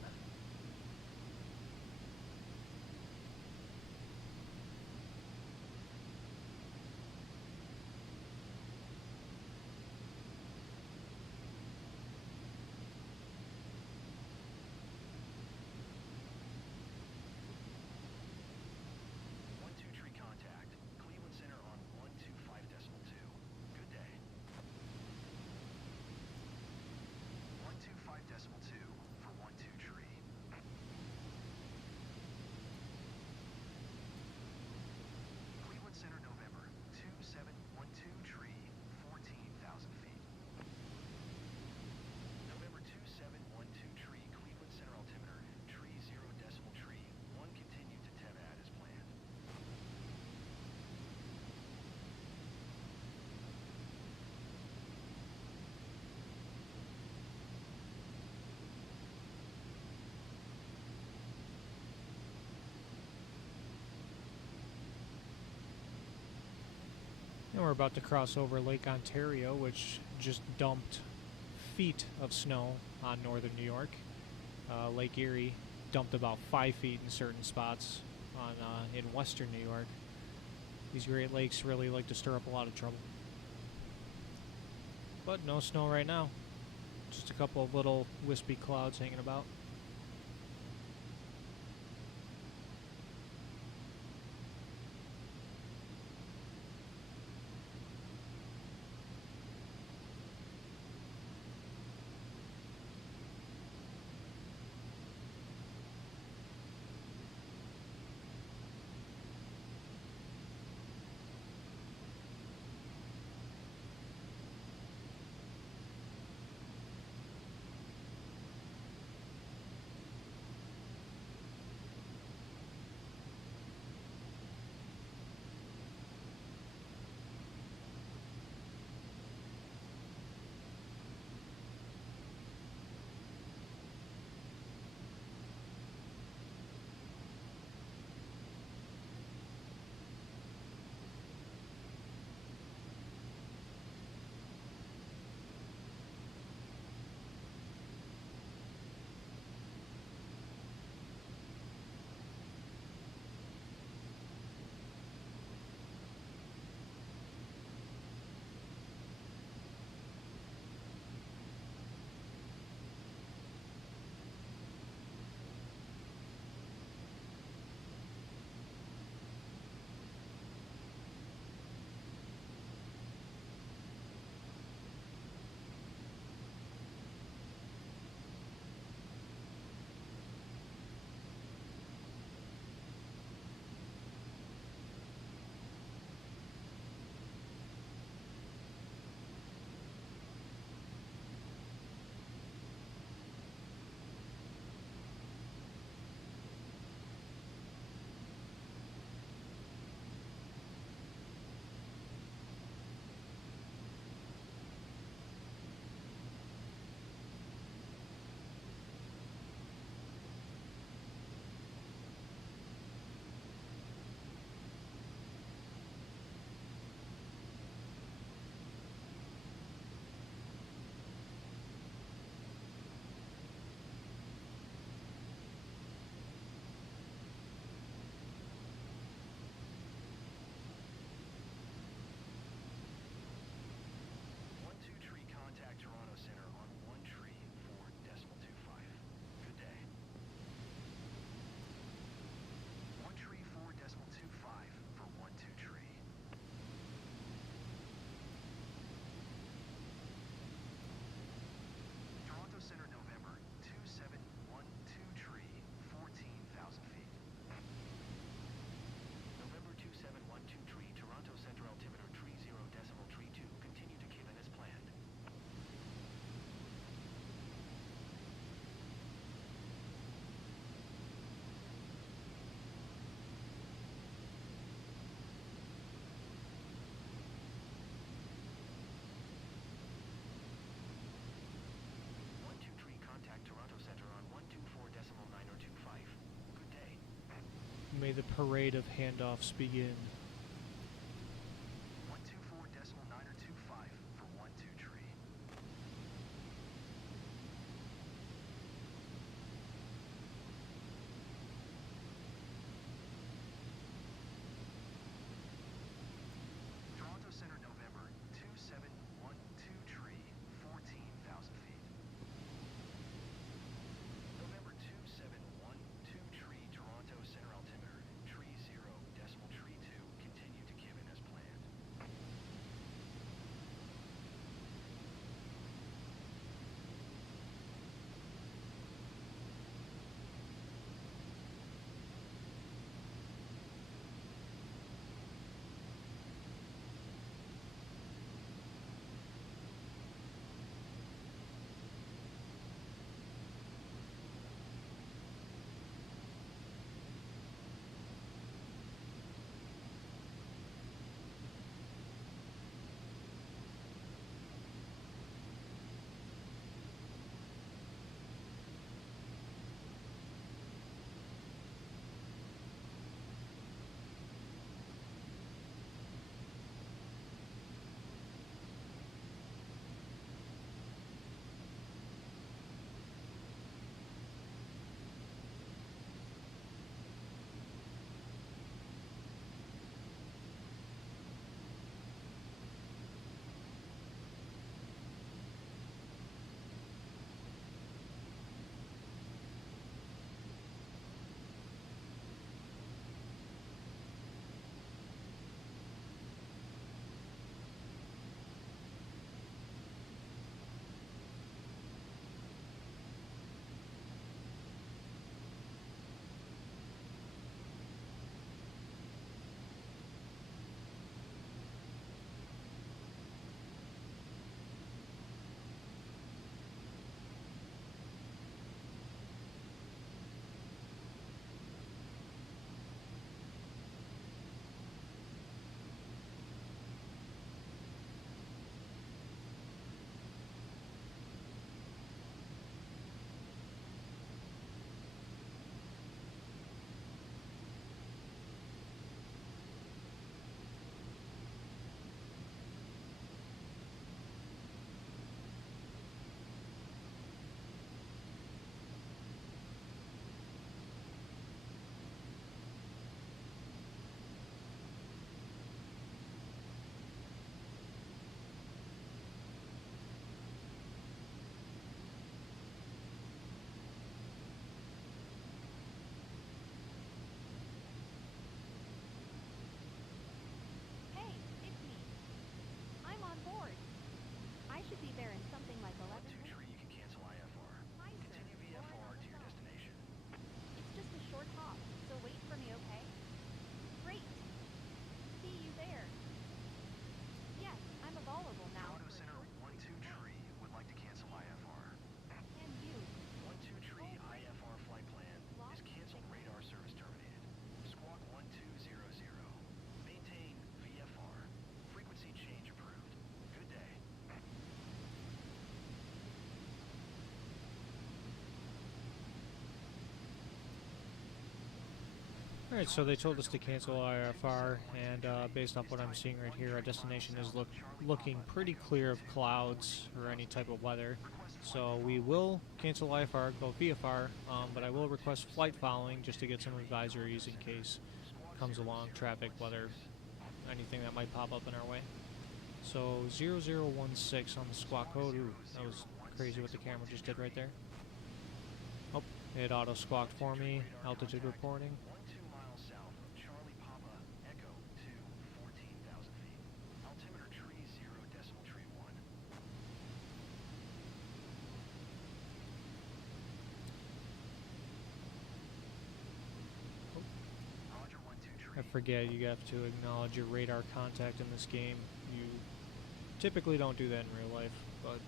And we're about to cross over Lake Ontario, which just dumped feet of snow on northern New York. Lake Erie dumped about 5 feet in certain spots on in western New York. These Great Lakes really like to stir up a lot of trouble. But no snow right now. Just a couple of little wispy clouds hanging about. may the parade of handoffs begin. 124.925 for 12 tree. Toronto Center, November 2712 tree, 14,000 feet. November 2712 tree, Toronto Center altimeter, tree 0, decimal tree 2, continue to Kivin as planned. Hey, it's me. I'm on board. I should be there in something like 11 12 minutes. tree, you can cancel IFR. Hi, sir. Continue VFR to your destination. It's just a short hop, so wait for me, okay? Great. See you there. Yes, I'm available now. Toronto for a Center, short 12 tree, would like to cancel IFR. And you. 12 tree, IFR flight plan is canceled, radar service terminated. Squawk 1200. Maintain VFR. Frequency change approved. Good day. Alright, so they told us to cancel IFR, and based off what I'm seeing right here, our destination is looking pretty clear of clouds or any type of weather. So we will cancel IFR, go VFR, but I will request flight following just to get some advisories in case comes along, traffic, weather, anything that might pop up in our way. So 0016 on the squawk code. Ooh, that was crazy what the camera just did right there. Oh, it auto squawked for me. Altitude reporting. 12 miles south of Charlie Papa, Echo 2, 14,000 feet. Altimeter tree 0, decimal tree 1. Roger 12 I tree. forget you have to acknowledge your radar contact in this game. You typically don't do that in real life, but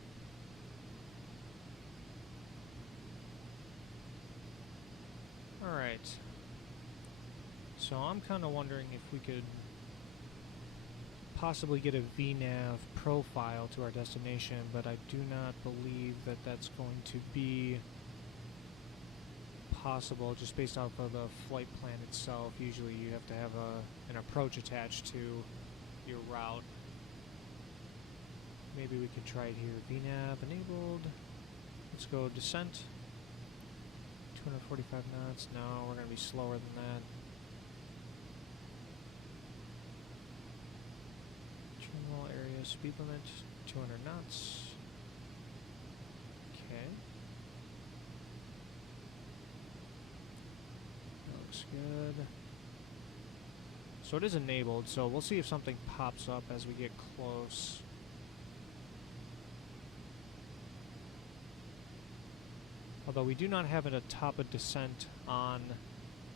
alright. So I'm kind of wondering if we could possibly get a VNAV profile to our destination, but I do not believe that that's going to be possible just based off of the flight plan itself. Usually you have to have an approach attached to your route. Maybe we could try it here. VNAV enabled. Let's go descent. 245 knots. No, we're going to be slower than that. Terminal area speed limit 200 knots. Okay. That looks good. So it is enabled, so we'll see if something pops up as we get close. Although we do not have it atop a descent on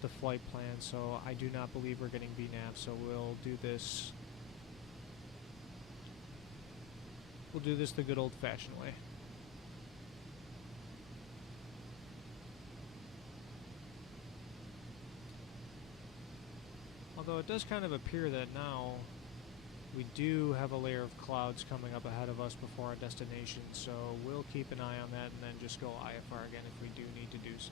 the flight plan, so I do not believe we're getting VNAV, so we'll do this the good old-fashioned way. Although it does kind of appear that now we do have a layer of clouds coming up ahead of us before our destination, so we'll keep an eye on that and then just go IFR again if we do need to do so.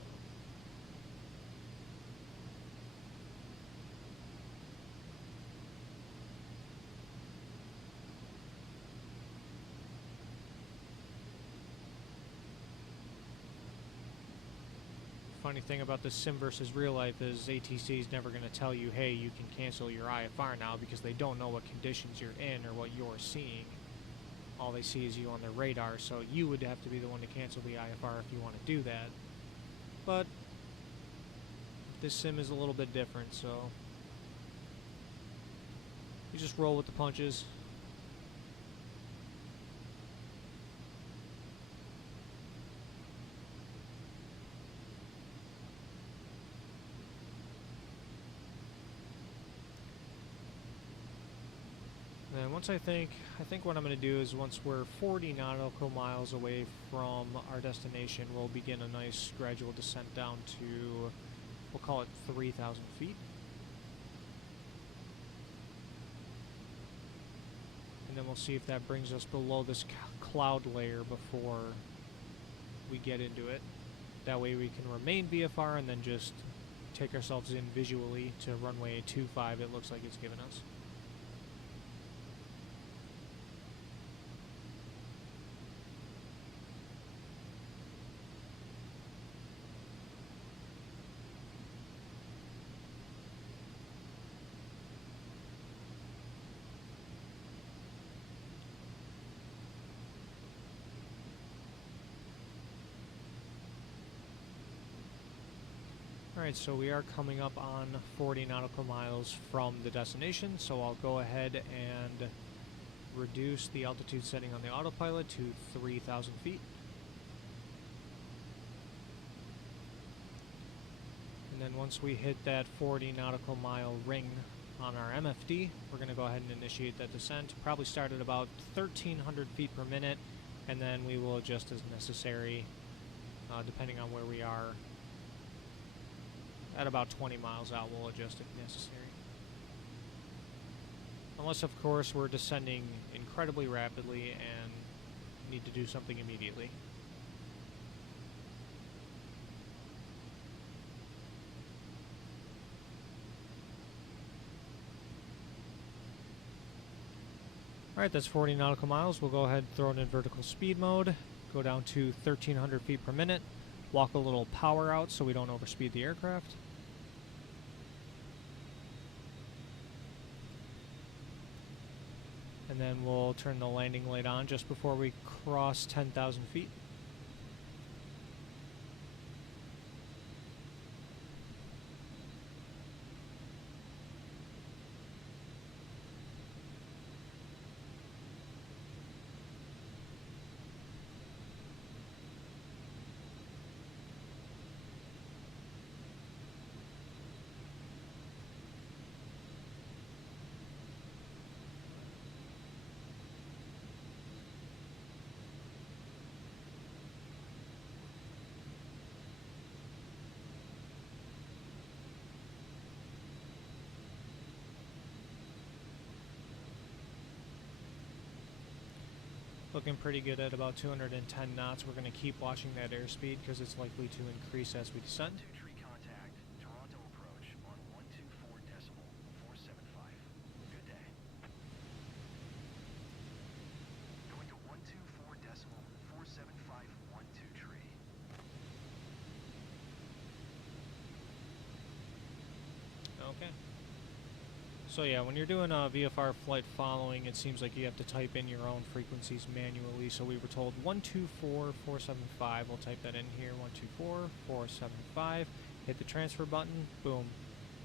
Funny thing about this sim versus real life is ATC is never going to tell you, hey, you can cancel your IFR now, because they don't know what conditions you're in or what you're seeing. All they see is you on their radar, so you would have to be the one to cancel the IFR if you want to do that. But this sim is a little bit different, so you just roll with the punches. And once I think what I'm going to do is once we're 40 nautical miles away from our destination, we'll begin a nice gradual descent down to, we'll call it 3,000 feet. And then we'll see if that brings us below this cloud layer before we get into it. That way we can remain VFR and then just take ourselves in visually to runway 25 it looks like it's given us. Alright, so we are coming up on 40 nautical miles from the destination, so I'll go ahead and reduce the altitude setting on the autopilot to 3,000 feet. And then once we hit that 40 nautical mile ring on our MFD, we're going to go ahead and initiate that descent. Probably start at about 1,300 feet per minute, and then we will adjust as necessary, depending on where we are. At about 20 miles out, we'll adjust if necessary. Unless, of course, we're descending incredibly rapidly and need to do something immediately. Alright, that's 40 nautical miles. We'll go ahead and throw it in vertical speed mode. Go down to 1,300 feet per minute. Walk a little power out so we don't overspeed the aircraft. And then we'll turn the landing light on just before we cross 10,000 feet. Looking pretty good at about 210 knots. We're going to keep watching that airspeed because it's likely to increase as we descend. To tree So yeah, when you're doing a VFR flight following, it seems like you have to type in your own frequencies manually. So we were told 124,475. We'll type that in here, 124,475. Hit the transfer button, boom.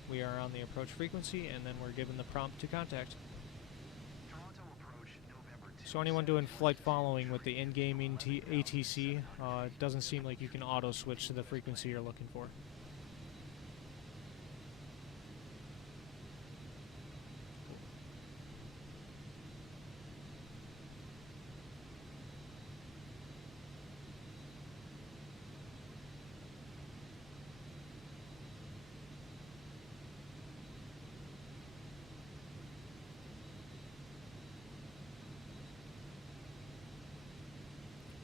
We are on the approach frequency, and then we're given the prompt to contact. Toronto approach November 2. So anyone doing flight following with the in-game ATC, it doesn't seem like you can auto-switch to the frequency you're looking for.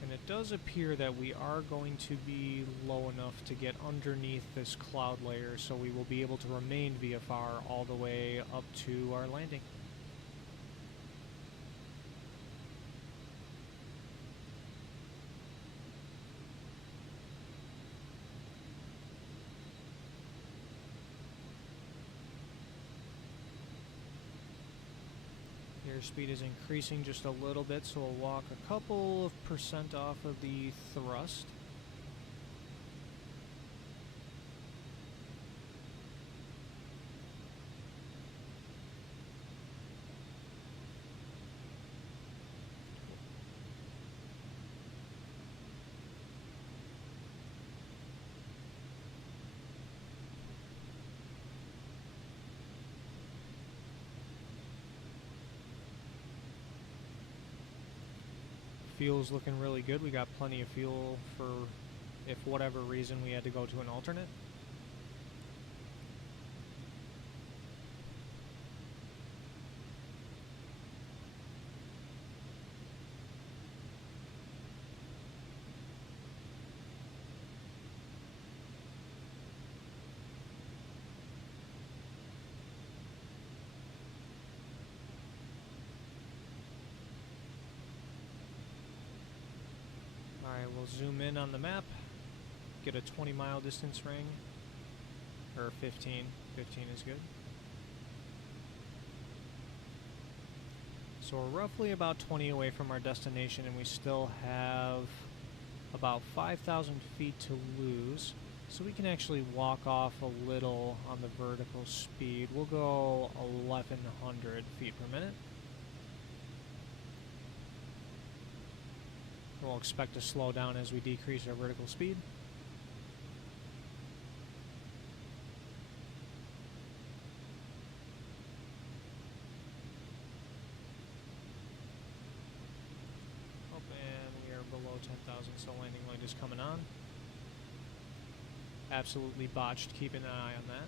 And it does appear that we are going to be low enough to get underneath this cloud layer, so we will be able to remain VFR all the way up to our landing. Airspeed is increasing just a little bit, so we'll walk a couple of percent off of the thrust. Fuel's looking really good. We got plenty of fuel for if whatever reason we had to go to an alternate. Alright, we'll zoom in on the map, get a 20-mile distance ring, or 15. 15 is good. So we're roughly about 20 away from our destination, and we still have about 5,000 feet to lose. So we can actually walk off a little on the vertical speed. We'll go 1,100 feet per minute. We'll expect to slow down as we decrease our vertical speed. Oh, and we are below 10,000, so landing light is coming on. Absolutely botched, keeping an eye on that.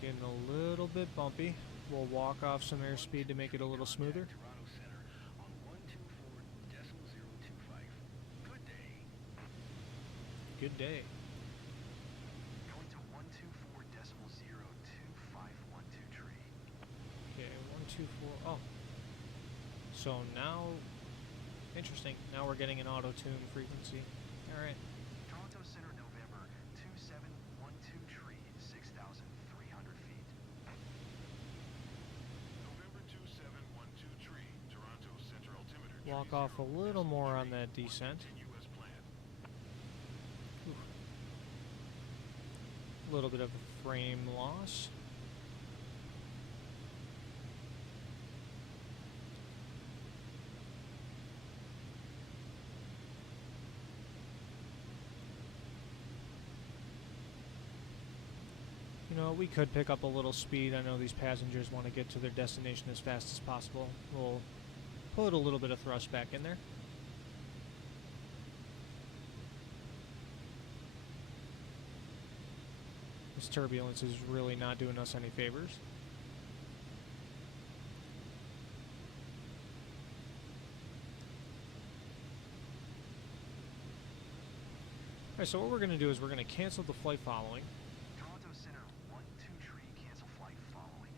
Getting a little bit bumpy. We'll walk off some airspeed to make it a little smoother. Toronto Center on 124.025. Good day. Good day. Going to 124.02512 tree. Okay, 124. Oh. So now, interesting. Now we're getting an auto-tune frequency. All right. Toronto Center November 2712 tree, 6,300 feet. November 2712 tree, Toronto Center altimeter. Walk off a little more on that descent. Continue as planned. A little bit of frame loss. You know, know, we could pick up a little speed. I know these passengers want to get to their destination as fast as possible. We'll put a little bit of thrust back in there. This turbulence is really not doing us any favors. Alright, so what we're going to do is we're going to cancel the flight following. Toronto Center 1-2 tree, cancel flight following.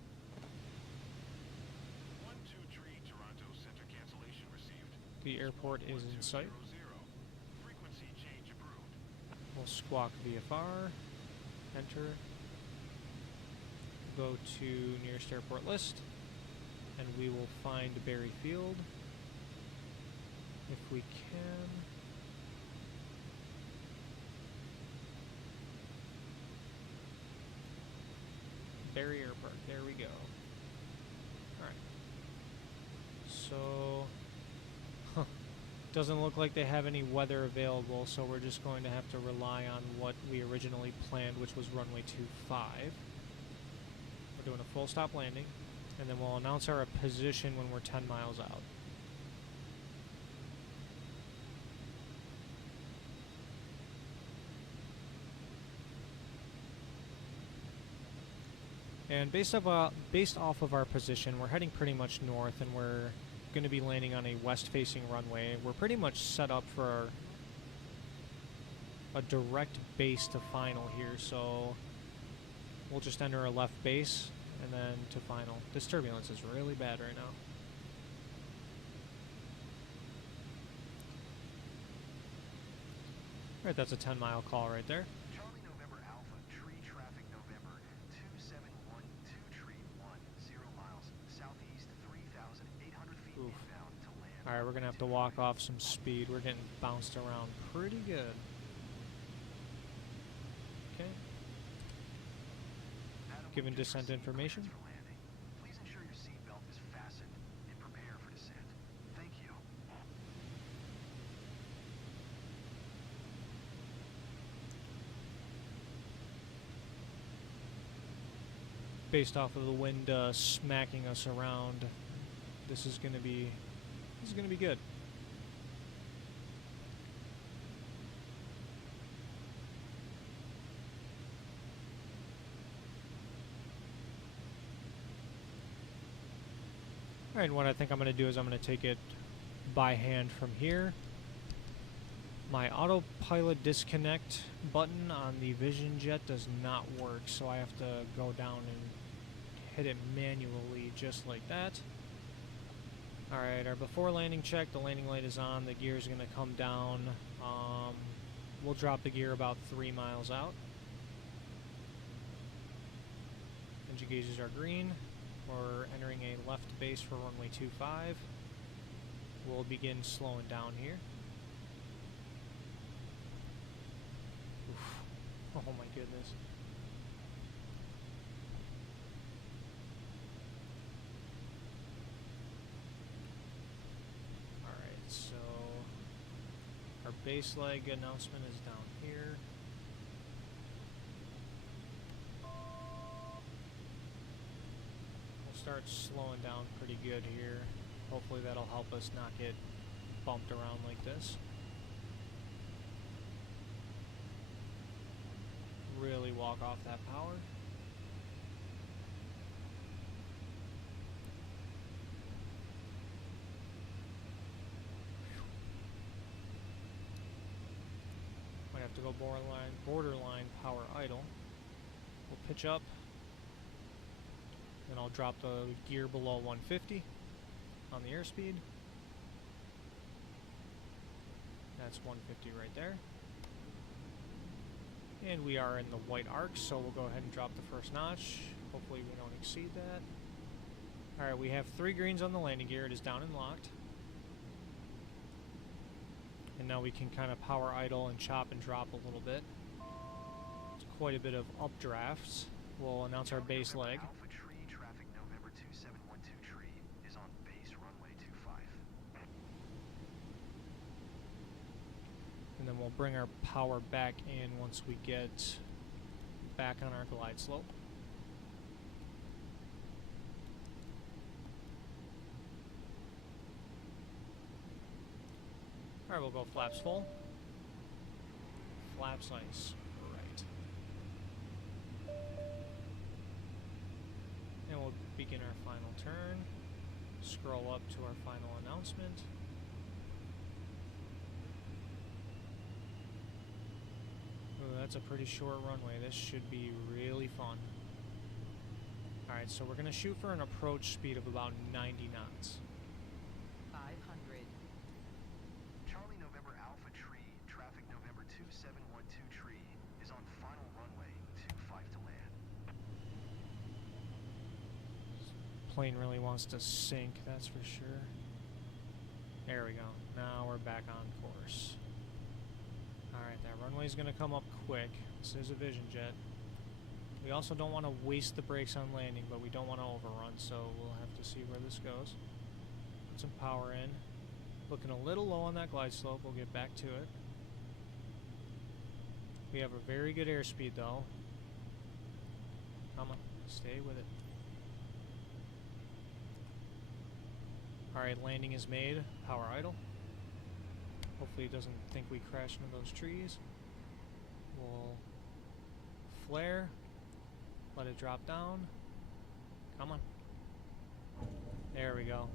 1-2 tree, Toronto Center cancellation received. The airport is in sight. 1200. Frequency change approved. We'll squawk VFR, enter, go to nearest airport list, and we will find Berry Field if we can. Berry Airport, there we go. Alright. So, doesn't look like they have any weather available, so we're just going to have to rely on what we originally planned, which was runway 25. We're doing a full stop landing, and then we'll announce our position when we're 10 miles out. And based off of our position, we're heading pretty much north, and we're going to be landing on a west-facing runway. We're pretty much set up for a direct base to final here, so we'll just enter a left base and then to final. This turbulence is really bad right now. Alright, that's a 10-mile call right there. Charlie November Alpha, tree traffic November 2712 tree 10 miles southeast 3,800 feet Oof. inbound to land. Alright, we're going to have to walk off some speed. We're getting bounced around pretty good. Okay. Given descent information. For landing. Please ensure your seatbelt is fastened and prepare for descent. Thank you. Based off of the wind smacking us around, this is going to be good. Alright, and what I think I'm going to do is I'm going to take it by hand from here. My autopilot disconnect button on the Vision Jet does not work, so I have to go down and hit it manually just like that. Alright, our before landing check, the landing light is on, the gear is going to come down. We'll drop the gear about 3 miles out. Engine gauges are green. We're entering a left base for runway 25. We'll begin slowing down here. Oof. Oh my goodness. Alright, so our base leg announcement is down here. Start slowing down pretty good here. Hopefully that'll help us not get bumped around like this. Really walk off that power. Might have to go borderline power idle. We'll pitch up. Then I'll drop the gear below 150 on the airspeed. That's 150 right there. And we are in the white arc, so we'll go ahead and drop the first notch. Hopefully we don't exceed that. Alright, we have 3 greens on the landing gear. It is down and locked. And now we can kind of power idle and chop and drop a little bit. It's quite a bit of updrafts. We'll announce our base leg. Alpha tree traffic November 2712 tree is on base runway 25. And then we'll bring our power back in once we get back on our glide slope. Alright, we'll go flaps full. Flaps ice. Right. And we'll begin our final turn. Scroll up to our final announcement. Ooh, that's a pretty short runway. This should be really fun. Alright, so we're going to shoot for an approach speed of about 90 knots. 500. Charlie November Alpha Tree, traffic November 2712 Tree, is on final runway 25 to land. Plane really wants to sink, that's for sure. There we go. Now we're back on course. Alright, that runway's going to come up quick. This is a Vision jet. We also don't want to waste the brakes on landing, but we don't want to overrun, so we'll have to see where this goes. Put some power in. Looking a little low on that glide slope. We'll get back to it. We have a very good airspeed, though. Come on, stay with it. Alright, landing is made. Power idle. Hopefully it doesn't think we crash into those trees. We'll flare. Let it drop down. Come on. There we go.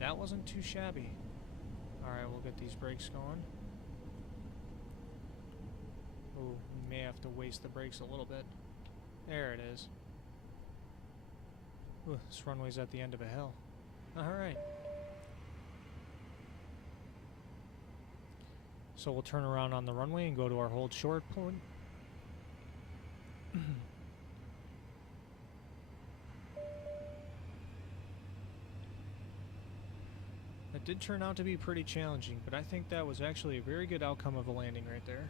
That wasn't too shabby. Alright, we'll get these brakes going. Ooh, we may have to waste the brakes a little bit. There it is. Ooh, this runway's at the end of a hill. Alright. So we'll turn around on the runway and go to our hold short point. That did turn out to be pretty challenging, but I think that was actually a very good outcome of a landing right there.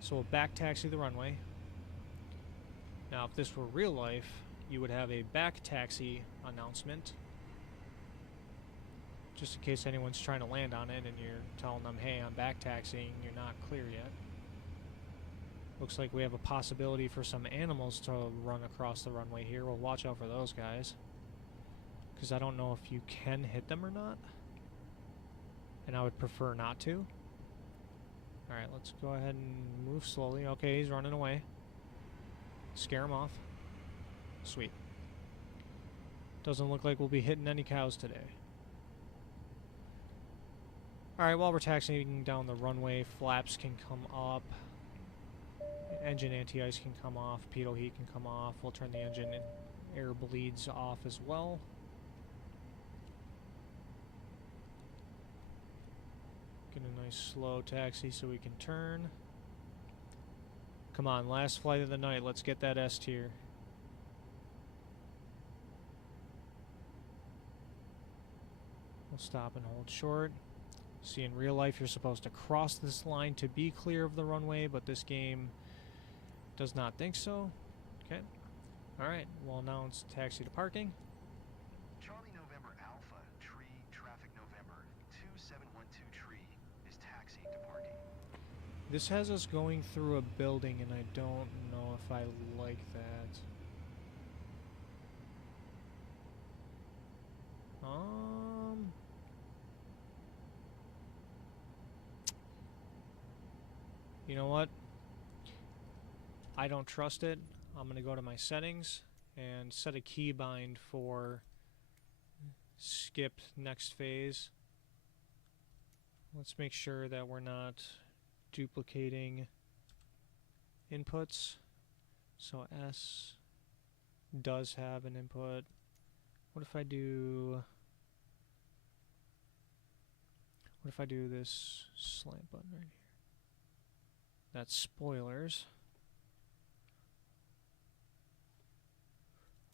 So we'll back taxi the runway. Now if this were real life, you would have a back taxi announcement. Just in case anyone's trying to land on it and you're telling them, hey, I'm back taxiing, you're not clear yet. Looks like we have a possibility for some animals to run across the runway here. We'll watch out for those guys. Because I don't know if you can hit them or not. And I would prefer not to. Alright, let's go ahead and move slowly. Okay, he's running away. Scare him off. Sweet. Doesn't look like we'll be hitting any cows today. Alright, while we're taxiing down the runway, flaps can come up. Engine anti-ice can come off. Pitot heat can come off. We'll turn the engine and air bleeds off as well. Get a nice slow taxi so we can turn. Come on, last flight of the night. Let's get that S tier. We'll stop and hold short. See, in real life, you're supposed to cross this line to be clear of the runway, but this game does not think so. Okay. Alright, we'll announce taxi to parking. Charlie November Alpha Tree, traffic November 2712 Tree, is taxiing to parking. This has us going through a building, and I don't know if I like that. You know what? I don't trust it. I'm going to go to my settings and set a keybind for skip next phase. Let's make sure that we're not duplicating inputs. So S does have an input. What if I do this slant button right here? That's spoilers.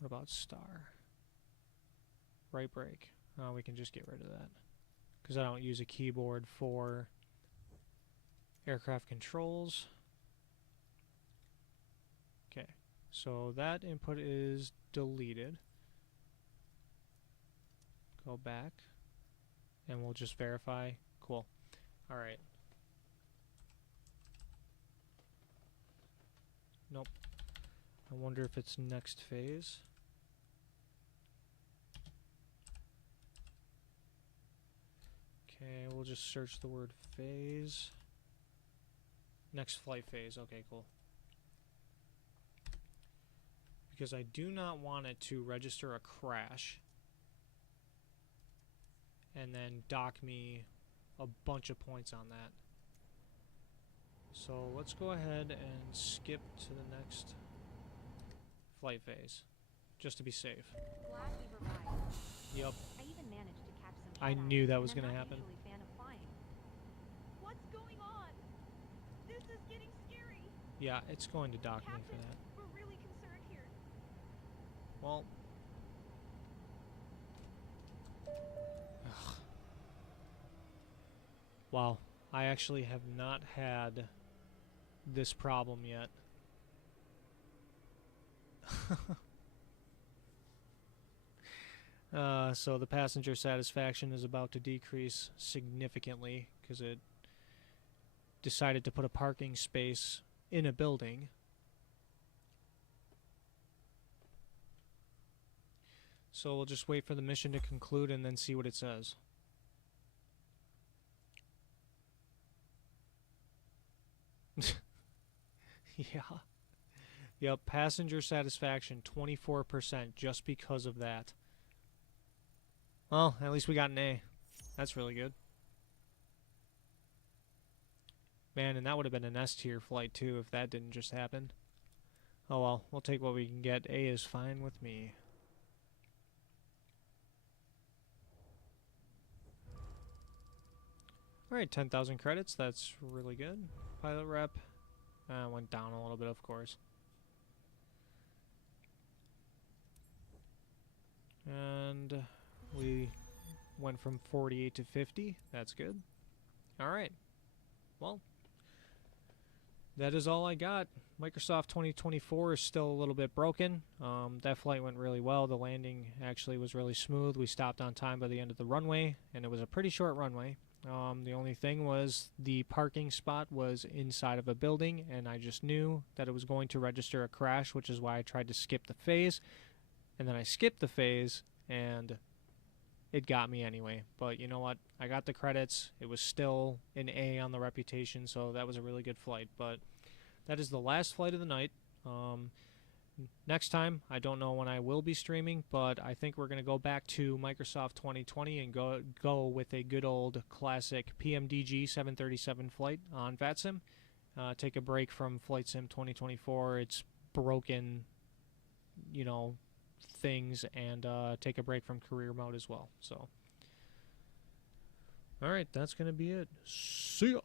What about star? Right brake. Oh, we can just get rid of that. Because I don't use a keyboard for aircraft controls. Okay, so that input is deleted. Go back. And we'll just verify. Cool. Alright. Nope. I wonder if it's next phase. Okay, we'll just search the word phase. Next flight phase. Okay, cool. Because I do not want it to register a crash and then dock me a bunch of points on that. So let's go ahead and skip to the next flight phase, just to be safe. Glad we revived. Yep. I even managed to catch some I shut-eye, knew that was and I'm gonna not happen. usually a fan of flying. What's going on? This is getting scary. Yeah, it's going to dock me for Captain, that. we're really concerned here. Well. Ugh. Wow, I actually have not had this problem yet. So the passenger satisfaction is about to decrease significantly because it decided to put a parking space in a building. So we'll just wait for the mission to conclude and then see what it says. Yeah. Yep, passenger satisfaction 24% just because of that. Well, at least we got an A. That's really good. Man, and that would have been an S tier flight too if that didn't just happen. Oh well, we'll take what we can get. A is fine with me. Alright, 10,000 credits. That's really good. Pilot rep. Went down a little bit, of course. And we went from 48 to 50. That's good. Alright. Well, that is all I got. Microsoft 2024 is still a little bit broken. That flight went really well. The landing actually was really smooth. We stopped on time by the end of the runway, and it was a pretty short runway. The only thing was the parking spot was inside of a building, and I just knew that it was going to register a crash, which is why I tried to skip the phase. And then I skipped the phase, and it got me anyway. But you know what? I got the credits. It was still an A on the reputation, so that was a really good flight. But that is the last flight of the night. Next time, I don't know when I will be streaming, but I think we're going to go back to Microsoft 2020 and go with a good old classic PMDG 737 flight on VATSIM. Take a break from Flight Sim 2024. It's broken, you know, things, and take a break from career mode as well. So, all right, that's going to be it. See ya.